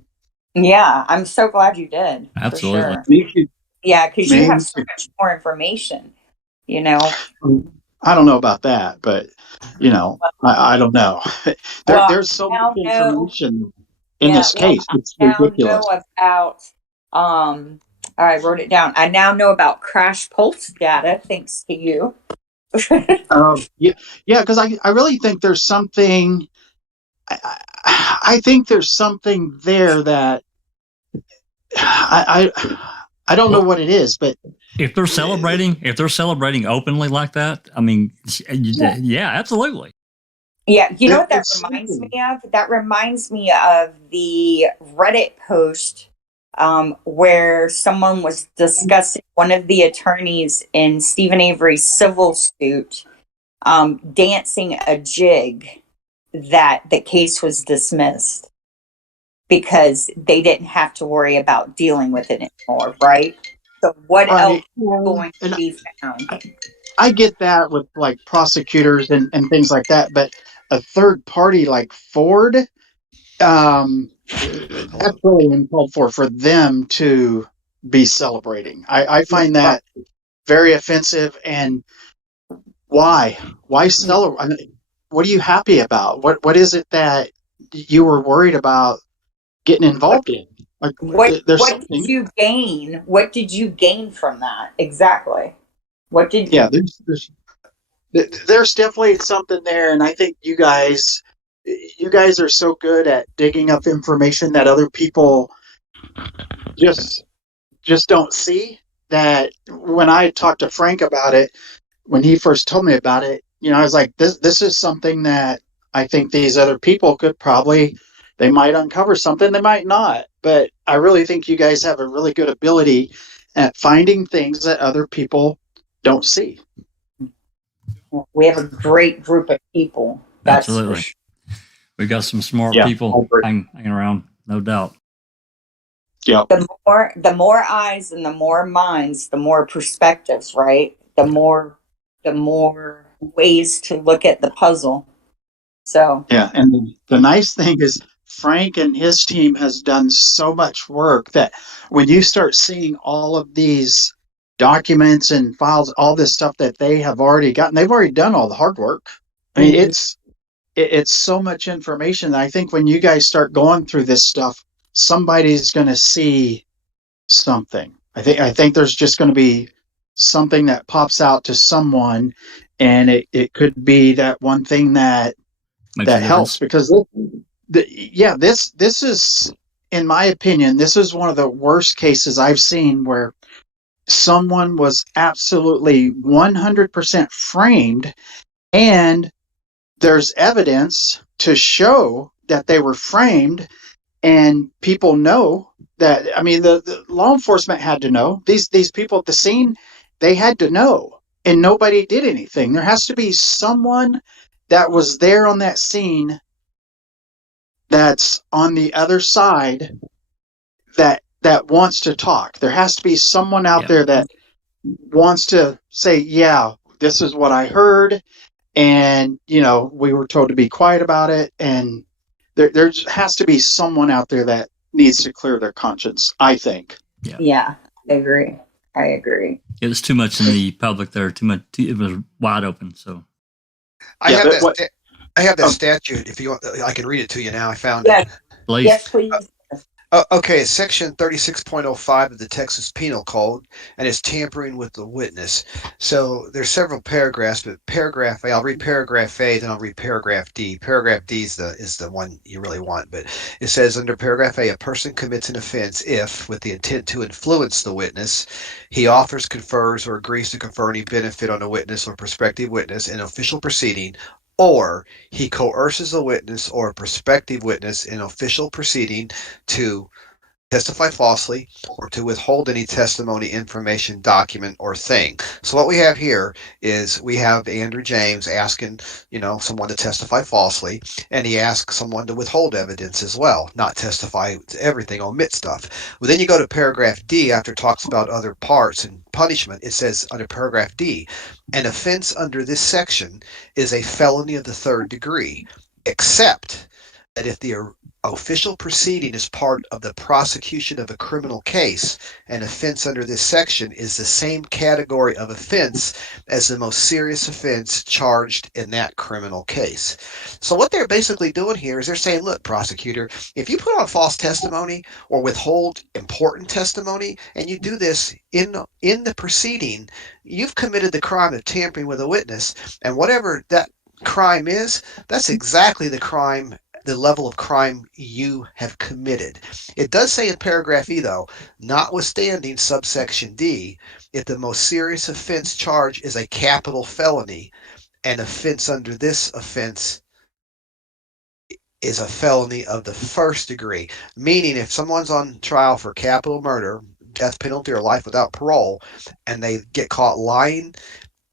Yeah, I'm so glad you did. Absolutely. For sure. Me too. Yeah, because you Me have so too. much more information, you know. I don't know about that, but I don't know. Well, There's so I much now know. information in Yeah, this well, case. I It's now ridiculous. know about. I wrote it down. I now know about crash pulse data, thanks to you. Yeah, because I really think there's something. I think there's something there that I don't know Well, what it is, but if they're celebrating openly like that, I mean, yeah, absolutely. Yeah, you know what that there's reminds something. me of? That reminds me of the Reddit post where someone was discussing one of the attorneys in Stephen Avery's civil suit dancing a jig that the case was dismissed because they didn't have to worry about dealing with it anymore, right? So what else Right. is going to And be found? I get that with like prosecutors and things like that, but a third party like Ford, that's really uncalled for them to be celebrating. I find that very offensive. And why? Why celebrate? I mean, what are you happy about? What is it that you were worried about getting involved in? Like, there's What did something. you gain? What did you gain from that? Exactly. What did Yeah, there's definitely something there, and I think you guys are so good at digging up information that other people just don't see. That when I talked to Frank about it, when he first told me about it, I was like, this is something that I think these other people could probably, they might uncover something, they might not, but I really think you guys have a really good ability at finding things that other people don't see. we have a great group of people. That's for Absolutely. sure. We got some smart Yeah, I people agree. hanging around, no doubt. Yeah. The more eyes and the more minds, the more perspectives, right? The more ways to look at the puzzle. So Yeah, and the nice thing is Frank and his team has done so much work that when you start seeing all of these documents and files, all this stuff that they have already gotten, they've already done all the hard work. I mean, it's so much information that I think when you guys start going through this stuff, somebody's going to see something. I think there's just going to be something that pops out to someone, and it could be that one thing that Makes a helps, difference. because this is, in my opinion, this is one of the worst cases I've seen where someone was absolutely 100% framed, and there's evidence to show that they were framed, and people know that. I mean, the law enforcement had to know. These people at the scene, they had to know, and nobody did anything. There has to be someone that was there on that scene that's on the other side that wants to talk. There has to be someone out there that wants to say, yeah, this is what I heard, and we were told to be quiet about it, and there has to be someone out there that needs to clear their conscience, I think. yeah, I agree. It was too much in the public there. Too much. It was wide open. So I Yeah, have but that. I have that Oh. statute. If you want, I can read it to you now. I found Yes, it. please. yes, please. Okay, it's Section 36.05 of the Texas Penal Code, and it's tampering with the witness. So there's several paragraphs, but paragraph A, I'll read paragraph A, then I'll read paragraph D. Paragraph D is the one you really want, but it says under paragraph A, a person commits an offense if, with the intent to influence the witness, he offers, confers, or agrees to confer any benefit on a witness or prospective witness in an official proceeding, or he coerces a witness or a prospective witness in an official proceeding to testify falsely, or to withhold any testimony, information, document, or thing. So what we have here is we have Andrew James asking, someone to testify falsely, and he asks someone to withhold evidence as well, not testify to everything, omit stuff. Well, then you go to paragraph D after it talks about other parts and punishment. It says under paragraph D, an offense under this section is a felony of the third degree, except that if the official proceeding is part of the prosecution of a criminal case, an offense under this section is the same category of offense as the most serious offense charged in that criminal case. So what they're basically doing here is they're saying, look, prosecutor, if you put on false testimony or withhold important testimony, and you do this in the proceeding, you've committed the crime of tampering with a witness, and whatever that crime is, that's exactly the level of crime you have committed. It does say in paragraph E, though, notwithstanding subsection D, if the most serious offense charge is a capital felony, an offense under this offense is a felony of the first degree. Meaning if someone's on trial for capital murder, death penalty, or life without parole, and they get caught lying,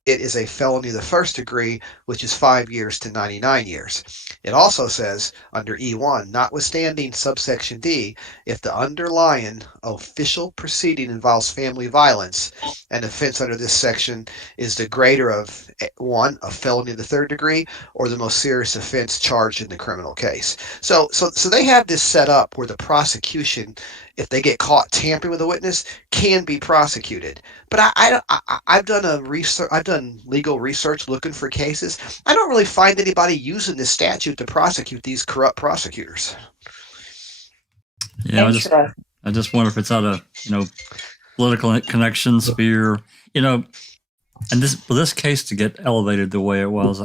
it is a felony of the first degree, which is 5 years to 99 years. It also says under E1, notwithstanding subsection D, if the underlying official proceeding involves family violence, an offense under this section is the greater of 1, a felony of the third degree, or the most serious offense charged in the criminal case. So they have this set up where the prosecution, if they get caught tampering with a witness, can be prosecuted. But I've done legal research looking for cases. I don't really find anybody using this statute to prosecute these corrupt prosecutors. Yeah, I just wonder if it's out of political connections, fear, and this case to get elevated the way it was,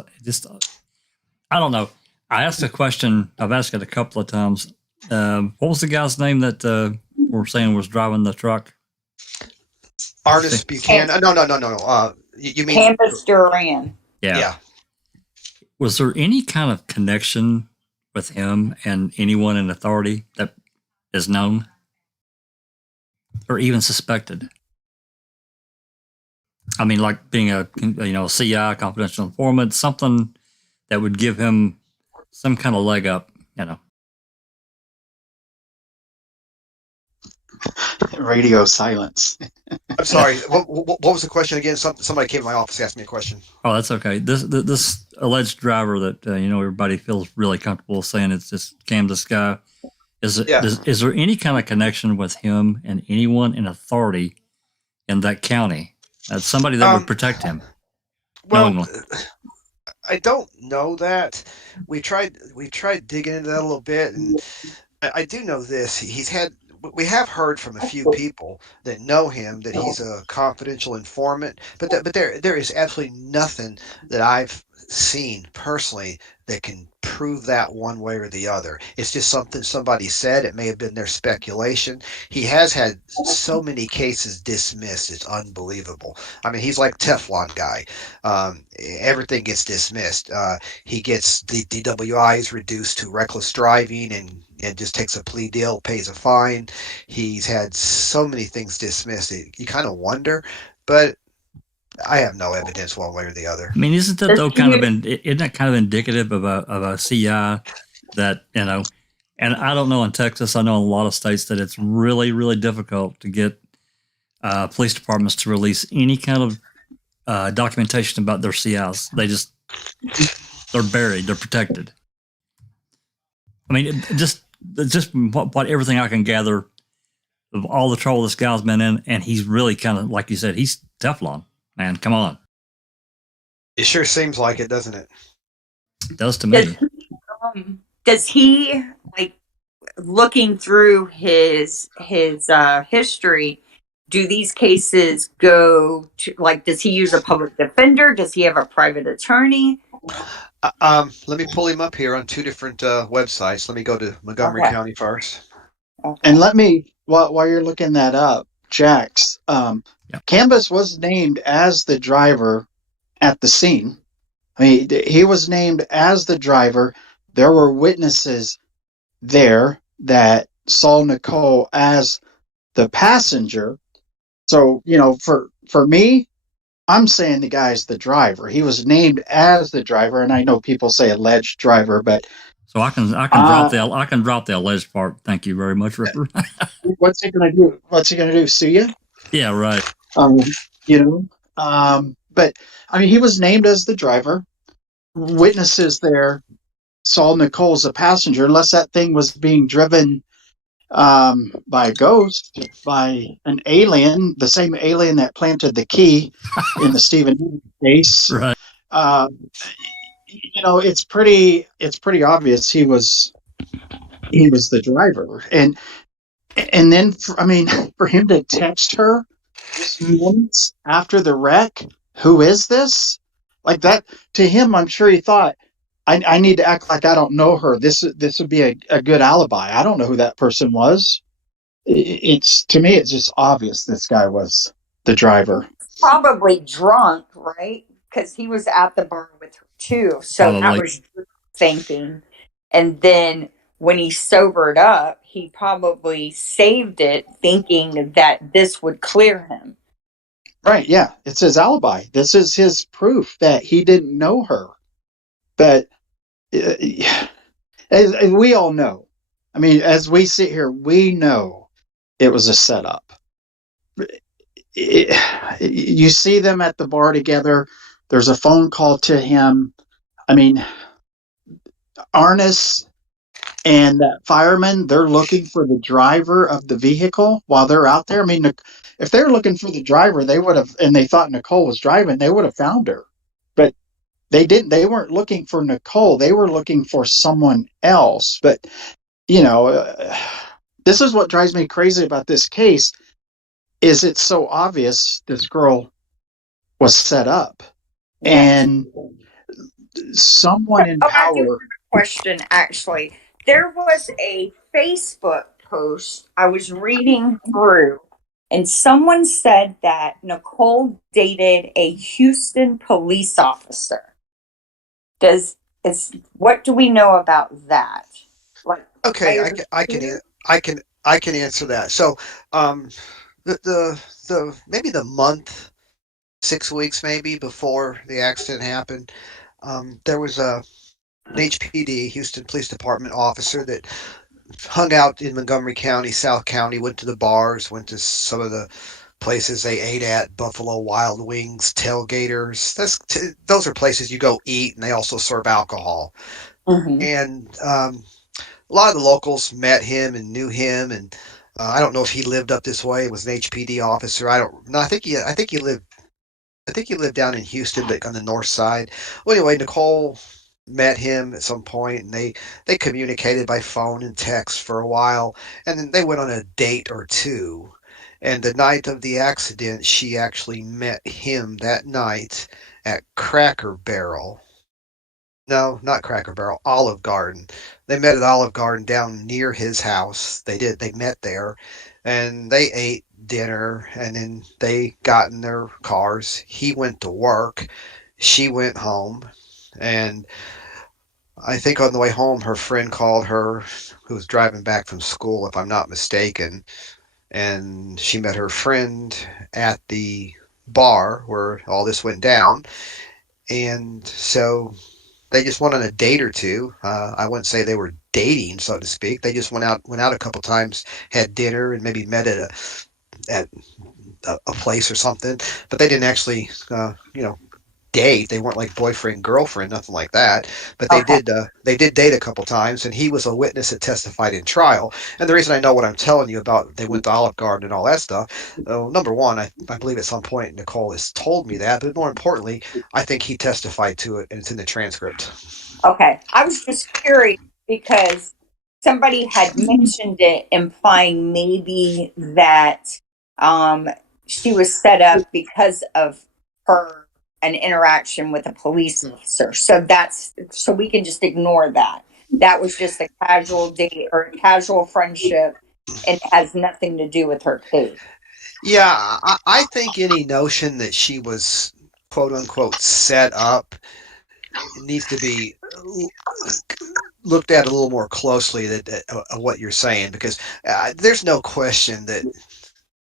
I don't know. I asked a question. I've asked it a couple of times. What was the guy's name that we're saying was driving the truck? Ernest Buchanan. No. You mean Candace Duran? Yeah. Was there any kind of connection with him and anyone in authority that is known or even suspected? I mean, like being a CI, confidential informant, something that would give him some kind of leg up, Radio silence. I'm sorry. What was the question again? Somebody came to my office asked me a question. Oh, that's okay. This alleged driver that everybody feels really comfortable saying it's just Kansas guy. Is there any kind of connection with him and anyone in authority in that county? Somebody that would protect him. Well, I don't know that. We tried digging into that a little bit, and I do know this. We have heard from a few people that know him that he's a confidential informant, but there is absolutely nothing that I've seen personally that can prove that one way or the other. It's just something somebody said. It may have been their speculation. He has had so many cases dismissed. It's unbelievable. I mean, he's like Teflon guy. Everything gets dismissed. He gets the DWIs reduced to reckless driving and just takes a plea deal, pays a fine. He's had so many things dismissed. You kind of wonder, but I have no evidence one way or the other. I mean, isn't that though isn't that kind of indicative of a CI that, and I don't know in Texas, I know in a lot of states that it's really, really difficult to get police departments to release any kind of documentation about their CIs. They're buried, they're protected. I mean, just what everything I can gather of all the trouble this guy's been in, and he's really kind of, like you said, he's Teflon. Man, come on. It sure seems like it, doesn't it? It does to me. Does he, looking through his history, do these cases go to, does he use a public defender? Does he have a private attorney? Let me pull him up here on two different websites. Let me go to Montgomery County first. Okay. And let me, while you're looking that up, Jax, Canvas was named as the driver at the scene. I mean, he was named as the driver. There were witnesses there that saw Nicole as the passenger. So, for me, I'm saying the guy's the driver. He was named as the driver, and I know people say alleged driver, but So I can drop the alleged part. Thank you very much, River. what's he gonna do? What's he gonna do? Sue you? Yeah, right. You know. But I mean, he was named as the driver. Witnesses there saw Nicole as a passenger, unless that thing was being driven by a ghost, by an alien, the same alien that planted the key in the Stephen case. Right. It's pretty obvious he was the driver, and then for him to text her just months after the wreck, who is this? Like that to him, I'm sure he thought, I need to act like I don't know her. This would be a good alibi. I don't know who that person was. It's to me, it's just obvious this guy was the driver. Probably drunk, right? Because he was at the bar with her too. So Probably. that was thinking. And then when he sobered up, he probably saved it thinking that this would clear him. Right, yeah. It's his alibi. This is his proof that he didn't know her. But as we all know, as we sit here, we know it was a setup. You see them at the bar together. There's a phone call to him. Arnis and that fireman, they're looking for the driver of the vehicle while they're out there. If they're looking for the driver, they would have, and they thought Nicole was driving, they would have found her. But they didn't. They weren't looking for Nicole. They were looking for someone else. But, this is what drives me crazy about this case, is it's so obvious this girl was set up. And someone in power... Question, actually. There was a Facebook post I was reading through, and someone said that Nicole dated a Houston police officer. What do we know about that? Okay, I can answer that. So, the maybe the month, 6 weeks maybe before the accident happened, there was an HPD, Houston Police Department officer that hung out in Montgomery County, South County, went to the bars, went to some of the places they ate at, Buffalo Wild Wings, Tailgaters. Those are places you go eat, and they also serve alcohol. Mm-hmm. And a lot of the locals met him and knew him, and I don't know if he lived up this way. Was an HPD officer. I think he lived down in Houston, but on the north side. Well, anyway, Nicole met him at some point, and they communicated by phone and text for a while, and then they went on a date or two. And the night of the accident, she actually met him that night at Cracker Barrel. No, not Cracker Barrel, Olive Garden. They met at Olive Garden down near his house. They met there, and they ate dinner, and then they got in their cars. He went to work. She went home, and I think on the way home, her friend called her, who was driving back from school, if I'm not mistaken, and she met her friend at the bar where all this went down, and so they just went on a date or two. I wouldn't say they were dating, so to speak. They just went out a couple times, had dinner, and maybe met at a place or something. But they didn't actually, date. They weren't like boyfriend girlfriend, nothing like that. But they did date a couple times, and he was a witness that testified in trial. And the reason I know what I'm telling you about they went to Olive Garden and all that stuff, number one, I believe at some point Nicole has told me that, but more importantly, I think he testified to it, and it's in the transcript. Okay, I was just curious because somebody had mentioned it, implying maybe that she was set up because of an interaction with a police officer. So we can just ignore that. That was just a casual date or a casual friendship, and it has nothing to do with her case. Yeah, I think any notion that she was quote unquote set up needs to be looked at a little more closely what you're saying, because there's no question that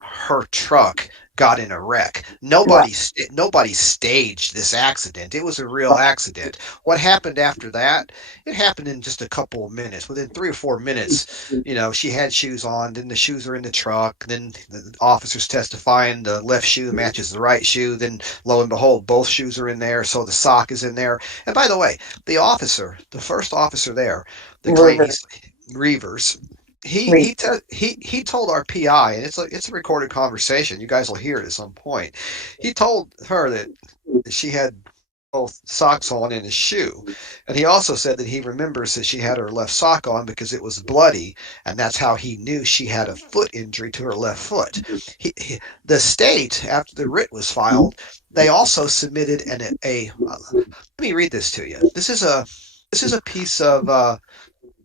her truck got in a wreck. Nobody staged this accident. It was a real accident. What happened after that? It happened in just a couple of minutes. Within 3 or 4 minutes, she had shoes on. Then the shoes are in the truck. Then the officers testifying the left shoe matches the right shoe. Then lo and behold, both shoes are in there. So the sock is in there. And by the way, the first officer there, the claim Reavers. He told our PI, and it's a recorded conversation. You guys will hear it at some point. He told her that she had both socks on and a shoe, and he also said that he remembers that she had her left sock on because it was bloody, and that's how he knew she had a foot injury to her left foot. The state, after the writ was filed, they also submitted let me read this to you. This is a piece of.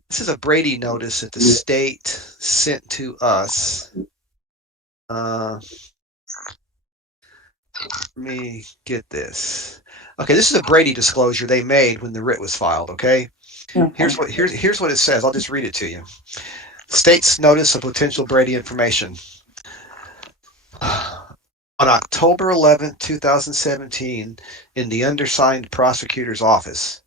This is a Brady notice that the state sent to us. Let me get this. Okay, this is a Brady disclosure they made when the writ was filed. Okay, here's what it says. I'll just read it to you. State's notice of potential Brady information. On October 11th, 2017, in the undersigned prosecutor's office,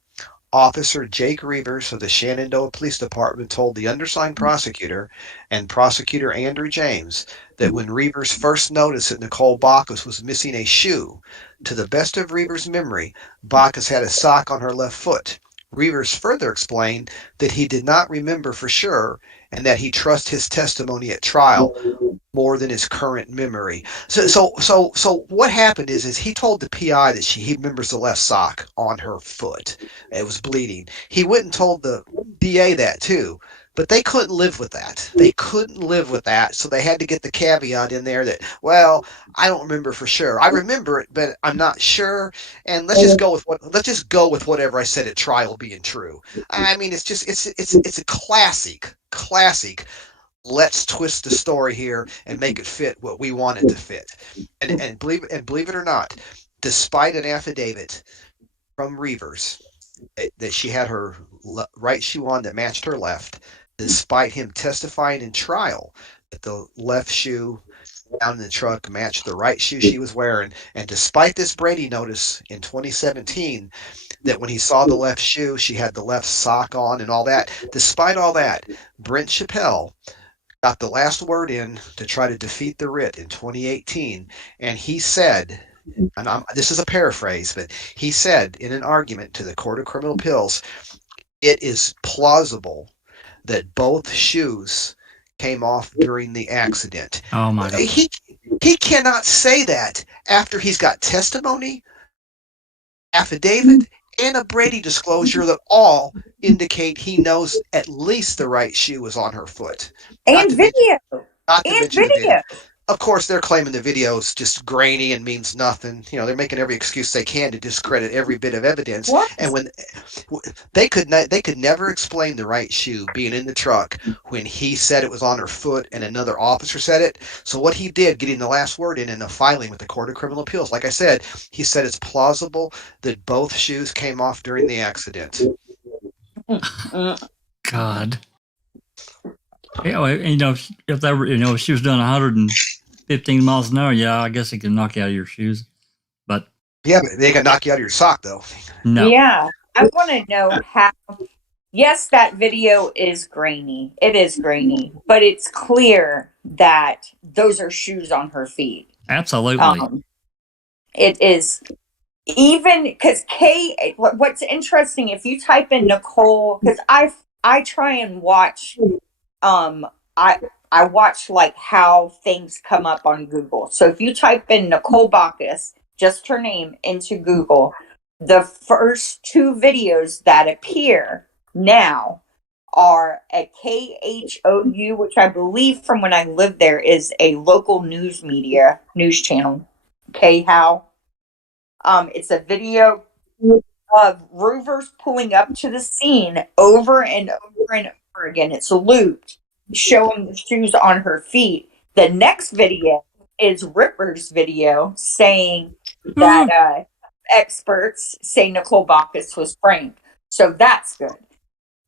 Officer Jake Reavers of the Shenandoah Police Department told the undersigned prosecutor and Prosecutor Andrew James that when Reavers first noticed that Nicole Baukus was missing a shoe, to the best of Reavers' memory, Baukus had a sock on her left foot. Reavers further explained that he did not remember for sure and that he trusts his testimony at trial more than his current memory. So what happened is he told the PI that he remembers the left sock on her foot. It was bleeding. He went and told the DA that too, but they couldn't live with that. So they had to get the caveat in there that, well, I don't remember for sure. I remember it, but I'm not sure. And let's just go with whatever I said at trial being true. I mean, it's a classic. Let's twist the story here and make it fit what we want it to fit. And believe it or not, despite an affidavit from Reavers that she had her right shoe on that matched her left, despite him testifying in trial that the left shoe down in the truck matched the right shoe she was wearing, and despite this Brady notice in 2017 that when he saw the left shoe, she had the left sock on and all that, despite all that, Brent Chappelle got the last word in to try to defeat the writ in 2018, and he said, and this is a paraphrase, but he said in an argument to the Court of Criminal Appeals, it is plausible that both shoes came off during the accident. Oh my God. He cannot say that after he's got testimony, affidavit, and a Brady disclosure that all indicate he knows at least the right shoe was on her foot. And video. Of course, they're claiming the video is just grainy and means nothing. They're making every excuse they can to discredit every bit of evidence. What? And when they could never explain the right shoe being in the truck when he said it was on her foot and another officer said it. So what he did, getting the last word in a filing with the Court of Criminal Appeals, like I said, he said it's plausible that both shoes came off during the accident. God. If they were, if she was doing 115 miles an hour, yeah, I guess it can knock you out of your shoes. But yeah, but they can knock you out of your sock, though. No. Yeah, I want to know how. Yes, that video is grainy. It is grainy, but it's clear that those are shoes on her feet. Absolutely. It is. Even because what's interesting, if you type in Nicole, because I try and watch, I watch like how things come up on Google. So if you type in Nicole Baukus, just her name, into Google, the first two videos that appear now are a KHOU, which I believe from when I lived there is a local news channel, KHOW. It's a video of Reavers pulling up to the scene over and over and over again. It's looped, showing the shoes on her feet. The next video is Ripper's video saying that experts say Nicole Baukus was framed. So that's good.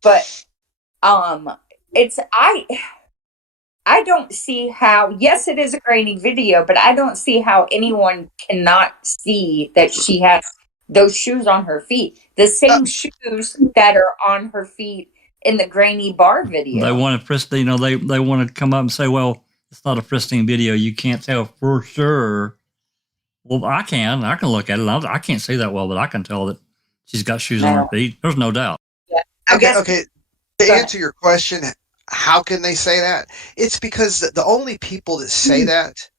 But it's I don't see how, yes, it is a grainy video, but I don't see how anyone cannot see that she has those shoes on her feet. The same shoes that are on her feet in the grainy bar video. They want to pristine, they want to come up and say, well, it's not a pristine video. You can't tell for sure. Well, I can look at it. I can't see that well, but I can tell that she's got shoes on her feet. There's no doubt. Yeah. Okay. To answer your question, how can they say that? It's because the only people that say that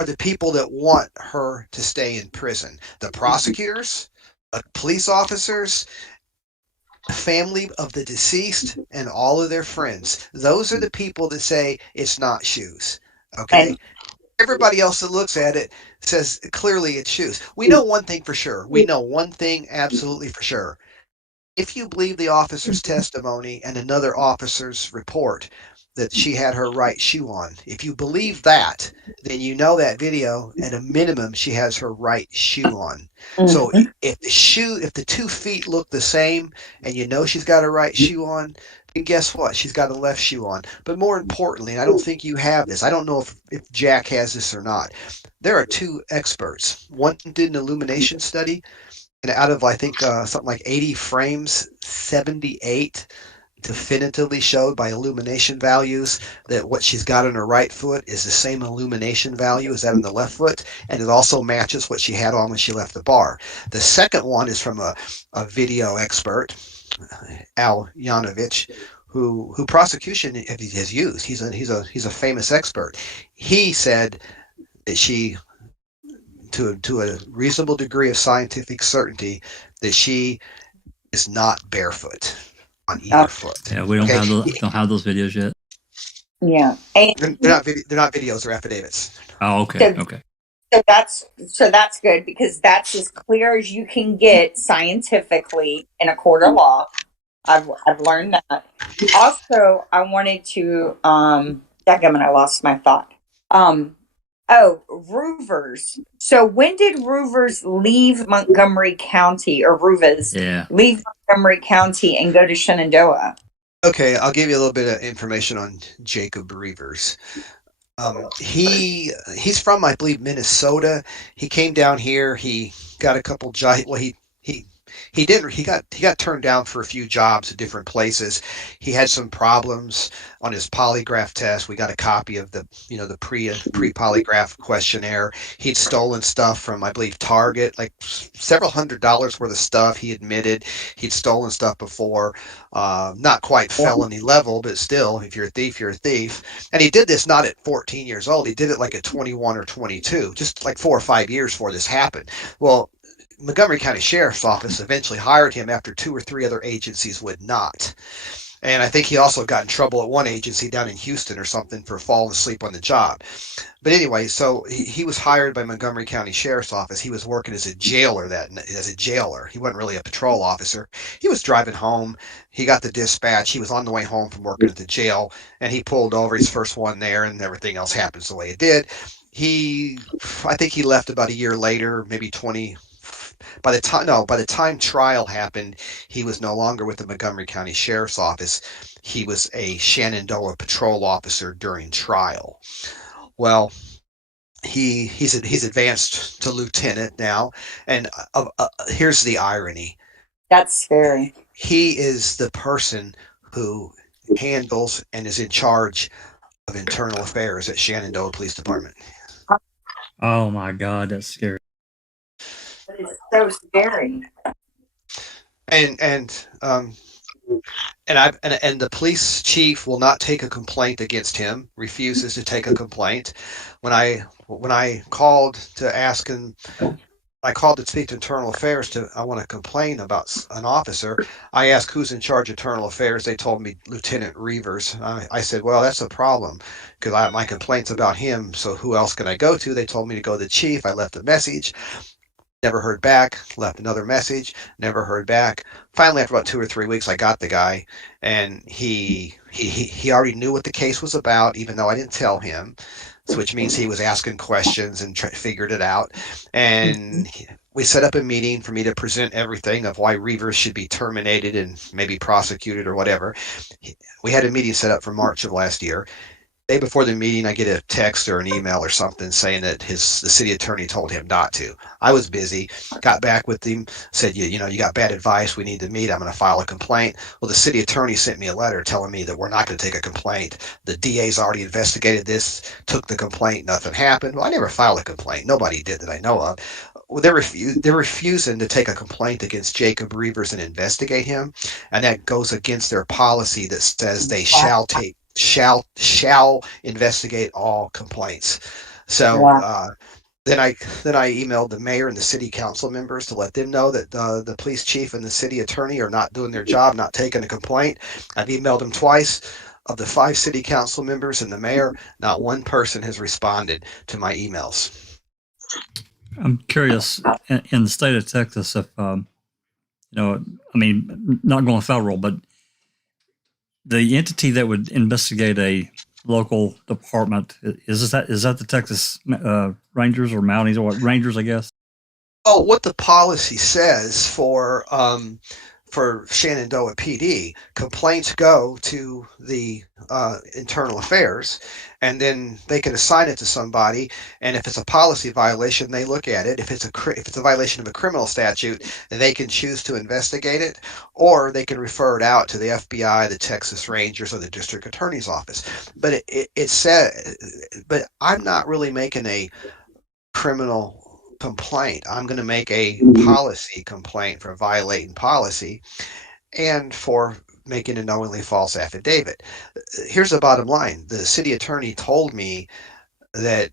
are the people that want her to stay in prison. The prosecutors, the police officers, the family of the deceased, and all of their friends. Those are the people that say it's not shoes. Okay? Everybody else that looks at it says clearly it's shoes. We know one thing for sure. We know one thing absolutely for sure. If you believe the officer's testimony and another officer's report that she had her right shoe on, if you believe that, then you know that video, at a minimum, she has her right shoe on. So if the 2 feet look the same and you know she's got her right shoe on, then guess what? She's got a left shoe on. But more importantly, and I don't think you have this, I don't know if Jack has this or not, there are 2 experts. One did an illumination study, and out of, I think, something like 80 frames, 78 definitively showed by illumination values that what she's got on her right foot is the same illumination value as that on the left foot, and it also matches what she had on when she left the bar. The second one is from a video expert, Al Yanovich, who prosecution has used. He's a famous expert. He said that she, to a reasonable degree of scientific certainty, that she is not barefoot on either foot. Yeah, we don't have those videos yet. Yeah, they're not videos; they're affidavits. Oh, okay, okay. So that's good, because that's as clear as you can get scientifically in a court of law. I've learned that. Also, I wanted to dadgummit, I lost my thought. Roovers. So when did Roovers leave Montgomery County, or Roovers leave Montgomery County and go to Shenandoah? Okay, I'll give you a little bit of information on Jacob Reavers. He's from, I believe, Minnesota. He came down here. He got a couple jobs. Well, he got turned down for a few jobs at different places. He had some problems on his polygraph test. We got a copy of the pre-polygraph questionnaire. He'd stolen stuff from, I believe, Target, like several $100s worth of stuff. He admitted he'd stolen stuff before. Not quite felony level, but still, if you're a thief, you're a thief. And he did this not at 14 years old. He did it like at 21 or 22, just like 4 or 5 years before this happened. Well, Montgomery County Sheriff's Office eventually hired him after 2 or 3 other agencies would not. And I think he also got in trouble at one agency down in Houston or something for falling asleep on the job. But anyway, so he was hired by Montgomery County Sheriff's Office. He was working as a jailer. He wasn't really a patrol officer. He was driving home. He got the dispatch. He was on the way home from working at the jail, and he pulled over. His first one there, and everything else happens the way it did. I think he left about a year later, maybe 20. By the time trial happened, he was no longer with the Montgomery County Sheriff's Office. He was a Shenandoah patrol officer during trial. Well, he's advanced to lieutenant now, and here's the irony. That's scary. He is the person who handles and is in charge of internal affairs at Shenandoah Police Department. Oh my God, that's scary. It's so scary. And the police chief will not take a complaint against him. Refuses to take a complaint. When I called to ask him, I called to speak to internal affairs. I want to complain about an officer. I asked who's in charge of internal affairs. They told me Lieutenant Reavers. I said, well, that's a problem because my complaint's about him. So who else can I go to? They told me to go to the chief. I left a message. Never heard back, left another message, never heard back. Finally, after about 2 or 3 weeks, I got the guy, and he already knew what the case was about, even though I didn't tell him, which means he was asking questions and figured it out. And we set up a meeting for me to present everything of why Reavers should be terminated and maybe prosecuted or whatever. We had a meeting set up for March of last year. Day before the meeting, I get a text or an email or something saying that the city attorney told him not to. I was busy, got back with him, said, you got bad advice. We need to meet. I'm going to file a complaint. Well, the city attorney sent me a letter telling me that we're not going to take a complaint. The DA's already investigated this, took the complaint, nothing happened. Well, I never filed a complaint. Nobody did that I know of. Well, they're refusing to take a complaint against Jacob Reavers and investigate him, and that goes against their policy that says they shall investigate all complaints. So then I emailed the mayor and the city council members to let them know that the police chief and the city attorney are not doing their job, not taking a complaint. I've emailed them twice. Of the 5 city council members and the mayor, not one person has responded to my emails. I'm curious, in the state of Texas, if, not going federal, but the entity that would investigate a local department, is that the Texas Rangers or Mounties, or what, Rangers, I guess? Oh, what the policy says for Shenandoah PD, complaints go to the internal affairs, and then they can assign it to somebody. And if it's a policy violation, they look at it. If it's a violation of a criminal statute, then they can choose to investigate it, or they can refer it out to the FBI, the Texas Rangers, or the district attorney's office. But it said, but I'm not really making a criminal complaint. I'm going to make a policy complaint for violating policy and for making a knowingly false affidavit. Here's the bottom line. The city attorney told me that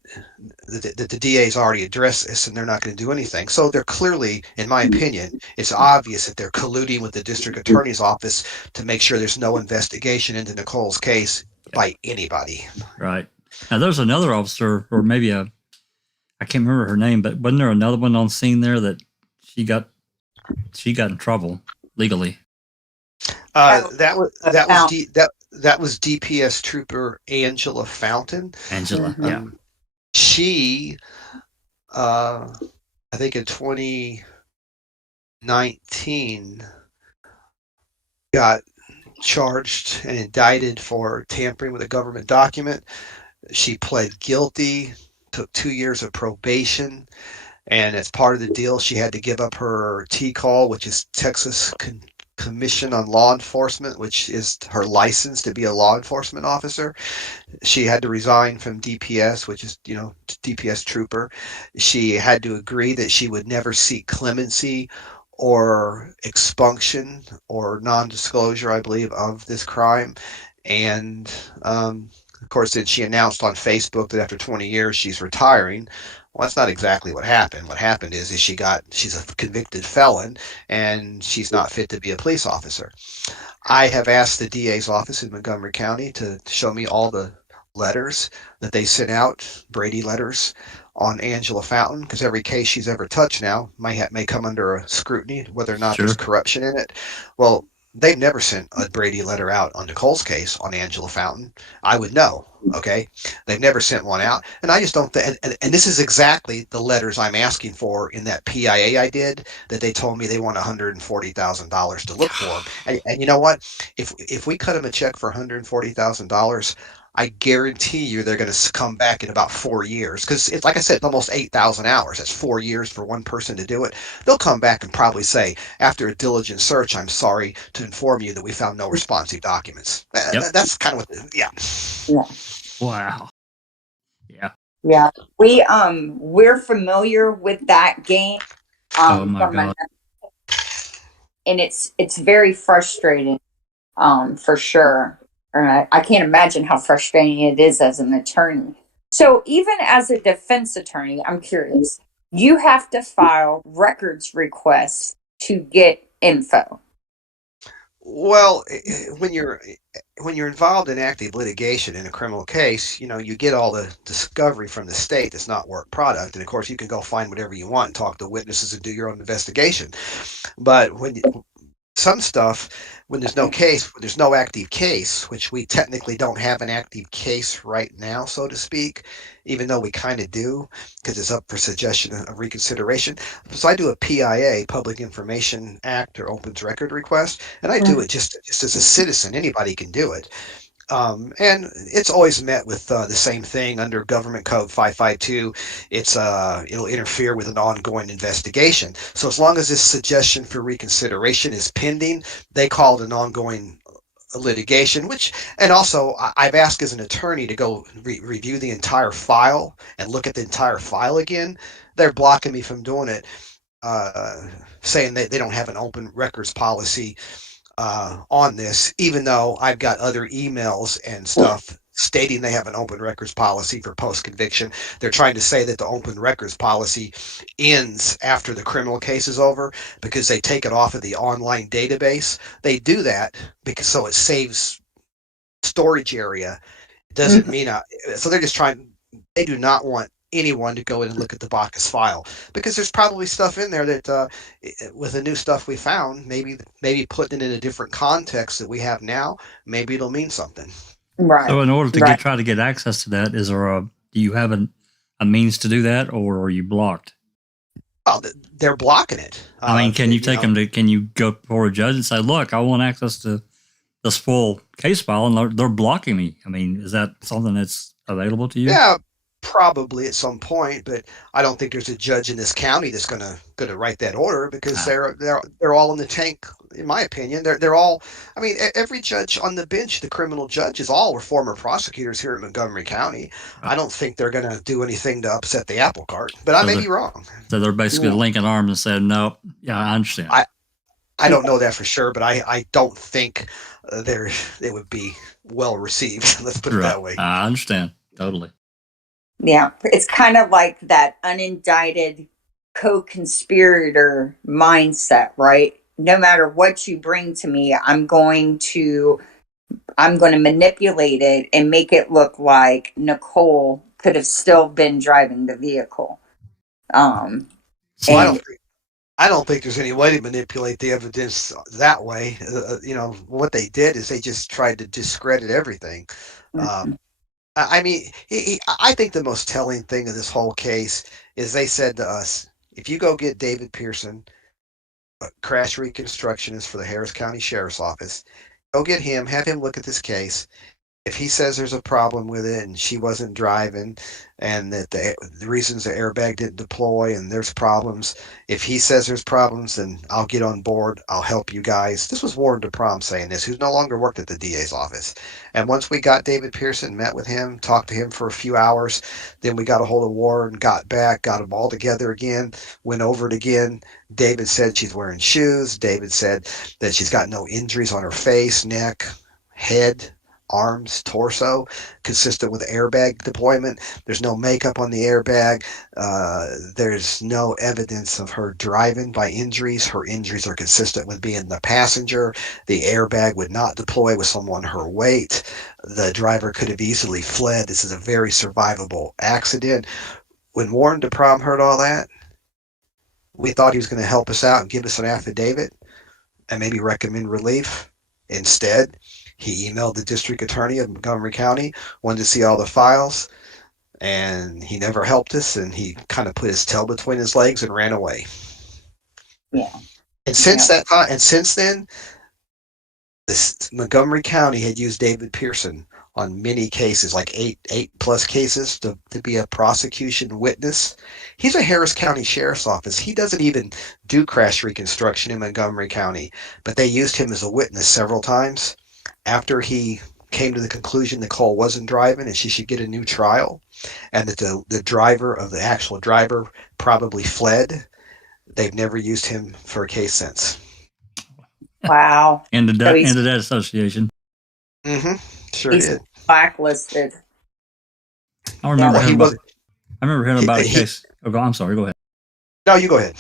the DA's already addressed this and they're not going to do anything. So they're clearly, in my opinion, it's obvious that they're colluding with the district attorney's office to make sure there's no investigation into Nicole's case by anybody. Right. Now there's another officer, or maybe I can't remember her name, but wasn't there another one on scene there that she got in trouble legally? That was DPS Trooper Angela Fountain. Angela, yeah. She, I think in 2019, got charged and indicted for tampering with a government document. She pled guilty, took 2 years of probation, and as part of the deal, she had to give up her T-call, which is Texas Commission on Law Enforcement, which is her license to be a law enforcement officer. She had to resign from DPS, which is, DPS trooper. She had to agree that she would never seek clemency or expunction or non-disclosure, I believe, of this crime. And of course, then she announced on Facebook that after 20 years she's retiring. Well, that's not exactly what happened. What happened is she's a convicted felon and she's not fit to be a police officer. I have asked the DA's office in Montgomery County to show me all the letters that they sent out, Brady letters, on Angela Fountain, because every case she's ever touched now may come under a scrutiny, whether or not there's corruption in it. Well, they've never sent a Brady letter out on Nicole's case on Angela Fountain. I would know. Okay, they've never sent one out, and I just don't think. And this is exactly the letters I'm asking for in that PIA I did. That they told me they want $140,000 to look for them. And you know what? If we cut them a check for $140,000, I guarantee you they're going to come back in about 4 years, because it's like I said, it's almost 8,000 hours. That's 4 years for one person to do it. They'll come back and probably say, after a diligent search, I'm sorry to inform you that we found no responsive documents. Yep. That's kind of what. Yeah. Wow. Yeah. Yeah. We're familiar with that game. Oh my God. And it's very frustrating, for sure. I can't imagine how frustrating it is as an attorney. So even as a defense attorney, I'm curious, you have to file records requests to get info. Well, when you're involved in active litigation in a criminal case, you get all the discovery from the state that's not work product, and of course you can go find whatever you want and talk to witnesses and do your own investigation. But some stuff, when there's no case, when there's no active case, which we technically don't have an active case right now, so to speak, even though we kind of do, because it's up for suggestion of reconsideration. So I do a PIA, Public Information Act, or Opens Record request, and I do it just as a citizen. Anybody can do it. And it's always met with the same thing under Government Code 552. It'll interfere with an ongoing investigation. So as long as this suggestion for reconsideration is pending, they call it an ongoing litigation. And also I've asked as an attorney to go review the entire file and look at the entire file again. They're blocking me from doing it, saying that they don't have an open records policy on this, even though I've got other emails and stuff stating they have an open records policy for post-conviction. They're trying to say that the open records policy ends after the criminal case is over because they take it off of the online database. They do that because so it saves storage area. It doesn't mean so they're just trying. They do not want anyone to go in and look at the Baukus file because there's probably stuff in there that with the new stuff we found, maybe putting it in a different context that we have now, maybe it'll mean something. Right. So in order to try to get access to that, do you have a means to do that, or are you blocked? Well, they're blocking it. I mean, can you go before a judge and say, look, I want access to this full case file, and they're blocking me? I mean, is that something that's available to you? Yeah, probably at some point, but I don't think there's a judge in this county that's gonna write that order because they're all in the tank. In my opinion, they're all. I mean, every judge on the bench, the criminal judges, all were former prosecutors here in Montgomery County. I don't think they're gonna do anything to upset the apple cart, but I may be wrong. So they're basically linking arms and saying, "No, yeah, I understand." I don't know that for sure, but I don't think they would be well received. Let's put it that way. I understand totally. Yeah, it's kind of like that unindicted co-conspirator mindset, right? No matter what you bring to me, I'm going to manipulate it and make it look like Nicole could have still been driving the vehicle. I don't think there's any way to manipulate the evidence that way. What they did is they just tried to discredit everything. I mean, I think the most telling thing of this whole case is they said to us, if you go get David Pearson, a crash reconstructionist for the Harris County Sheriff's Office, go get him, have him look at this case. If he says there's a problem with it and she wasn't driving and that the reasons the airbag didn't deploy and there's problems, if he says there's problems, then I'll get on board. I'll help you guys. This was Warren DeProm saying this, who's no longer worked at the DA's office. And once we got David Pearson, met with him, talked to him for a few hours, then we got a hold of Warren, got back, got them all together again, went over it again. David said she's wearing shoes. David said that she's got no injuries on her face, neck, head, arms, torso, consistent with airbag deployment. There's no makeup on the airbag. There's no evidence of her driving by injuries. Her injuries are consistent with being the passenger. The airbag would not deploy with someone her weight. The driver could have easily fled. This is a very survivable accident. When Warren DeProm heard all that, we thought he was going to help us out and give us an affidavit and maybe recommend relief. Instead, he emailed the district attorney of Montgomery County, wanted to see all the files, and he never helped us, and he kind of put his tail between his legs and ran away. Yeah. And since then, Montgomery County had used David Pearson on many cases, like eight plus cases, to be a prosecution witness. He's a Harris County Sheriff's Office. He doesn't even do crash reconstruction in Montgomery County, but they used him as a witness several times. After he came to the conclusion Nicole wasn't driving and she should get a new trial, and that the actual driver probably fled, they've never used him for a case since. Wow. Ended that association. Mm-hmm. Sure He's did. blacklisted. I remember hearing about a case. I'm sorry, go ahead. No, you go ahead. I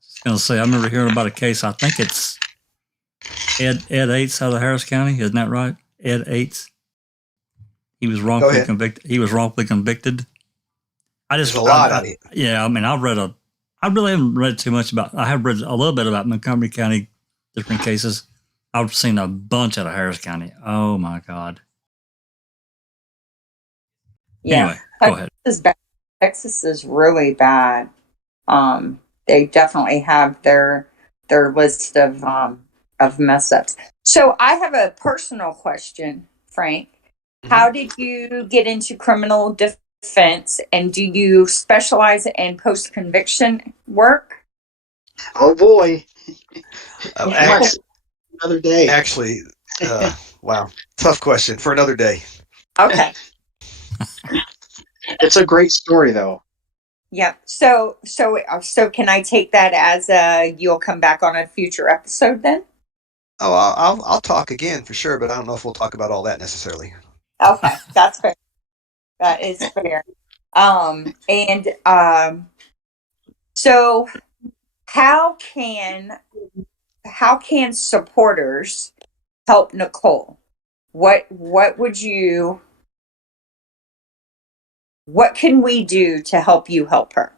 was going to say, I remember hearing about a case. I think it's Ed Ates out of Harris County. Isn't that right? Ed Ates. He was wrongfully convicted. There's a lot of it. Yeah, I mean, I really haven't read too much about. I have read a little bit about Montgomery County different cases. I've seen a bunch out of Harris County. Oh my God. Yeah. Anyway, go ahead. Texas is really bad. They definitely have their list of mess ups. So I have a personal question, Frank. How did you get into criminal defense, and do you specialize in post conviction work? Oh boy. Actually, Another day. Wow, tough question for another day. Okay. It's a great story, though. Yeah. So can I take that as you'll come back on a future episode then? Oh, I'll talk again for sure, but I don't know if we'll talk about all that necessarily. Okay, that's fair. That is fair. So how can supporters help Nicole? What can we do to help you help her?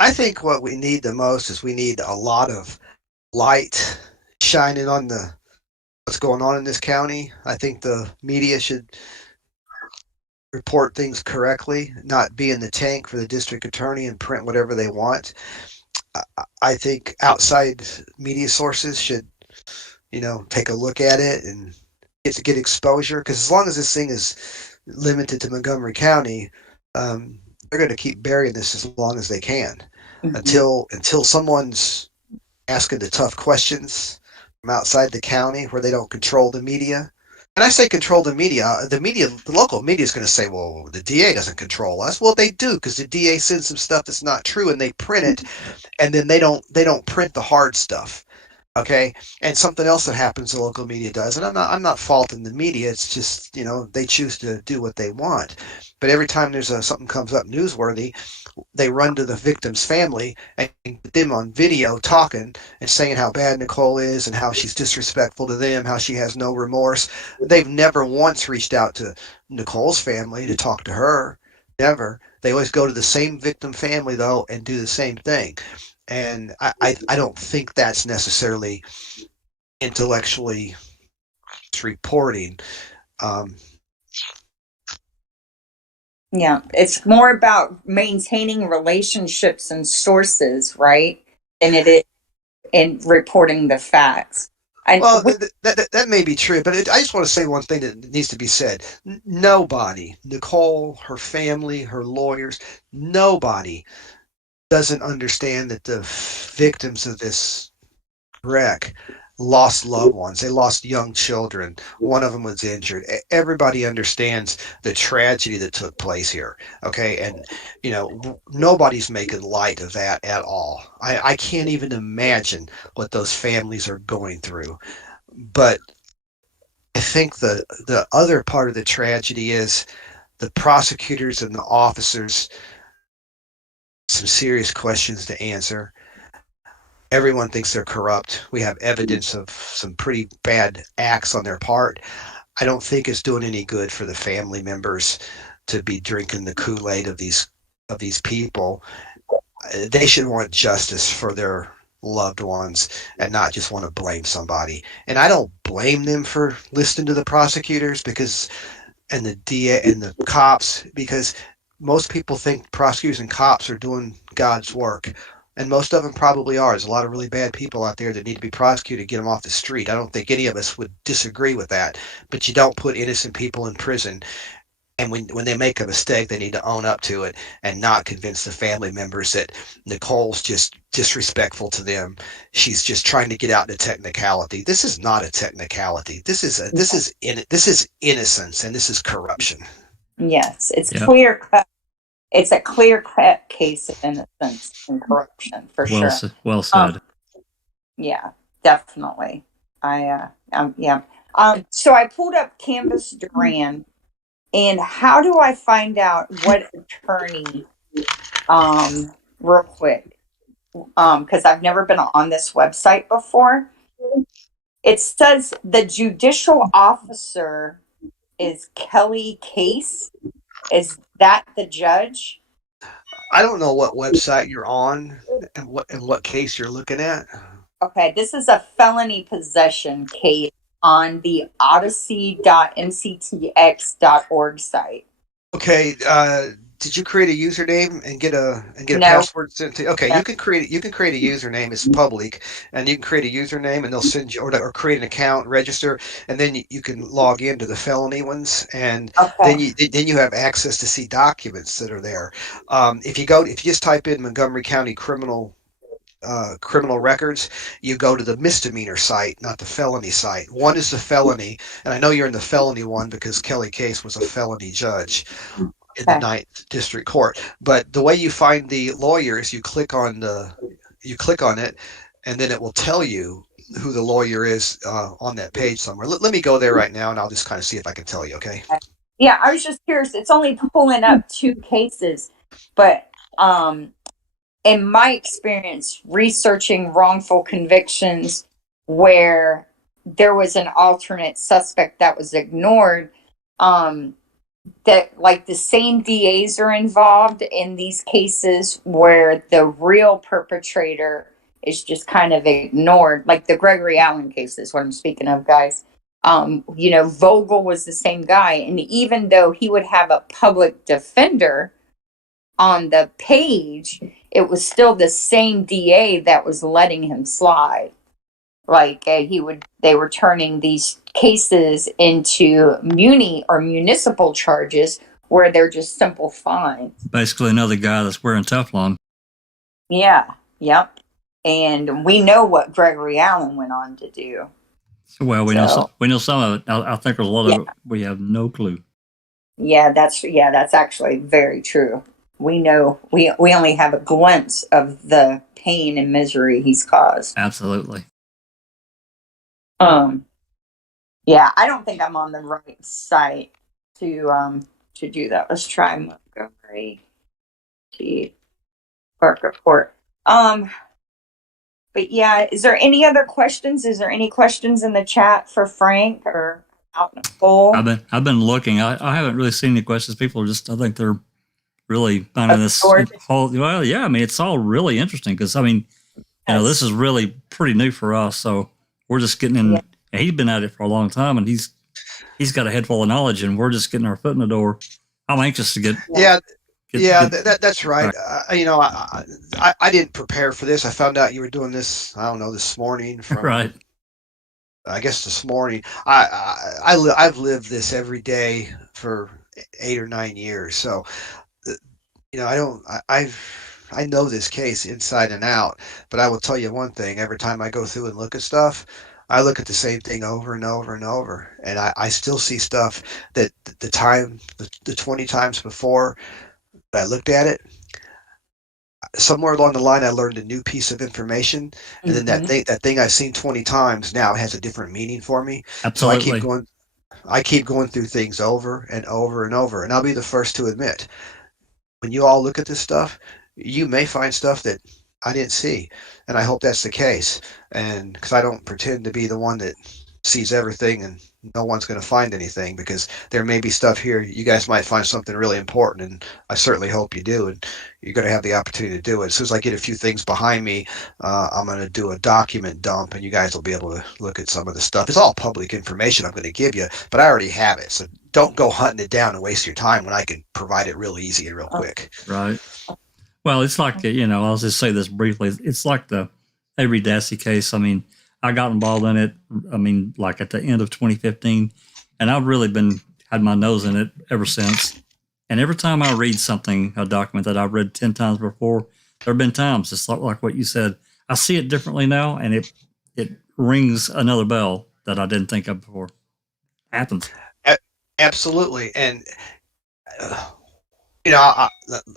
I think what we need the most is we need a lot of light shining on what's going on in this county. I think the media should report things correctly, not be in the tank for the district attorney and print whatever they want. I think outside media sources should, take a look at it and get exposure. Because as long as this thing is limited to Montgomery County, they're going to keep burying this as long as they can until someone's asking the tough questions from outside the county where they don't control the media. And I say control the media, the local media is going to say, well, the DA doesn't control us. Well, they do, because the DA sends some stuff that's not true and they print it, and then they don't print the hard stuff. Okay. And something else that happens the local media does, and I'm not faulting the media, it's just, they choose to do what they want. But every time there's something comes up newsworthy, they run to the victim's family and get them on video talking and saying how bad Nicole is and how she's disrespectful to them, how she has no remorse. They've never once reached out to Nicole's family to talk to her. Never. They always go to the same victim family, though, and do the same thing. And I don't think that's necessarily intellectually reporting. Yeah, it's more about maintaining relationships and sources, right? And it is in reporting the facts. Well, that may be true, but I just want to say one thing that needs to be said. Nobody, Nicole, her family, her lawyers, nobody doesn't understand that the victims of this wreck lost loved ones. They lost young children. One of them was injured. Everybody understands the tragedy that took place here. Okay. And, nobody's making light of that at all. I can't even imagine what those families are going through. But I think the other part of the tragedy is the prosecutors and the officers, some serious questions to answer. Everyone thinks they're corrupt. We have evidence of some pretty bad acts on their part. I don't think it's doing any good for the family members to be drinking the Kool-Aid of these people. They should want justice for their loved ones and not just want to blame somebody. And I don't blame them for listening to the prosecutors and the DA and the cops, because most people think prosecutors and cops are doing God's work. And most of them probably are. There's a lot of really bad people out there that need to be prosecuted, get them off the street. I don't think any of us would disagree with that. But you don't put innocent people in prison. And when they make a mistake, they need to own up to it and not convince the family members that Nicole's just disrespectful to them. She's just trying to get out in a technicality. This is not a technicality. This is innocence, and this is corruption. Yes, it's clear cut. It's a clear-cut case of innocence and corruption, for sure. Well said. Yeah, definitely. So I pulled up Canvas Duran, and how do I find out what attorney? Real quick, because I've never been on this website before. It says the judicial officer is Kelly Case. Is that the judge? I don't know what website you're on and what case you're looking at. Okay, this is a felony possession case on the odyssey.mctx.org site. Okay, did you create a username and get a No. password sent to? Okay, No. you can create a username. It's public, and you can create a username, and they'll send you or create an account, register, and then you can log into the felony ones, and then you have access to see documents that are there. If you just type in Montgomery County criminal records, you go to the misdemeanor site, not the felony site. One is the felony, and I know you're in the felony one because Kelly Case was a felony judge in the Ninth District Court. But the way you find the lawyer is you click on it, and then it will tell you who the lawyer is on that page somewhere. Let me go there right now, and I'll just kind of see if I can tell you. Okay. Yeah, I was just curious. It's only pulling up 2 cases, but in my experience researching wrongful convictions where there was an alternate suspect that was ignored, that like the same DAs are involved in these cases where the real perpetrator is just kind of ignored, like the Gregory Allen case is what I'm speaking of, guys. Vogel was the same guy, and even though he would have a public defender on the page, it was still the same DA that was letting him slide. Like they were turning these cases into municipal charges where they're just simple fines. Basically, another guy that's wearing Teflon. Yeah. Yep. And we know what Gregory Allen went on to do. Well, we know some of it. I think there's a lot of it we have no clue. Yeah, that's actually very true. We know we only have a glimpse of the pain and misery he's caused. Absolutely. Yeah, I don't think I'm on the right site to do that. Let's try Montgomery Court report. But yeah, is there any other questions? Is there any questions in the chat for Frank or out Nicole? I've been looking. I haven't really seen any questions. People are just, I think they're really finding this whole. Well, yeah. I mean, it's all really interesting because this is really pretty new for us. So we're just getting in. Yeah. He's been at it for a long time, and he's got a head full of knowledge, and we're just getting our foot in the door. I'm anxious to get. That's right. I didn't prepare for this. I found out you were doing this. I don't know, this morning. Right. I guess this morning. I've lived this every day for 8 or 9 years. So, I know this case inside and out. But I will tell you one thing: every time I go through and look at stuff, I look at the same thing over and over and over, and I still see stuff that the 20 times before I looked at it, somewhere along the line I learned a new piece of information, and then that thing I've seen 20 times now has a different meaning for me. Absolutely. So I keep going through things over and over and over, and I'll be the first to admit, when you all look at this stuff, you may find stuff that I didn't see, and I hope that's the case. And because I don't pretend to be the one that sees everything and no one's going to find anything, because there may be stuff here you guys might find something really important, and I certainly hope you do, and you're going to have the opportunity to do it. As soon as I get a few things behind me, I'm going to do a document dump, and you guys will be able to look at some of the stuff. It's all public information I'm going to give you, but I already have it, so don't go hunting it down and waste your time when I can provide it real easy and real quick. Right. Well, it's like, I'll just say this briefly. It's like the Avery Dassey case. I mean, I got involved in it, like at the end of 2015, and I've really had my nose in it ever since. And every time I read something, a document that I've read 10 times before, there have been times, it's like what you said, I see it differently now, and it rings another bell that I didn't think of before. Happens. Absolutely. And,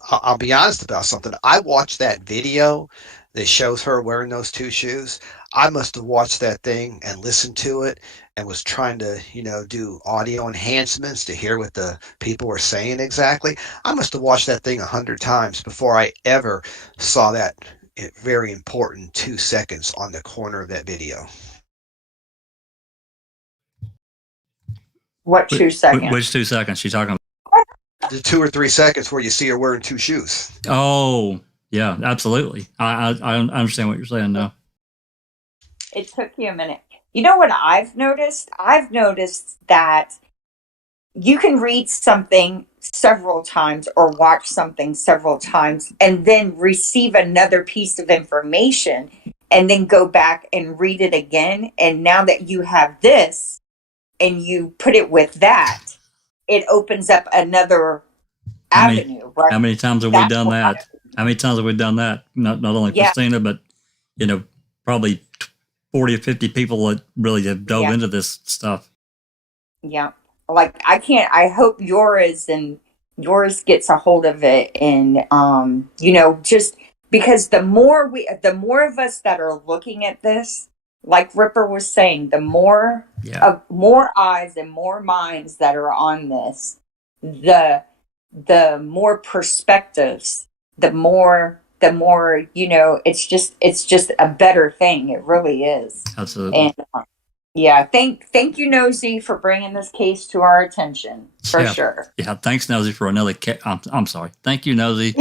I'll be honest about something. I watched that video that shows her wearing those 2 shoes. I must have watched that thing and listened to it and was trying to, do audio enhancements to hear what the people were saying exactly. I must have watched that thing 100 times before I ever saw that very important 2 seconds on the corner of that video. What 2 seconds? Which 2 seconds she talking about? The 2 or 3 seconds where you see her wearing 2 shoes. Oh, yeah, absolutely. I understand what you're saying now. It took you a minute. You know what I've noticed? I've noticed that you can read something several times or watch something several times and then receive another piece of information and then go back and read it again. And now that you have this and you put it with that, it opens up another How many, avenue, right? how many times have we done that? How many times have we done that? Not only Yeah. Christina, but, probably 40 or 50 people that really have dove into this stuff. Yeah. Like I hope yours gets a hold of it. And, just because the more of us that are looking at this, like Ripper was saying, the more eyes and more minds that are on this, the more perspectives, the more, it's just a better thing. It really is. Absolutely. And thank you, Nosy, for bringing this case to our attention, for sure. Yeah, thanks, Nosy, for another I'm sorry. Thank you, Nosy.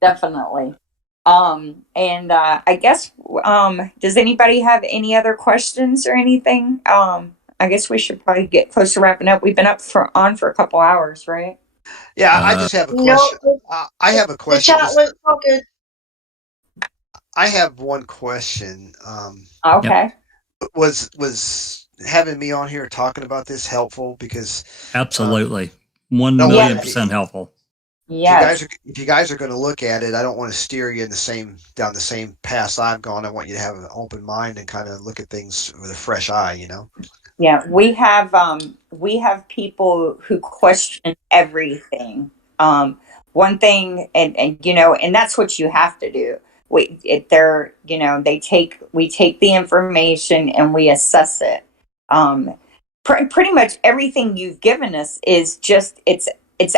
Definitely. And I guess, does anybody have any other questions or anything? I guess we should probably get close to wrapping up. We've been on for a couple hours, right? Yeah, I just have a question. I have a question. The chat was so good. I have one question. Okay. Was having me on here talking about this helpful? Because absolutely, 1,000,000% helpful. Yeah. If you guys are going to look at it, I don't want to steer you in down the same path I've gone. I want you to have an open mind and kind of look at things with a fresh eye. Yeah, we have people who question everything. One thing, and that's what you have to do. We take the information and we assess it. Pretty much everything you've given us is just it's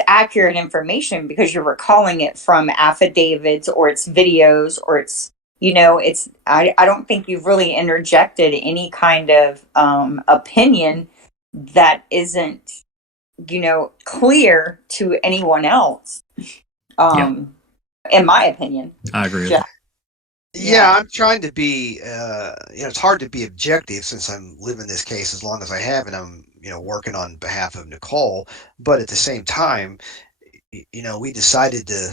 accurate information because you're recalling it from affidavits or it's videos or it's I don't think you've really interjected any kind of opinion that isn't clear to anyone else. In my opinion, I agree. Yeah, I'm trying to be, it's hard to be objective since I'm living this case as long as I have, and I'm, working on behalf of Nicole. But at the same time, we decided to,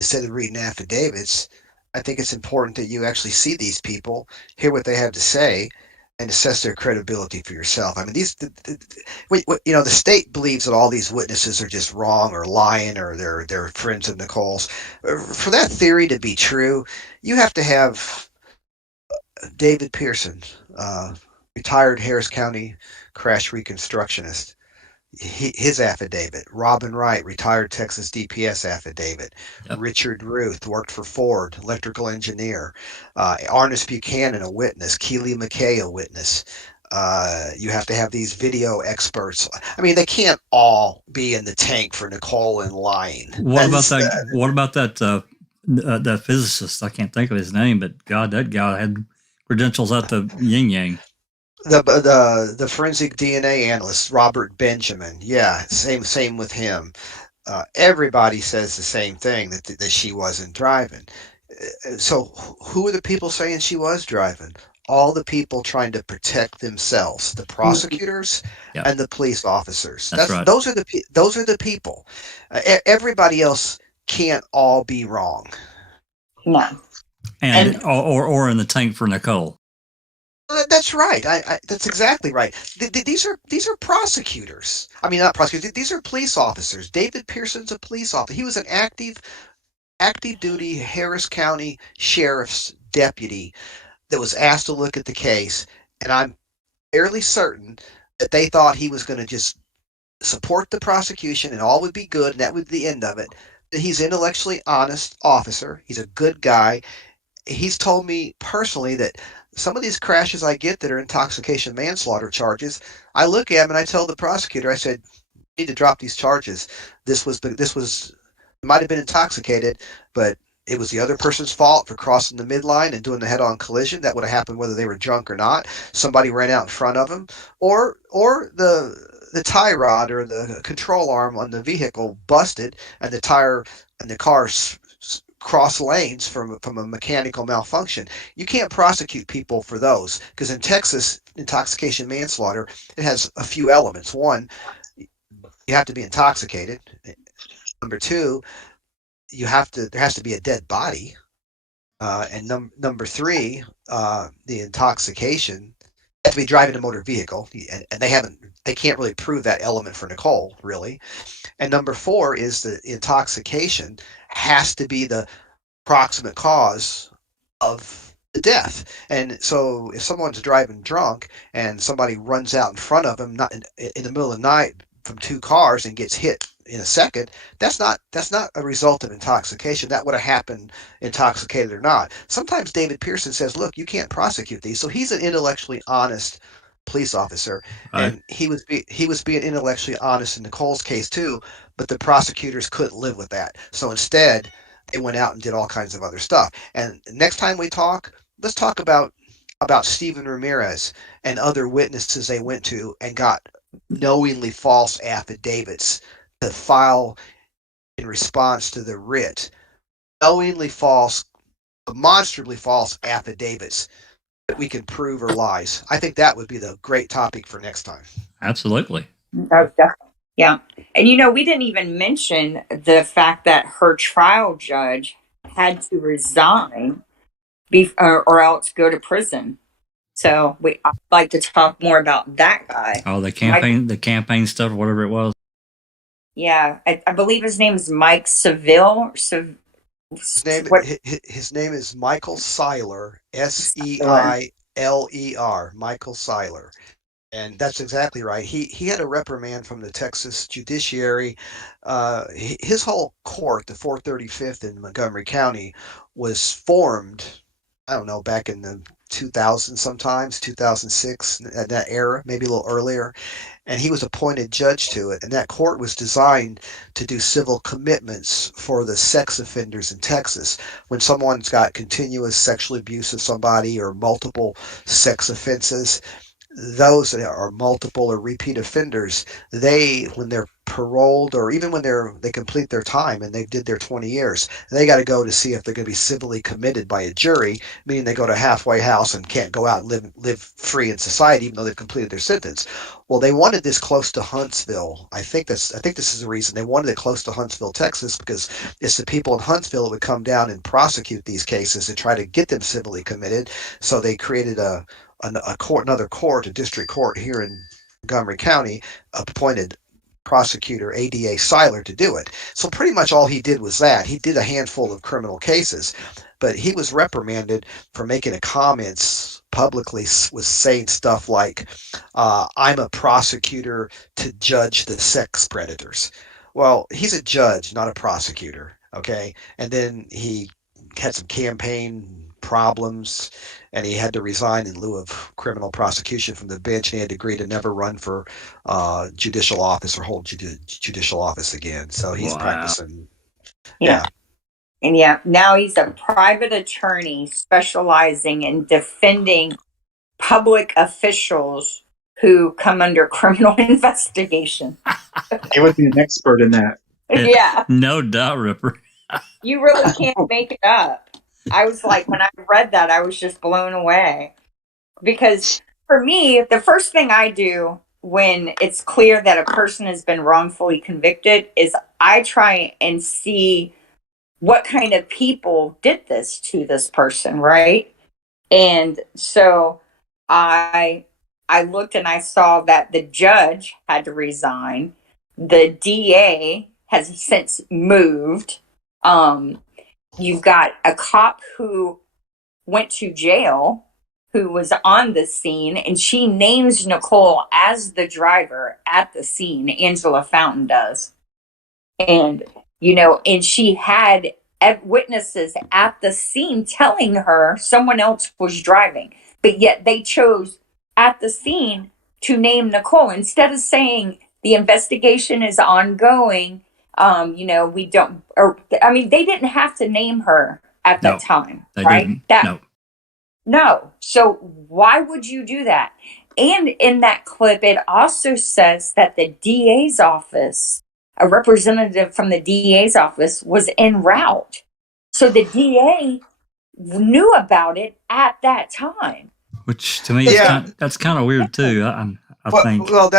instead of reading affidavits, I think it's important that you actually see these people, hear what they have to say, and assess their credibility for yourself. I mean, the state believes that all these witnesses are just wrong or lying or they're friends of Nicole's. For that theory to be true, you have to have David Pearson, retired Harris County crash reconstructionist, his affidavit. Robin Wright, retired Texas DPS affidavit. Yep. Richard Ruth worked for Ford, electrical engineer. Arnis Buchanan, a witness. Keely McKay, a witness. You have to have these video experts. I mean, they can't all be in the tank for Nicole and lying. What about that physicist? I can't think of his name, but God, that guy had credentials at the yin yang. The forensic DNA analyst, Robert Benjamin. Yeah, same with him. Everybody says the same thing, that she wasn't driving. So who are the people saying she was driving? All the people trying to protect themselves, the prosecutors and the police officers. That's right. Those are the people. Everybody else can't all be wrong. No. And or in the tank for Nicole. That's right. That's exactly right. These are prosecutors. I mean, not prosecutors. These are police officers. David Pearson's a police officer. He was an active duty Harris County Sheriff's deputy that was asked to look at the case, and I'm fairly certain that they thought he was going to just support the prosecution and all would be good, and that would be the end of it. He's an intellectually honest officer. He's a good guy. He's told me personally that some of these crashes I get that are intoxication manslaughter charges, I look at them and I tell the prosecutor, I said, you need to drop these charges. This might have been intoxicated, but it was the other person's fault for crossing the midline and doing the head-on collision. That would have happened whether they were drunk or not. Somebody ran out in front of them, or the tie rod or the control arm on the vehicle busted, and the tire and the car cross lanes from a mechanical malfunction. You can't prosecute people for those, because in Texas, intoxication manslaughter, it has a few elements. One, you have to be intoxicated. Number two, there has to be a dead body. And number three, the intoxication has to be driving a motor vehicle, and they can't really prove that element for Nicole, really. And number four is the intoxication has to be the proximate cause of the death. And so if someone's driving drunk and somebody runs out in front of them, not in the middle of the night, from two cars and gets hit in a second, that's not a result of intoxication. That would have happened intoxicated or not. Sometimes David Pearson says, look, you can't prosecute these. So he's an intellectually honest police officer, Right. and he was being intellectually honest in Nicole's case too, but the prosecutors couldn't live with that. So instead, they went out and did all kinds of other stuff. And next time we talk, let's talk about Stephen Ramirez and other witnesses they went to and got knowingly false affidavits to file in response to the writ. Knowingly false, demonstrably false affidavits that we can prove are lies. I think that would be the great topic for next time. Absolutely. Oh, definitely. Yeah. And we didn't even mention the fact that her trial judge had to resign or else go to prison. So I'd like to talk more about that guy. Oh, the campaign stuff, or whatever it was. Yeah, I believe his name is Mike Seville. His name is Michael Seiler, Seiler, Michael Seiler. And that's exactly right. He had a reprimand from the Texas judiciary. His whole court, the 435th in Montgomery County, was formed, I don't know, back in the 2000 sometimes, 2006, at that era, maybe a little earlier. And he was appointed judge to it. And that court was designed to do civil commitments for the sex offenders in Texas. When someone's got continuous sexual abuse of somebody or multiple sex offenses, those that are multiple or repeat offenders, when they're paroled, or even when they complete their time and they did their 20 years, they got to go to see if they're going to be civilly committed by a jury, meaning they go to a halfway house and can't go out and live free in society even though they've completed their sentence. Well, they wanted this close to Huntsville. I think this is the reason they wanted it close to Huntsville, Texas, because it's the people in Huntsville that would come down and prosecute these cases and try to get them civilly committed. So they created another court, a district court here in Montgomery County, appointed prosecutor ADA Seiler to do it. So pretty much all he did was that. He did a handful of criminal cases, but he was reprimanded for making comments publicly, was saying stuff like, I'm a prosecutor to judge the sex predators. Well, he's a judge, not a prosecutor, okay? And then he had some campaign problems, and he had to resign in lieu of criminal prosecution from the bench, and he had to agree to never run for judicial office or hold judicial office again. So he's practicing. Yeah. And now he's a private attorney specializing in defending public officials who come under criminal investigation. He would be an expert in that. Yeah. No doubt, Ripper. You really can't make it up. I was like, when I read that, I was just blown away. Because for me, the first thing I do when it's clear that a person has been wrongfully convicted is I try and see what kind of people did this to this person, right? And so I looked and I saw that the judge had to resign. The DA has since moved. You've got a cop who went to jail who was on the scene, and she names Nicole as the driver at the scene. Angela Fountain does. And, and she had witnesses at the scene telling her someone else was driving, but yet they chose at the scene to name Nicole instead of saying the investigation is ongoing. We don't, they didn't have to name her at that time, right? No. So why would you do that? And in that clip, it also says that the DA's office, a representative from the DA's office, was en route So the DA knew about it at that time. Which to me, Yeah. that's kind of weird too. I think. Well,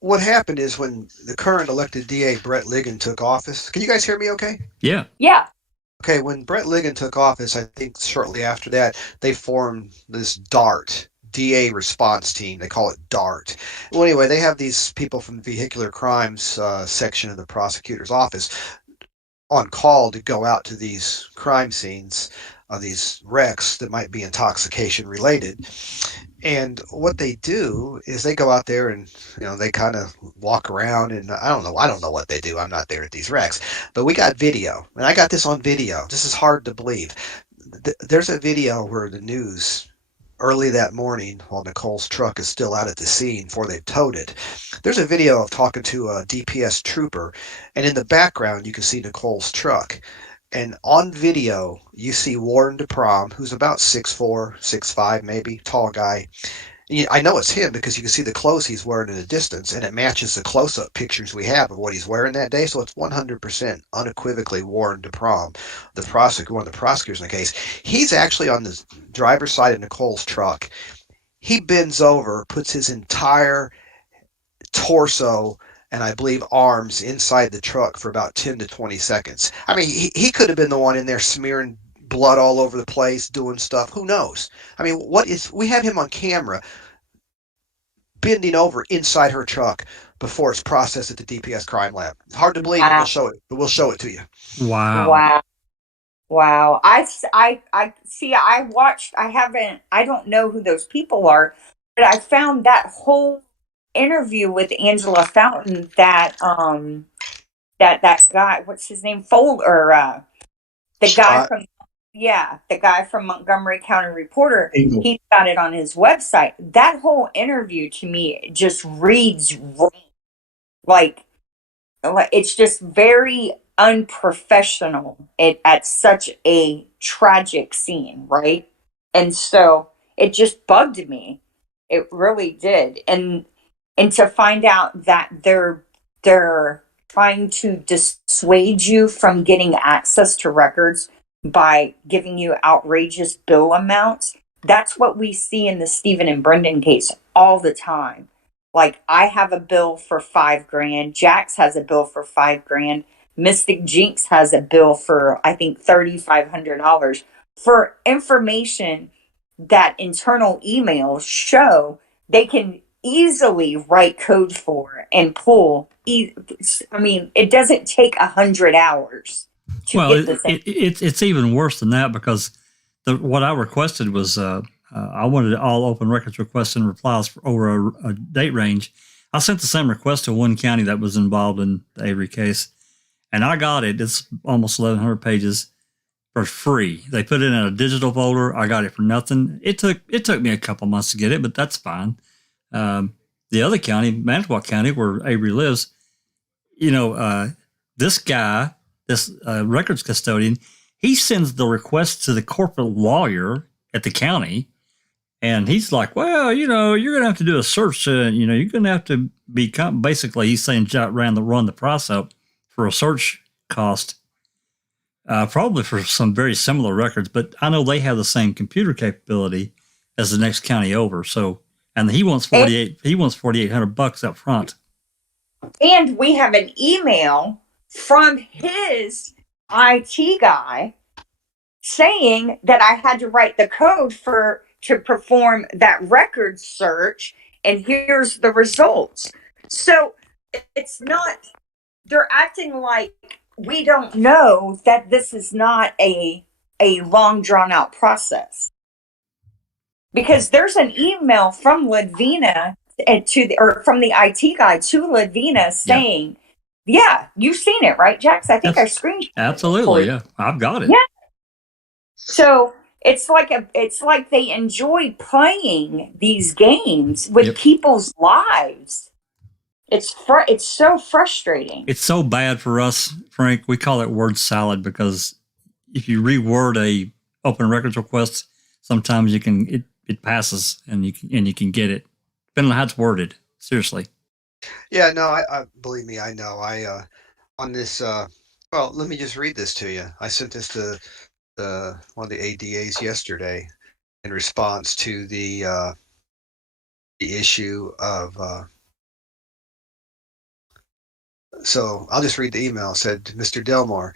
what happened is when the current elected DA Brett Ligon took office. Can you guys hear me? Okay. Yeah. Yeah. Okay, when Brett Ligon took office, I think shortly after that, they formed this DART, DA response team. They call it DART. Well, anyway, they have these people from the vehicular crimes section of the prosecutor's office on call to go out to these crime scenes, these wrecks that might be intoxication related. And what they do is they go out there and they kind of walk around, and I don't know what they do. I'm not there at these wrecks, but we got video, and I got this on video. This is hard to believe. There's a video where the news early that morning, while Nicole's truck is still out at the scene before they've towed it, there's a video of talking to a DPS trooper, and in the background you can see Nicole's truck. And on video, you see Warren DeProm, who's about 6'4", 6'5", maybe, tall guy. I know it's him because you can see the clothes he's wearing in the distance, and it matches the close-up pictures we have of what he's wearing that day. So it's 100% unequivocally Warren DeProm, one of the prosecutors in the case. He's actually on the driver's side of Nicole's truck. He bends over, puts his entire torso and I believe arms inside the truck for about 10 to 20 seconds. I mean, he could have been the one in there smearing blood all over the place, doing stuff. Who knows? I mean, we have him on camera bending over inside her truck before it's processed at the DPS crime lab. Hard to believe, Wow. but we'll show it to you. Wow. Wow. I see, I don't know who those people are, but I found that whole interview with Angela Fountain that guy, what's his name? The guy from Montgomery County Reporter, he got it on his website. That whole interview to me just reads like it's just very unprofessional at such a tragic scene, right? And so it just bugged me. It really did. And to find out that they're trying to dissuade you from getting access to records by giving you outrageous bill amounts. That's what we see in the Stephen and Brendan case all the time. Like, I have a bill for $5,000. Jax has a bill for $5,000. Mystic Jinx has a bill for, I think, $3,500 for information that internal emails show they can easily write code for and pull. I mean, it doesn't take 100 hours to get the same. It's even worse than that, because what I requested was I wanted all open records requests and replies for over a date range. I sent the same request to one county that was involved in the Avery case, and I got it. It's almost 1,100 pages for free. They put it in a digital folder. I got it for nothing. It took me a couple months to get it, but that's fine. The other county, Manitowoc County, where Avery lives, this guy, this records custodian, he sends the request to the corporate lawyer at the county, and he's like, well, you're going to have to do a search. You're going to have to be basically, he's saying run the price up for a search cost, probably for some very similar records. But I know they have the same computer capability as the next county over. So, and he wants $4,800 up front. And we have an email from his IT guy saying that I had to write the code to perform that record search, and here's the results. So it's not, they're acting like we don't know that this is not a long drawn out process. Because there's an email from Ladvina from the IT guy to Ladvina saying, yeah, you've seen it, right, Jax? I think I screenshot it. Absolutely, yeah. I've got it. Yeah. So it's like they enjoy playing these games with people's lives. It's so frustrating. It's so bad for us, Frank. We call it word salad, because if you reword a open records request, sometimes it passes and you can get it, depending on how it's worded. Seriously. Yeah, no, I believe me, I know. On this, well, let me just read this to you. I sent this to one of the ADAs yesterday in response to the issue of. So I'll just read the email. It said, Mr. Delmore,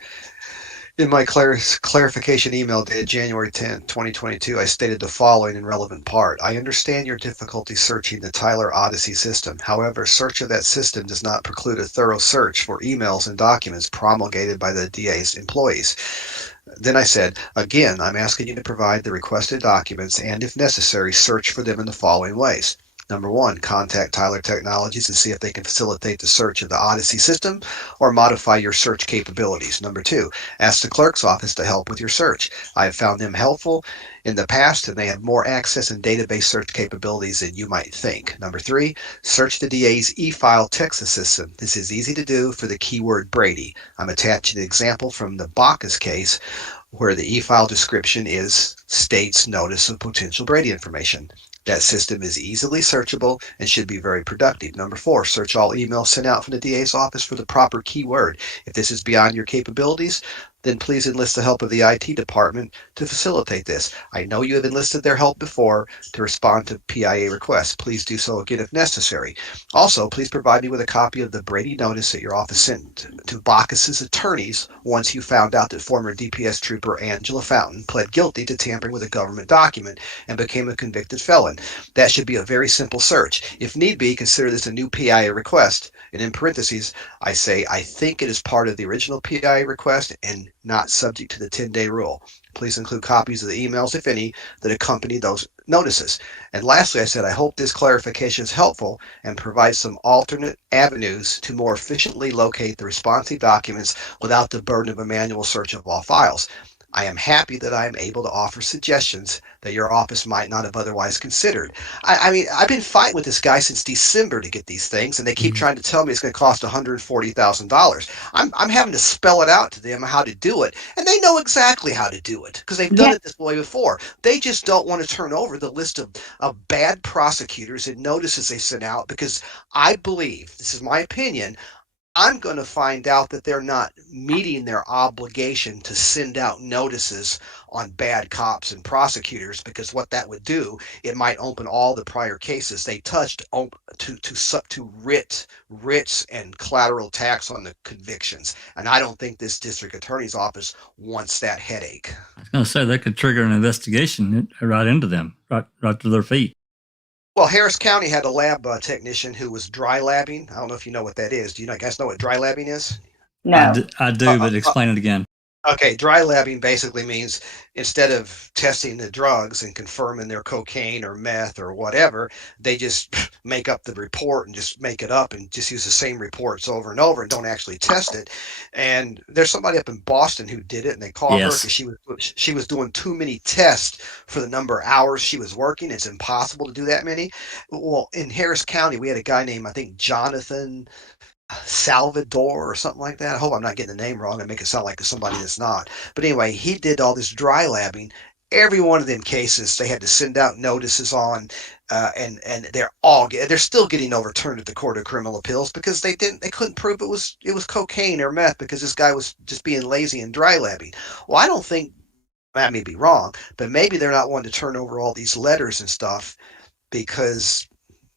in my clarification email dated January 10th, 2022, I stated the following in relevant part. I understand your difficulty searching the Tyler Odyssey system. However, search of that system does not preclude a thorough search for emails and documents promulgated by the DA's employees. Then I said, again, I'm asking you to provide the requested documents and, if necessary, search for them in the following ways. Number one, contact Tyler Technologies and see if they can facilitate the search of the Odyssey system or modify your search capabilities. Number two, ask the clerk's office to help with your search. I have found them helpful in the past, and they have more access and database search capabilities than you might think. Number three, search the DA's e-file text system. This is easy to do for the keyword Brady. I'm attaching an example from the Baukus case where the e-file description states notice of potential Brady information. That system is easily searchable and should be very productive. Number four, search all emails sent out from the DA's office for the proper keyword. If this is beyond your capabilities, then please enlist the help of the IT department to facilitate this. I know you have enlisted their help before to respond to PIA requests. Please do so again if necessary. Also, please provide me with a copy of the Brady notice that your office sent to Baukus's attorneys once you found out that former DPS trooper Angela Fountain pled guilty to tampering with a government document and became a convicted felon. That should be a very simple search. If need be, consider this a new PIA request. And in parentheses, I say, I think it is part of the original PIA request and not subject to the 10-day rule. Please include copies of the emails, if any, that accompany those notices. And lastly, I said, I hope this clarification is helpful and provides some alternate avenues to more efficiently locate the responsive documents without the burden of a manual search of all files. I am happy that I am able to offer suggestions that your office might not have otherwise considered. I mean, I've been fighting with this guy since December to get these things, and they keep trying to tell me it's going to cost $140,000. I'm having to spell it out to them how to do it, and they know exactly how to do it because they've done it this way before. They just don't want to turn over the list of bad prosecutors and notices they sent out because I believe, this is my opinion, I'm going to find out that they're not meeting their obligation to send out notices on bad cops and prosecutors, because what that would do, it might open all the prior cases they touched to writs and collateral attacks on the convictions. And I don't think this district attorney's office wants that headache. I was going to say that could trigger an investigation right into them, right to their feet. Well, Harris County had a lab technician who was dry labbing. I don't know if you know what that is. Do you guys know what dry labbing is? No. I do, but explain it again. Okay, dry labbing basically means instead of testing the drugs and confirming they're cocaine or meth or whatever, they just make up the report and just make it up and just use the same reports over and over and don't actually test it. And there's somebody up in Boston who did it, and they called her because she was doing too many tests for the number of hours she was working. It's impossible to do that many. Well, in Harris County, we had a guy named, I think, Jonathan Salvador or something like that. I hope I'm not getting the name wrong and make it sound like somebody that's not. But anyway, he did all this dry labbing. Every one of them cases, they had to send out notices on, and they're still getting overturned at the Court of Criminal Appeals because they couldn't prove it was cocaine or meth because this guy was just being lazy and dry labbing. Well, I don't think, I may be wrong, but maybe they're not wanting to turn over all these letters and stuff because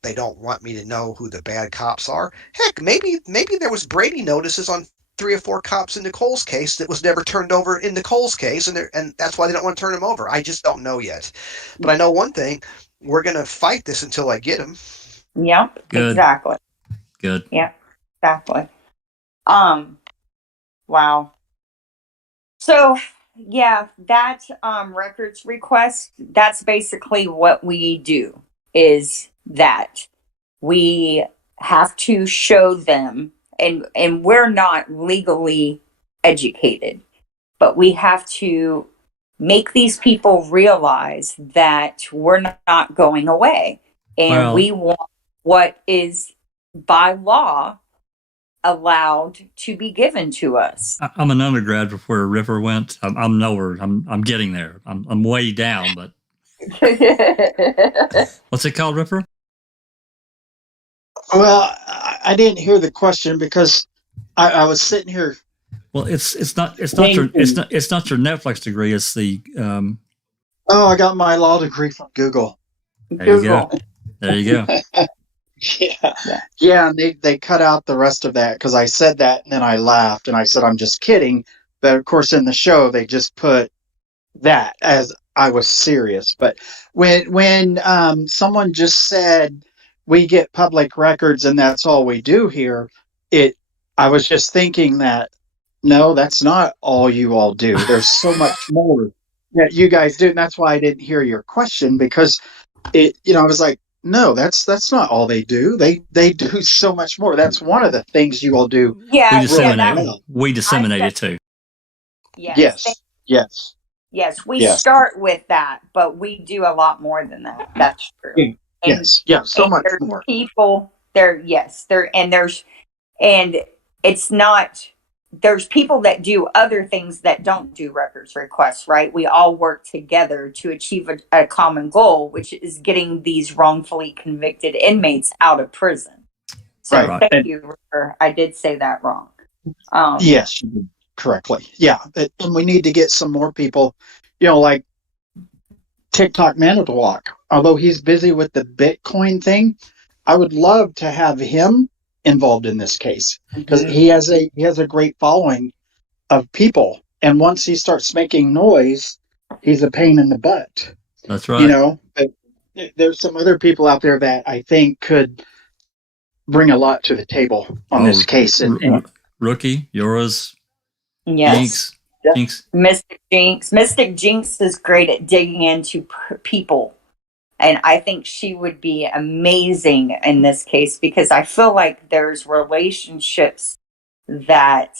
they don't want me to know who the bad cops are. Heck, maybe there was Brady notices on 3 or 4 cops in Nicole's case that was never turned over in Nicole's case, and that's why they don't want to turn them over. I just don't know yet. But I know one thing: we're going to fight this until I get them. Yep. Good. Exactly. Good. Yep. Exactly. Wow. So yeah, that records request, that's basically what we do, is that we have to show them, and we're not legally educated, but we have to make these people realize that we're not going away, and we want what is by law allowed to be given to us. I'm an undergrad before River went. I'm nowhere. I'm getting there. I'm way down, but what's it called, Ripper? Well, I didn't hear the question because I was sitting here Well, it's not your Netflix degree. It's the Oh, I got my law degree from Google. There you go. Google. There you go. Yeah, and they cut out the rest of that because I said that and then I laughed and I said I'm just kidding. But of course, in the show they just put that as I was serious. But when someone just said we get public records and that's all we do here, I was just thinking that no, that's not all you all do. There's so much more that you guys do, and that's why I didn't hear your question because I was like, no, that's not all they do. They do so much more. That's one of the things you all do. Yeah, We disseminate. yeah, We disseminate it too. yes. Yes. We start with that, but we do a lot more than that. That's true. Yes. So much more. People there, and it's not. There's people that do other things that don't do records requests, right? We all work together to achieve a common goal, which is getting these wrongfully convicted inmates out of prison. So Right. thank you, I did say that wrong. Yes, you did correctly. Yeah, and we need to get some more people, like TikTok Manitowoc. Although he's busy with the Bitcoin thing, I would love to have him involved in this case because he has a great following of people, and once he starts making noise, he's a pain in the butt. That's right. But there's some other people out there that I think could bring a lot to the table on this case. Rookie, yours, Yes. Jinx. Mystic Jinx is great at digging into people. And I think she would be amazing in this case because I feel like there's relationships that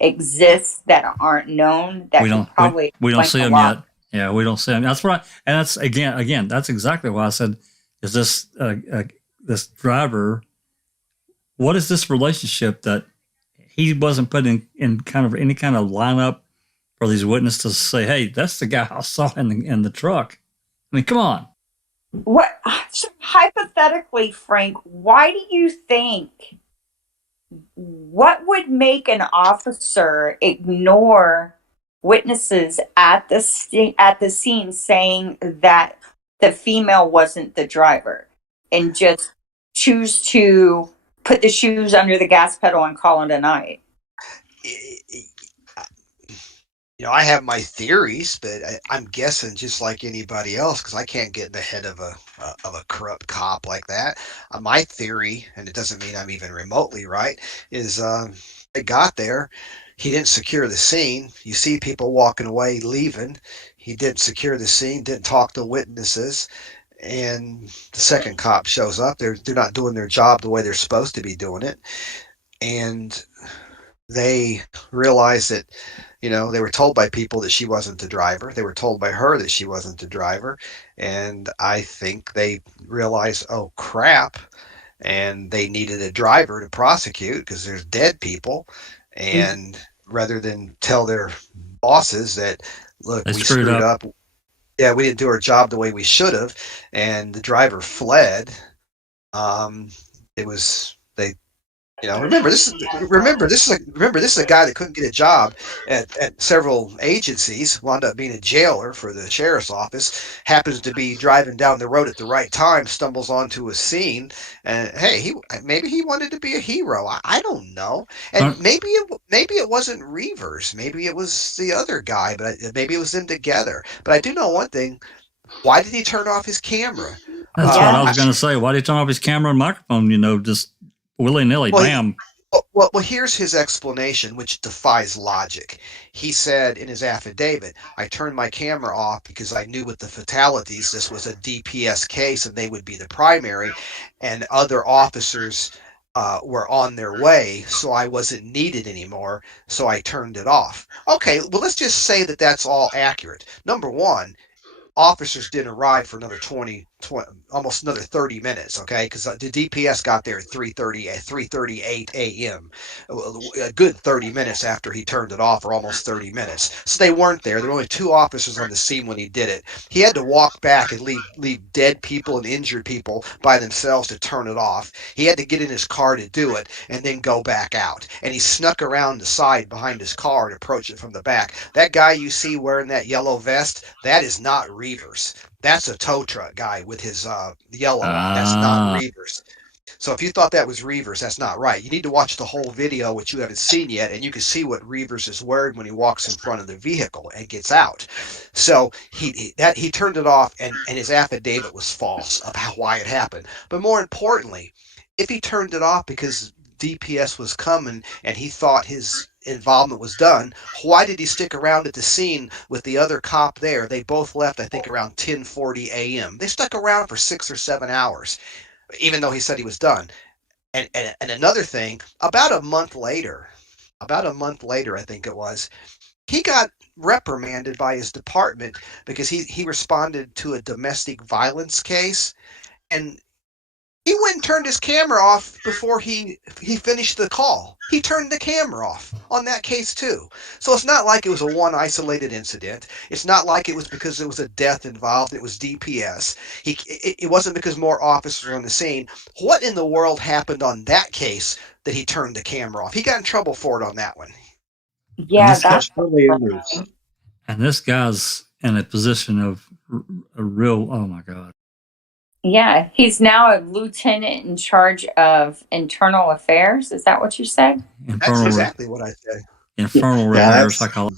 exist that aren't known that we don't see them yet. Yeah, we don't see them. That's right. And that's again, that's exactly why I said, is this this driver? What is this relationship that he wasn't put in kind of any kind of lineup for these witnesses to say, hey, that's the guy I saw in the truck. I mean, come on. What hypothetically, Frank, why do you think what would make an officer ignore witnesses at the scene saying that the female wasn't the driver and just choose to put the shoes under the gas pedal and call it a night? I have my theories, but I'm guessing just like anybody else because I can't get in the head of a corrupt cop like that. My theory, and it doesn't mean I'm even remotely right, is they got there. He didn't secure the scene. You see people walking away, leaving. He didn't secure the scene, didn't talk to witnesses. And the second cop shows up. They're not doing their job the way they're supposed to be doing it. And they realize that, they were told by people that she wasn't the driver. They were told by her that she wasn't the driver. And I think they realized, oh, crap. And they needed a driver to prosecute because there's dead people. And rather than tell their bosses that, look, we screwed up. Yeah, we didn't do our job the way we should have. And the driver fled. Remember this is a guy that couldn't get a job at several agencies, wound up being a jailer for the sheriff's office, happens to be driving down the road at the right time, stumbles onto a scene, and hey, maybe he wanted to be a hero. I don't know. And maybe it wasn't Reavers, maybe it was the other guy, but maybe it was them together. But I do know one thing. Why did he turn off his camera? That's what I was going to say. Why did he turn off his camera and microphone, just willy-nilly, bam. Well, here's his explanation, which defies logic. He said in his affidavit, I turned my camera off because I knew with the fatalities, this was a DPS case and they would be the primary, and other officers were on their way, so I wasn't needed anymore, so I turned it off. Okay, well, let's just say that that's all accurate. Number one, officers didn't arrive for another 20, almost another 30 minutes, okay? Because the DPS got there at 3:38 a.m. A good 30 minutes after he turned it off, or almost 30 minutes. So they weren't there. There were only 2 officers on the scene when he did it. He had to walk back and leave dead people and injured people by themselves to turn it off. He had to get in his car to do it and then go back out. And he snuck around the side behind his car and approached it from the back. That guy you see wearing that yellow vest, that is not Reavers. That's a tow truck guy with his yellow on. That's not Reavers. So if you thought that was Reavers, that's not right. You need to watch the whole video, which you haven't seen yet, and you can see what Reavers is wearing when he walks in front of the vehicle and gets out. So he turned it off, and his affidavit was false about why it happened. But more importantly, if he turned it off because DPS was coming and he thought his involvement was done, why did he stick around at the scene with the other cop there? They both left, I think, around 10:40 a.m. They stuck around for 6 or 7 hours, even though he said he was done. And another thing, about a month later, I think it was, he got reprimanded by his department because he responded to a domestic violence case, and he went and turned his camera off before he finished the call. He turned the camera off on that case too. So it's not like it was a one isolated incident. It's not like it was because there was a death involved. It was DPS. It wasn't because more officers were on the scene. What in the world happened on that case that he turned the camera off? He got in trouble for it on that one. Yeah, that's really is. And this guy's in a position of a real, oh my God. Yeah, he's now a lieutenant in charge of internal affairs. Is that what you said? That's exactly what I said. Infernal repairs, I call it.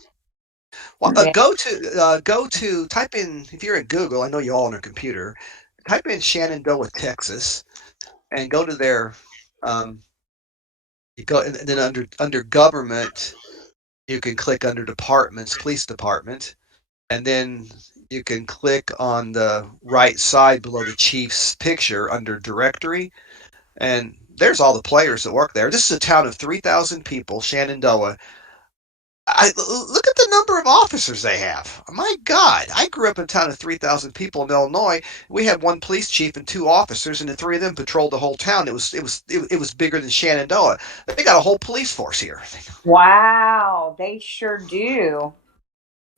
Well, go to type in, if you're at Google, I know you all on a computer, type in Shenandoah, Texas, and go to their you go, and then under government, you can click under departments, police department, and then you can click on the right side below the chief's picture under directory, and there's all the players that work there. This is a town of 3,000 people, Shenandoah. Look at the number of officers they have. My God, I grew up in a town of 3,000 people in Illinois. We had 1 police chief and 2 officers, and the 3 of them patrolled the whole town. It was bigger than Shenandoah. They got a whole police force here. Wow, they sure do.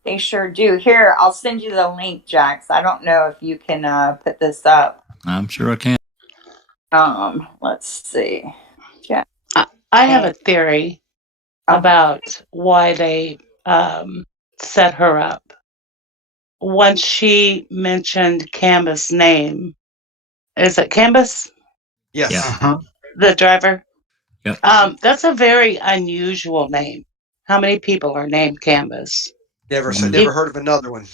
They sure do. Here, I'll send you the link, Jax. I don't know if you can put this up. I'm sure I can. Let's see. Yeah. I have a theory about why they set her up. Once she mentioned Canvas' name, is it Canvas? Yes. Yeah. Uh-huh. The driver? Yep. That's a very unusual name. How many people are named Canvas? Never heard of another one.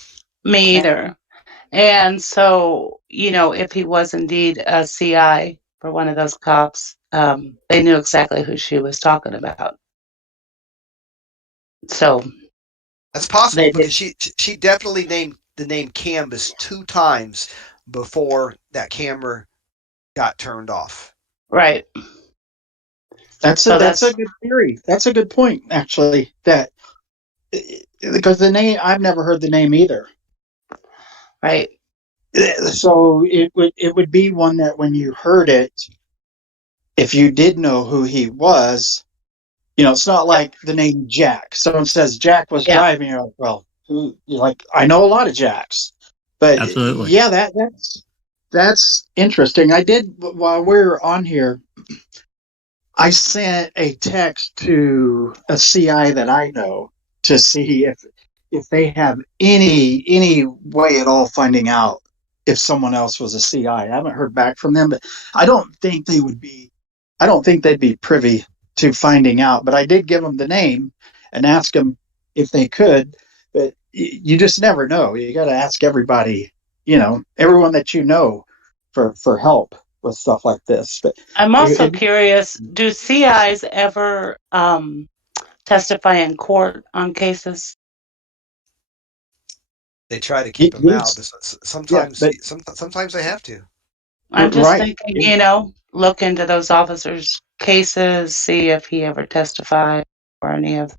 Me either. And so, if he was indeed a CI for one of those cops, they knew exactly who she was talking about. So that's possible because she definitely named the name Canvas 2 times before that camera got turned off. Right. That's a good theory. That's a good point, actually. That because the name, I've never heard the name either. Right. So it would be one that when you heard it, if you did know who he was, it's not like the name Jack. Someone says Jack was driving, you're like, well, who? You're like, I know a lot of Jacks, but absolutely, yeah, that's interesting. I did, while we were on here, I sent a text to a CI that I know to see if they have any way at all finding out if someone else was a CI. I haven't heard back from them, but I don't think they'd be privy to finding out. But I did give them the name and ask them if they could, but you just never know. You got to ask everybody, everyone that for help with stuff like this. But I'm also curious, do CIs ever testify in court on cases? They try to keep them out, but sometimes they have to. I'm just thinking, look into those officers' cases, see if he ever testified or any of.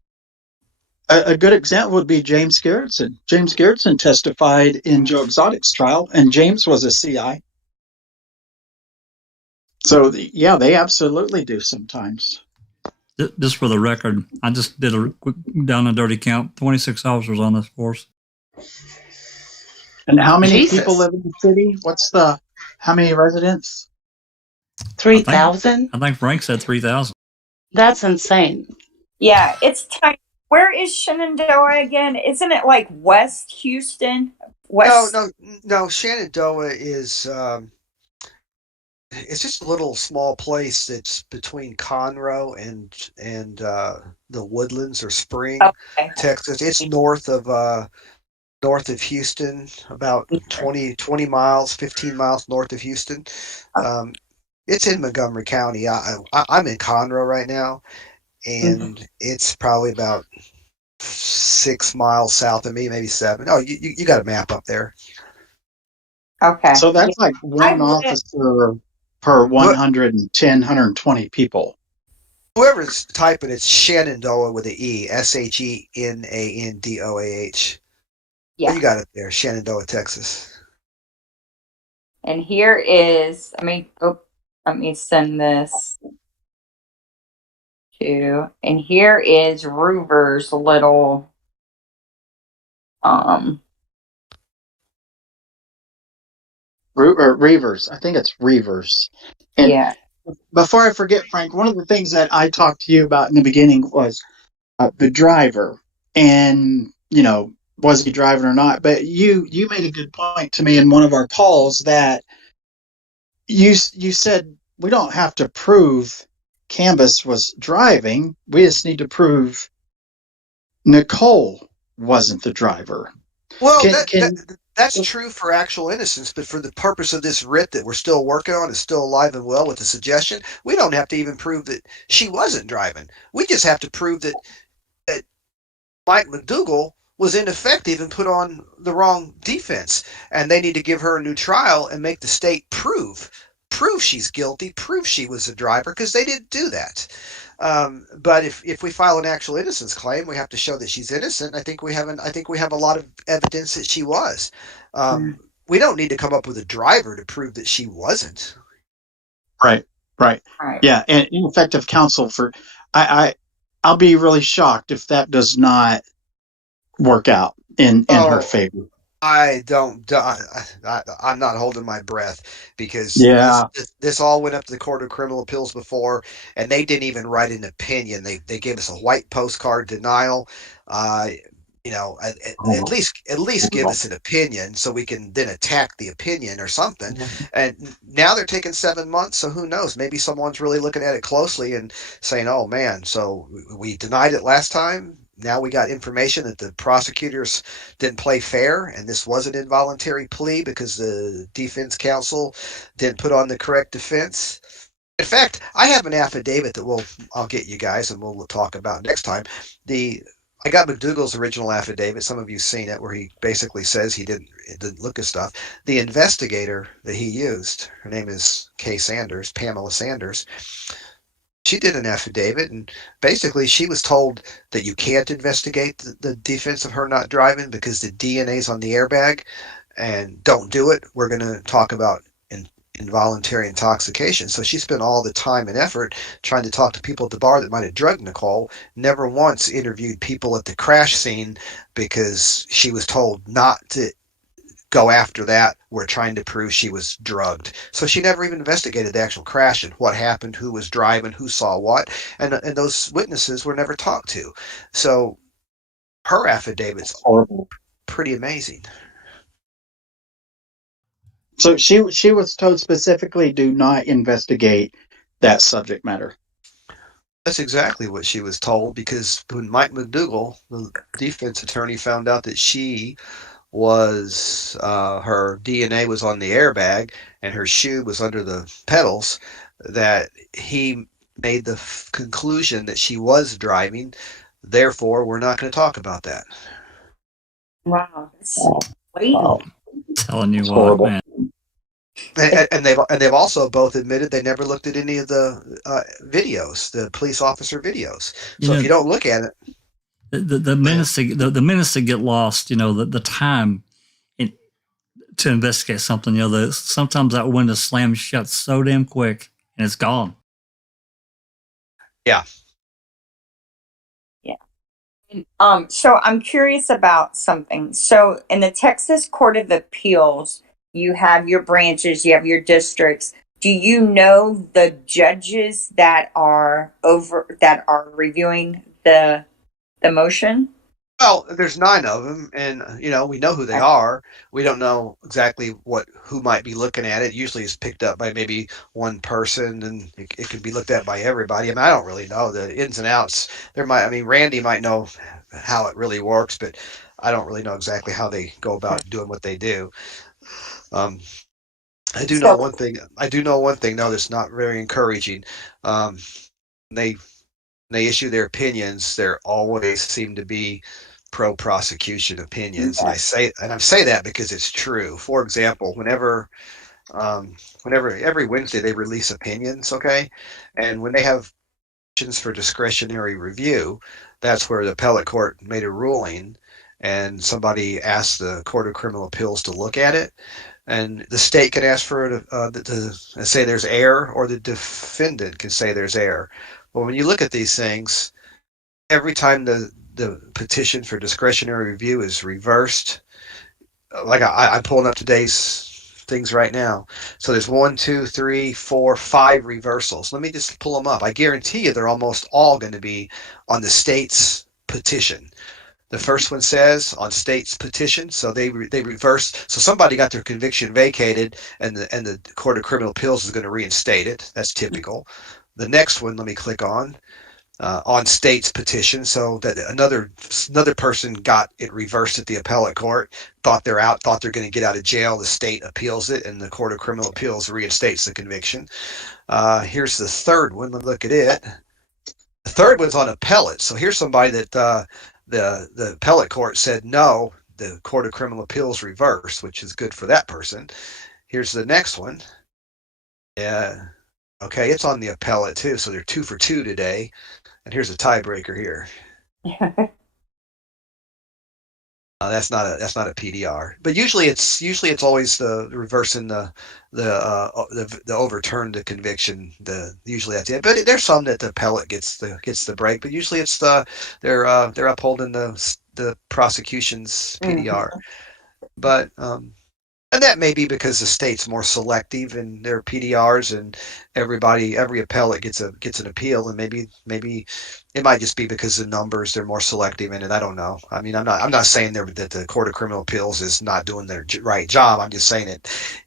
A good example would be James Garretson. James Garretson testified in Joe Exotic's trial, and James was a CI. So, yeah, they absolutely do sometimes. Just for the record, I just did a quick down and dirty count. 26 officers on this force. And how many Jesus. people live in the city? How many residents? 3,000? I think Frank said 3,000. That's insane. Yeah, it's tiny. Where is Shenandoah again? Isn't it like West Houston? No. Shenandoah is it's just a little small place that's between Conroe and the Woodlands or Spring, Texas. It's north of Houston, about 20 miles, 15 miles north of Houston. It's in Montgomery County. I'm in Conroe right now, and it's probably about 6 miles south of me, maybe 7. Oh, you got a map up there. Okay. So that's like one officer per 110, 120 people. Whoever's typing, it's Shenandoah with an E, Shenandoah. Yeah. You got it there, Shenandoah, Texas. And here is, let me send this to, and here is Ruver's little, Reavers. I think it's Reavers. And yeah. before I forget, Frank, one of the things that I talked to you about in the beginning was the driver, and was he driving or not? But you made a good point to me in one of our calls that you said we don't have to prove Canvas was driving. We just need to prove Nicole wasn't the driver. Well, that's true for actual innocence, but for the purpose of this writ that we're still working on, is still alive and well with the suggestion, we don't have to even prove that she wasn't driving. We just have to prove that Mike McDougal was ineffective and put on the wrong defense, and they need to give her a new trial and make the state prove she's guilty, prove she was the driver, because they didn't do that. But if we file an actual innocence claim, we have to show that she's innocent. I think we have a lot of evidence that she was. We don't need to come up with a driver to prove that she wasn't. Right. Yeah, and ineffective counsel for I'll be really shocked if that does not work out in her favor. I'm not holding my breath, because this all went up to the Court of Criminal Appeals before, and they didn't even write an opinion. They gave us a white postcard denial. At least give us an opinion so we can then attack the opinion or something. And now they're taking 7 months, so who knows? Maybe someone's really looking at it closely and saying, "Oh man, so we denied it last time. Now we got information that the prosecutors didn't play fair, and this was an involuntary plea because the defense counsel didn't put on the correct defense." In fact, I have an affidavit that I'll get you guys and we'll talk about next time. I got McDougal's original affidavit. Some of you've seen it, where he basically says he didn't look at stuff. The investigator that he used, her name is Pamela Sanders. She did an affidavit, and basically she was told that you can't investigate the defense of her not driving because the DNA's on the airbag, and don't do it. We're going to talk about involuntary intoxication. So she spent all the time and effort trying to talk to people at the bar that might have drugged Nicole, never once interviewed people at the crash scene because she was told not to go after that. We're trying to prove she was drugged. So she never even investigated the actual crash and what happened, who was driving, who saw what, and those witnesses were never talked to. So her affidavit's pretty amazing. So she was told specifically, do not investigate that subject matter. That's exactly what she was told, because when Mike McDougal, the defense attorney, found out that she was her DNA was on the airbag and her shoe was under the pedals, that he made the conclusion that she was driving. Therefore, we're not going to talk about that. Wow. Wow. Telling you what, man. And they've also both admitted they never looked at any of the videos, the police officer videos. So if you don't look at it, the minutes the minutes that get lost, the time to investigate something, sometimes that window slams shut so damn quick and it's gone. Yeah. Yeah. So I'm curious about something. So in the Texas Court of Appeals, you have your branches, you have your districts. Do you know the judges that are reviewing the motion? Well, there's 9 of them, and we know who they are. We don't know exactly who might be looking at it. Usually, it's picked up by maybe one person, and it could be looked at by everybody. I mean, I don't really know the ins and outs. Randy might know how it really works, but I don't really know exactly how they go about doing what they do. I do know one thing. Though, that's not very encouraging. They issue their opinions. There always seem to be pro-prosecution opinions, and I say that because it's true. For example, whenever every Wednesday they release opinions, okay, and when they have motions for discretionary review, that's where the appellate court made a ruling, and somebody asked the Court of Criminal Appeals to look at it, and the state can ask for it to say there's error, or the defendant can say there's error. Well, when you look at these things, every time the petition for discretionary review is reversed, like I'm pulling up today's things right now. So there's 1, 2, 3, 4, 5 reversals. Let me just pull them up. I guarantee you they're almost all going to be on the state's petition. The first one says on state's petition, so they reverse. So somebody got their conviction vacated, and the Court of Criminal Appeals is going to reinstate it. That's typical. The next one, let me click on state's petition, so that another person got it reversed at the appellate court, thought they're going to get out of jail. The state appeals it, and the Court of Criminal Appeals reinstates the conviction. Here's the third one. Let's look at it. The third one's on appellate. So here's somebody that the appellate court said no, the Court of Criminal Appeals reversed, which is good for that person. Here's the next one. Yeah. Okay, it's on the appellate too, so they're 2 for 2 today. And here's a tiebreaker here. That's not a PDR, but usually it's always the reversing the overturn the conviction. Usually that's it. But there's some that the appellate gets the break. But usually it's they're upholding the prosecution's PDR. But and that may be because the state's more selective in their PDRs, and every appellate gets an appeal, and maybe it might just be because the numbers, they're more selective in it. I don't know. I mean, I'm not saying that the Court of Criminal Appeals is not doing their right job. I'm just saying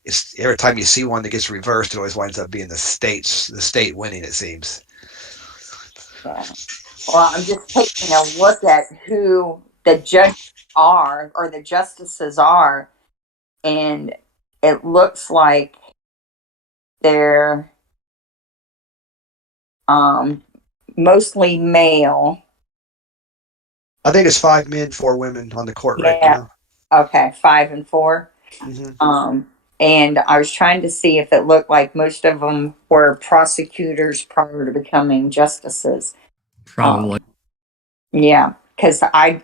it's every time you see one that gets reversed, it always winds up being the state winning, it seems. Yeah. Well, I'm just taking a look at who the judges are, or the justices are. And it looks like they're mostly male. I think it's 5 men, 4 women on the court right now. Okay, 5 and 4. Mm-hmm. And I was trying to see if it looked like most of them were prosecutors prior to becoming justices. Probably. Yeah. Because I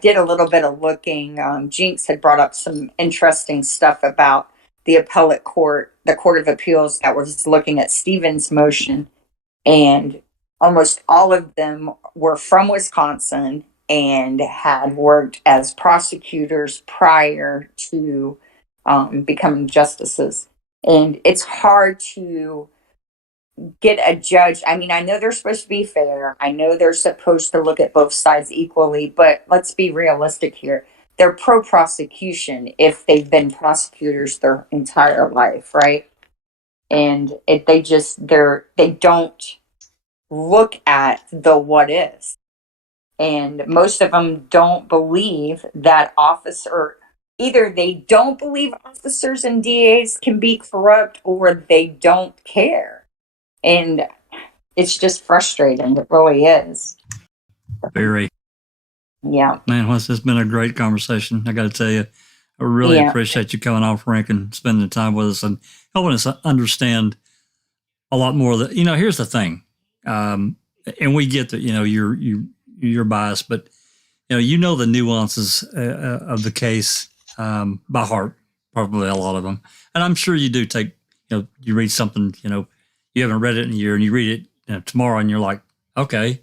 did a little bit of looking. Jinx had brought up some interesting stuff about the appellate court, the Court of Appeals that was looking at Stevens' motion. And almost all of them were from Wisconsin and had worked as prosecutors prior to becoming justices. And it's hard to get a judge. I mean, I know they're supposed to be fair. I know they're supposed to look at both sides equally, but let's be realistic here. They're pro-prosecution if they've been prosecutors their entire life, right? And they don't look at the what is. And most of them don't believe that either they don't believe officers and DAs can be corrupt, or they don't care. And it's just frustrating. It really is. Very. Yeah. Man, this has been a great conversation. I got to tell you, I really appreciate you coming off, Frank, and spending time with us and helping us understand a lot more. Here's the thing, and we get that you're biased, but you know the nuances of the case by heart, probably a lot of them. And I'm sure you do take, you read something, you haven't read it in a year and you read it tomorrow and you're like, okay,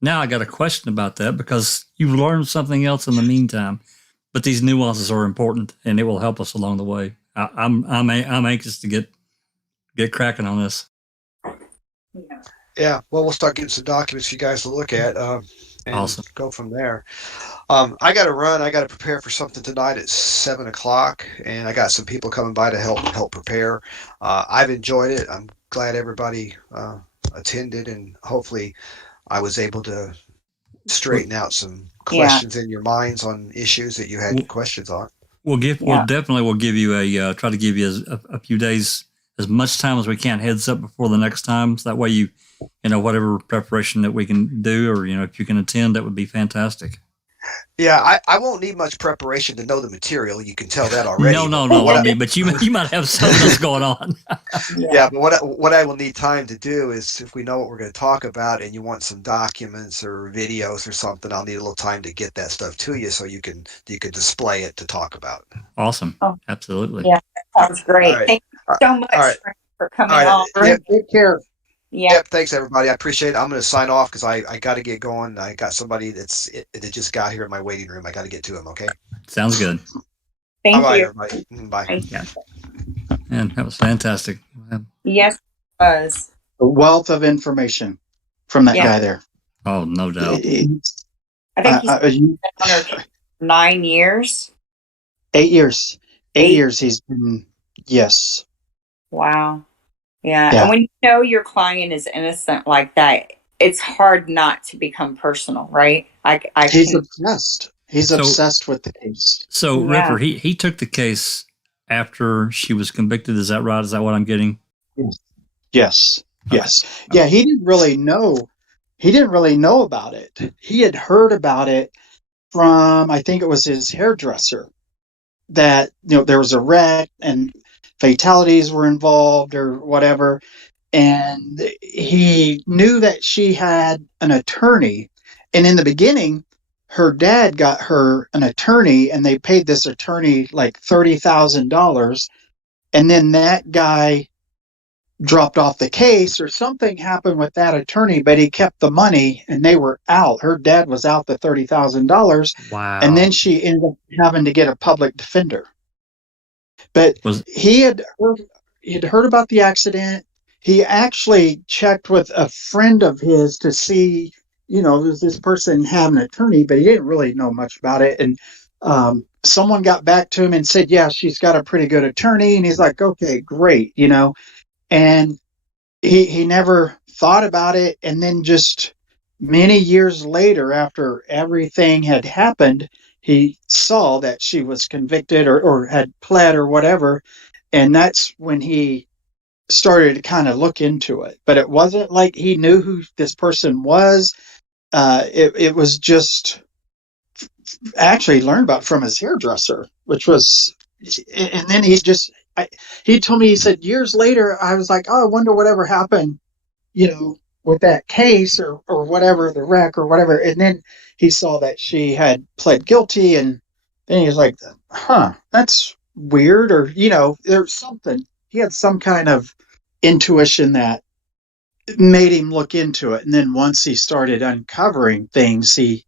now I got a question about that because you've learned something else in the meantime. But these nuances are important and it will help us along the way. I'm anxious to get cracking on this. Yeah, well, we'll start getting some documents for you guys to look at and Awesome. Go from there. I got to run. I got to prepare for something tonight at 7:00, and I got some people coming by to help prepare. I've enjoyed it. I'm glad everybody attended, and hopefully I was able to straighten out some questions in your minds on issues that you had questions on. We'll definitely give you try to give you a few days, as much time as we can, heads up before the next time. So that way you whatever preparation that we can do, or, if you can attend, that would be fantastic. Yeah, I won't need much preparation to know the material. You can tell that already. No. But you might have something else going on. Yeah, but what I will need time to do is, if we know what we're going to talk about and you want some documents or videos or something, I'll need a little time to get that stuff to you so you can display it to talk about. Awesome. Absolutely. Yeah, that sounds great. Right. Thank you so much for coming on. Take care. Yeah. Yep, thanks everybody. I appreciate it. I'm going to sign off because I got to get going. I got somebody that just got here in my waiting room. I got to get to him. Okay. Sounds good. Thank Bye, you. everybody. Bye. Yeah. And that was fantastic. Yes, it was. A wealth of information from that guy there. Oh, no doubt. I think he's been on 9 years. 8 years. 8 years he's been. Yes. Wow. Yeah. And when you know your client is innocent like that, it's hard not to become personal, right? He's obsessed. He's obsessed with the case. So, Ripper, he took the case after she was convicted. Is that right? Is that what I'm getting? Yes. Okay. Yes. Yeah, he didn't really know. He didn't really know about it. He had heard about it from, I think it was his hairdresser, that there was a wreck and fatalities were involved or whatever, and he knew that she had an attorney, and in the beginning her dad got her an attorney and they paid this attorney like $30,000, and then that guy dropped off the case or something happened with that attorney, but he kept the money and they were out. Her dad was out the $30,000. Wow. And then she ended up having to get a public defender. But he had heard about the accident. He actually checked with a friend of his to see, does this person have an attorney, but he didn't really know much about it. And someone got back to him and said, yeah, she's got a pretty good attorney. And he's like, okay, great, And he never thought about it. And then just many years later, after everything had happened, he saw that she was convicted or had pled or whatever. And that's when he started to kind of look into it. But it wasn't like he knew who this person was. It was just actually learned about from his hairdresser, which was, and then he told me, he said, years later, I was like, oh, I wonder whatever happened, with that case or whatever, the wreck or whatever. And then he saw that she had pled guilty, and then he was like, that's weird. Or, there's something. He had some kind of intuition that made him look into it. And then once he started uncovering things, he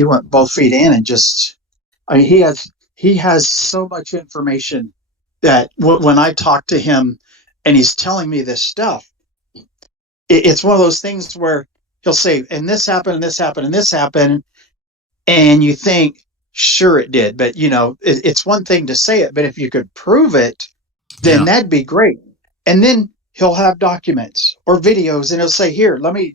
went both feet in and just, he has so much information that when I talk to him and he's telling me this stuff, it's one of those things where he'll say, and this happened, and this happened, and this happened. And you think, sure it did. But, it's one thing to say it, but if you could prove it, then that'd be great. And then he'll have documents or videos and he'll say, here, let me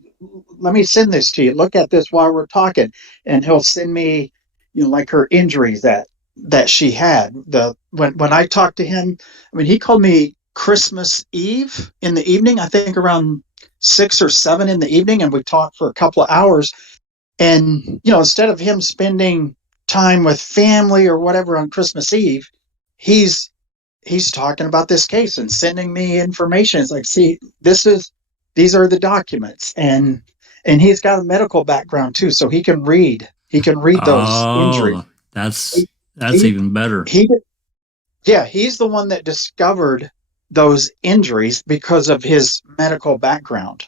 send this to you. Look at this while we're talking. And he'll send me, like her injuries that she had. When I talked to him, he called me Christmas Eve in the evening, I think around 6 or 7 in the evening, and we talked for a couple of hours. And, instead of him spending time with family or whatever on Christmas Eve, he's talking about this case and sending me information. It's like, see, these are the documents. And he's got a medical background too, so he can read, He can read those injuries. Oh, that's He- even better. He's the one that discovered those injuries because of his medical background.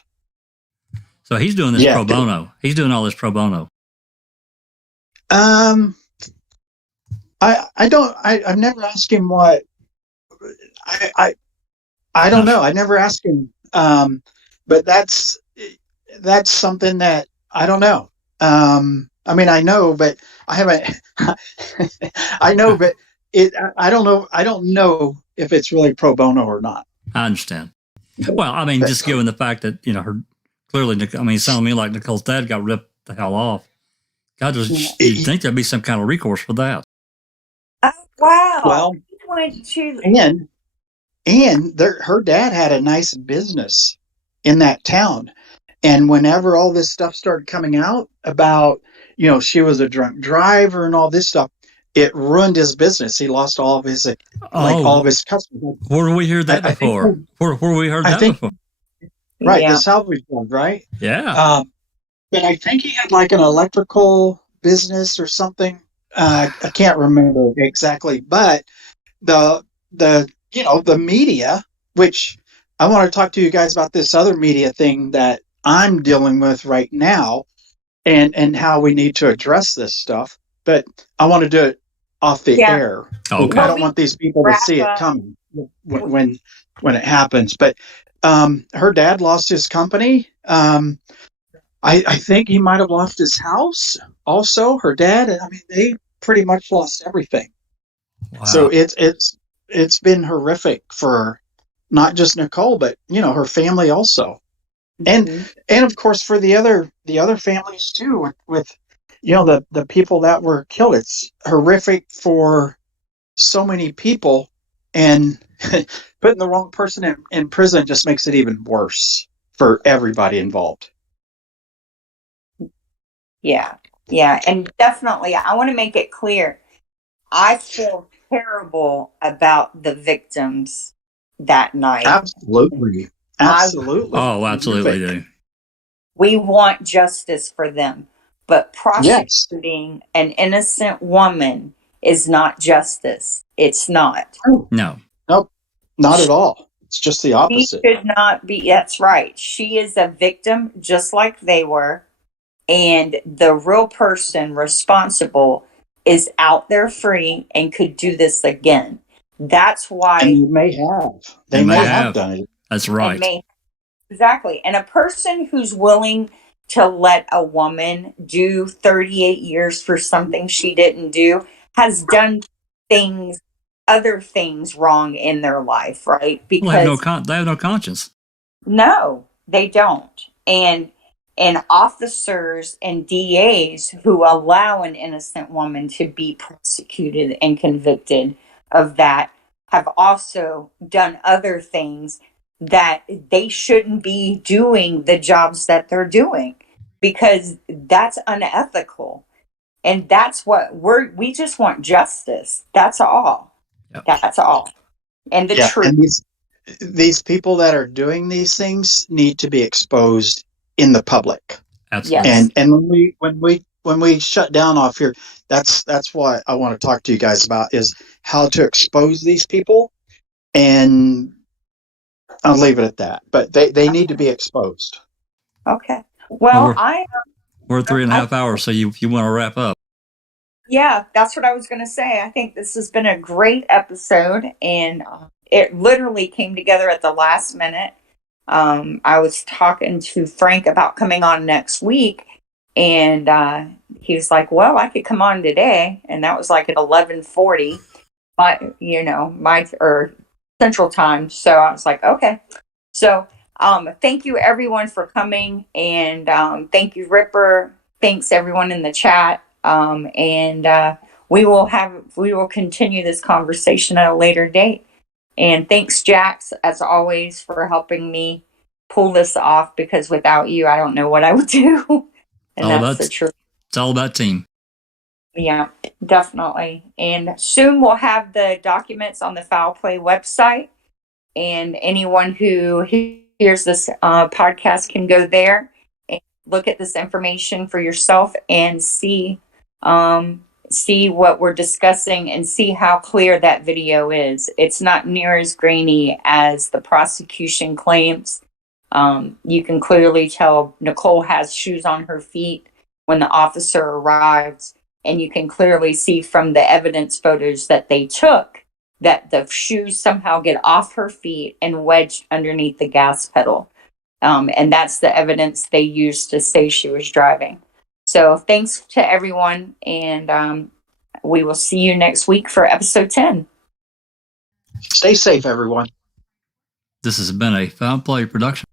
So he's doing this pro bono. He's doing all this pro bono. I've never asked him what. I don't know. I never asked him. But that's something that I don't know. I mean, I know, but I haven't. I know, but I don't know. I don't know if it's really pro bono or not. I understand. Well, I mean, just given the fact that her clearly, I mean, it's sounding to me like Nicole's dad got ripped the hell off. God, you'd think there'd be some kind of recourse for that. Oh, wow. Well, went to and her dad had a nice business in that town. And whenever all this stuff started coming out about, she was a drunk driver and all this stuff, it ruined his business. He lost all of his, all of his customers. Where did we hear that before? Where we heard that before? Right, the salvage fund, right? Yeah. But I think he had like an electrical business or something. I can't remember exactly. But the media, which I want to talk to you guys about this other media thing that I'm dealing with right now, and how we need to address this stuff. But I want to do it off the air. Okay. I don't want these people to see it coming when it happens. But her dad lost his company. I think he might have lost his house also. Her dad. I mean, they pretty much lost everything. Wow. So it's been horrific for not just Nicole, but her family also. And of course for the other families too, with the people that were killed. It's horrific for so many people, and putting the wrong person in prison just makes it even worse for everybody involved. Yeah, and definitely I want to make it clear, I feel terrible about the victims that night. Absolutely. Absolutely do. We want justice for them, but prosecuting an innocent woman is not justice. It's not. No. Nope. Not at all. It's just the opposite. She should not be. That's right. She is a victim just like they were. And the real person responsible is out there free and could do this again. That's why. And they may have. They may have done it. That's right. Exactly. And a person who's willing to let a woman do 38 years for something she didn't do has done other things wrong in their life, right? Because they have no conscience. No, they don't. And officers and DAs who allow an innocent woman to be prosecuted and convicted of that have also done other things that they shouldn't be doing the jobs that they're doing, because that's unethical. And that's what we just want justice. That's all. Yep. That's all. And the truth. And these people that are doing these things need to be exposed in the public. Absolutely. Yes. And when we shut down off here, that's what I want to talk to you guys about, is how to expose these people. And I'll leave it at that. But they need to be exposed. Okay. Well, we're 3.5 hours, so you want to wrap up. Yeah, that's what I was going to say. I think this has been a great episode, and it literally came together at the last minute. I was talking to Frank about coming on next week, and he was like, well, I could come on today. And that was like at 11:40, my Central Time. So I was like, okay. So thank you everyone for coming, and thank you, Ripper. Thanks everyone in the chat. And we will continue this conversation at a later date. And thanks, Jax, as always, for helping me pull this off, because without you, I don't know what I would do. And that's the truth. It's all about team. Yeah, definitely. And soon we'll have the documents on the Foul Play website, and anyone who hears this podcast can go there and look at this information for yourself and see see what we're discussing and see how clear that video is. It's not near as grainy as the prosecution claims. You can clearly tell Nicole has shoes on her feet when the officer arrives, and you can clearly see from the evidence photos that they took that the shoes somehow get off her feet and wedged underneath the gas pedal. And that's the evidence they used to say she was driving. So thanks to everyone, and we will see you next week for episode 10. Stay safe, everyone. This has been a Foul Play production.